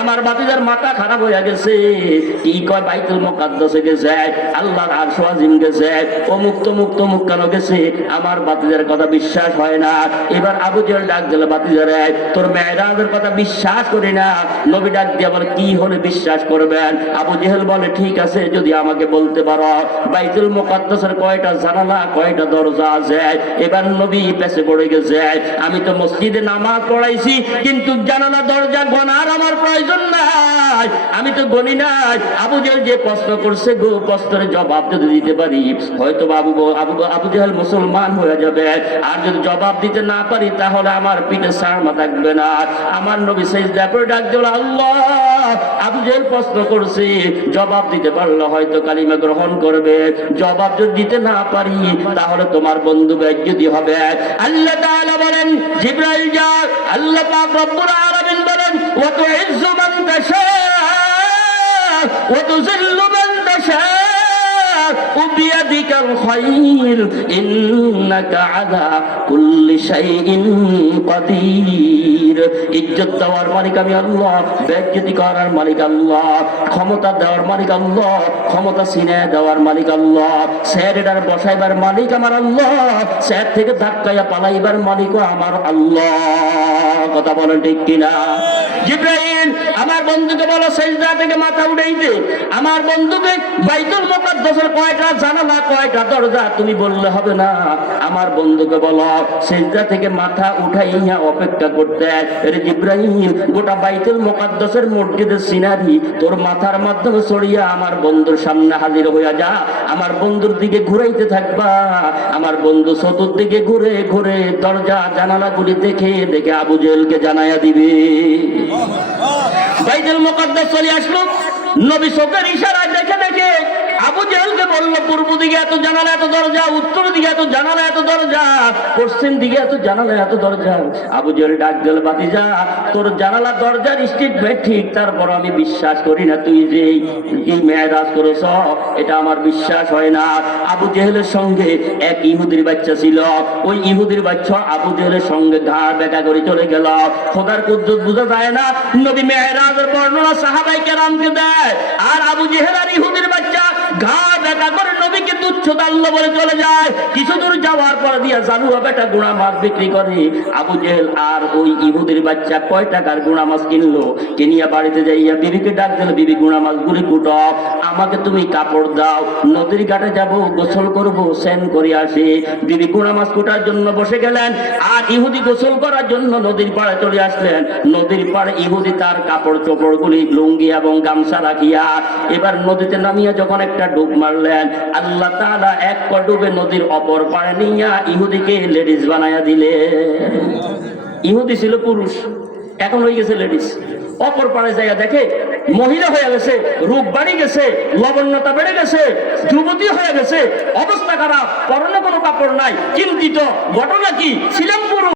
আমার বাতিজার মাথা খারাপ হয়ে গেছে। কি কয়, বাইতুল মুকাদ্দাসে গেছে, আল্লাহর আরশ আজিম গেছে, অমুক তমুক তমুক কেন গেছে, আমার বাতিজার কথা বিশ্বাস হয় না। এবার আবু জেহেল ডাক দিল, বাতিজারে তোর মেয়েরাজের কথা বিশ্বাস করি না। নবী ডাক দিয়া বলে, কি হলে বিশ্বাস করবেন? আবু জেহেল বলে, ঠিক আছে, যদি আমাকে বলতে পারো বাইতুল মুকাদ্দাসের কয়টা জানালা কয়টা দরজা আছে। এবার নবী পেছে পড়ে গেছে, আমি তো মসজিদে নামাজ পড়াইছি, কিন্তু জানালা দরজা গনার আমার প্রয়োজন নাই, আমি তো গনি নাই। আবু জেহেল যে প্রশ্ন করছে গো, প্রশ্নের জবাব যদি দিতে পারি, হয়তো আবু জেহেল মুসলমান হয়ে যাবে। আর যদি জবাব দিতে না পারি, তাহলে আমার পিঠে সারমা থাকবে না। আমার নবী সিজদা করে ডাক দিল, আল্লাহ, আবু জেহেল প্রশ্ন করছে, জবাব দিতে পারলে হয়তো কালিমা গ্রহণ করবে, জবাব যদি দিতে না পারি, তাহলে তোমার বন্ধু বেজ্জতি হবে। আল্লাহ তাআলা বলেন, জিবরাইল যা, আল্লাহ পাক রব্বুল আলামিন বলেন, ওয়া তুইজ্জু মান তাশা ওয়া তুযিল্লু মান তাশা বিয়াদিকাল খায়র ইন্নাকা আলা কুল্লি শাইইন কাদির। ইজ্জত দেওয়ার মালিক আমি আল্লাহ, বেজ্জতি করার মালিক আল্লাহ, ক্ষমতা দেওয়ার মালিক আল্লাহ, ক্ষমতা ছিনে দেওয়ার মালিক আল্লাহ, স্যারের বসাইবার মালিক আমার আল্লাহ, স্যার থেকে ধাক্কাইয়া পালাইবার মালিকও আমার আল্লাহ। কথা বলেন ঠিক কিনা? জিবরাইল আমার বন্ধুকে বলো সিজদা থেকে মাথা উঠাইতে। আমার বন্ধুকে বাইতুল মুকাদ্দাসের কয়টা জানালা কয়টা দরজা তুমি বললে হবে না। আমার বন্ধুকে বলো সিজদা থেকে মাথা উঠাইয়া অপেক্ষা করতে। আরে জিবরাইল, গোটা বাইতুল মুকাদ্দাসের মসজিদের সিনারি তোর মাথার মাধ্যমে ছড়িয়া আমার বন্ধুর সামনে হাজির হইয়া যা। আমার বন্ধুর দিকে ঘুরাইতে থাকবা। আমার বন্ধু চতুর্দিকে ঘুরে ঘুরে দরজা জানালাগুলি দেখে দেখে আবু জেহেলকে জানাইয়া দিবে। বাইতুল মুকাদ্দাস চলে আসলো। নবী চোখের ইশারায় দেখে দেখে আবু জেহেলকে বললো, পূর্ব দিকে এত জানালা এত দরজা, উত্তর দিকে এত জানালা এত দরজা, পশ্চিম দিকে এত জানালা এত দরজা। আবু জেহেল ডাক দিল, বাতিজা, তোর জানালা দরজার স্টেটমেন্ট ঠিক, তারপর আমি বিশ্বাস করি না তুই যে এই মেয়েরাজ করেছ, এটা আমার বিশ্বাস হয় না। আবু জেহেলের সঙ্গে এক ইহুদির বাচ্চা ছিল। ওই ইহুদির বাচ্চা আবু জেহেলের সঙ্গে ঘাড় বেঁকা করে চলে গেল। খোদার কুদরত বোঝা যায় না। নবী মেয়েরাজের বর্ণনা সাহাবায়ে কেরামকে দেয়, আর আবু জেহেল আর ইহুদির বাচ্চা ঘাড় বেঁকা করে নবীকে তুচ্ছ তাল্য বলে চলে যায়। কিছু দূর যাওয়ার পর দিয়া জালুয়া বেটা গুণা মাছ বিক্রি করে। আবু জেহেল আর ওই ইহুদির বাচ্চা কয় টাকার গুণা মাছ কিনলো, কিনিয়া বাড়িতে যাইয়া বিবিকে ডাক দিল, বিবি গুণা মাছগুলি কুটো, আমাকে তুমি কাপড় দাও, নদীর ঘাটে যাব, গোসল করব, স্নান করে আসি। বিবি গুণা মাছ কুটার জন্য বসে গেলেন, আর ইহুদি গোসল করার জন্য নদীর পাড়ে চলে আসলেন। নদীর পাড়ে ইহুদি তার কাপড় চোপড়গুলি লুঙ্গি এবং গামছা রাখিয়া এবার নদীতে নামিয়া যখন একটা ডুব মারলেন, আল্লাহ তাআলা এক ডুবে নদীর অপর পাড়ে নিয়া ইহুদিকে লেডিস বানায়া দিলে। ইহুদি ছিল পুরুষ, এখন হয়ে গেছে লেডিস। অপর পাড়ে যাইয়া দেখে মহিলা হয়ে গেছে, রূপ বাড়ি গেছে, লবণ্যতা বেড়ে গেছে, যুবতী হয়ে গেছে, অবস্থা খারাপ, পরনে কোনো কাপড় নাই। চিন্তিত, ঘটনা কি? ছিলাম পুরুষ।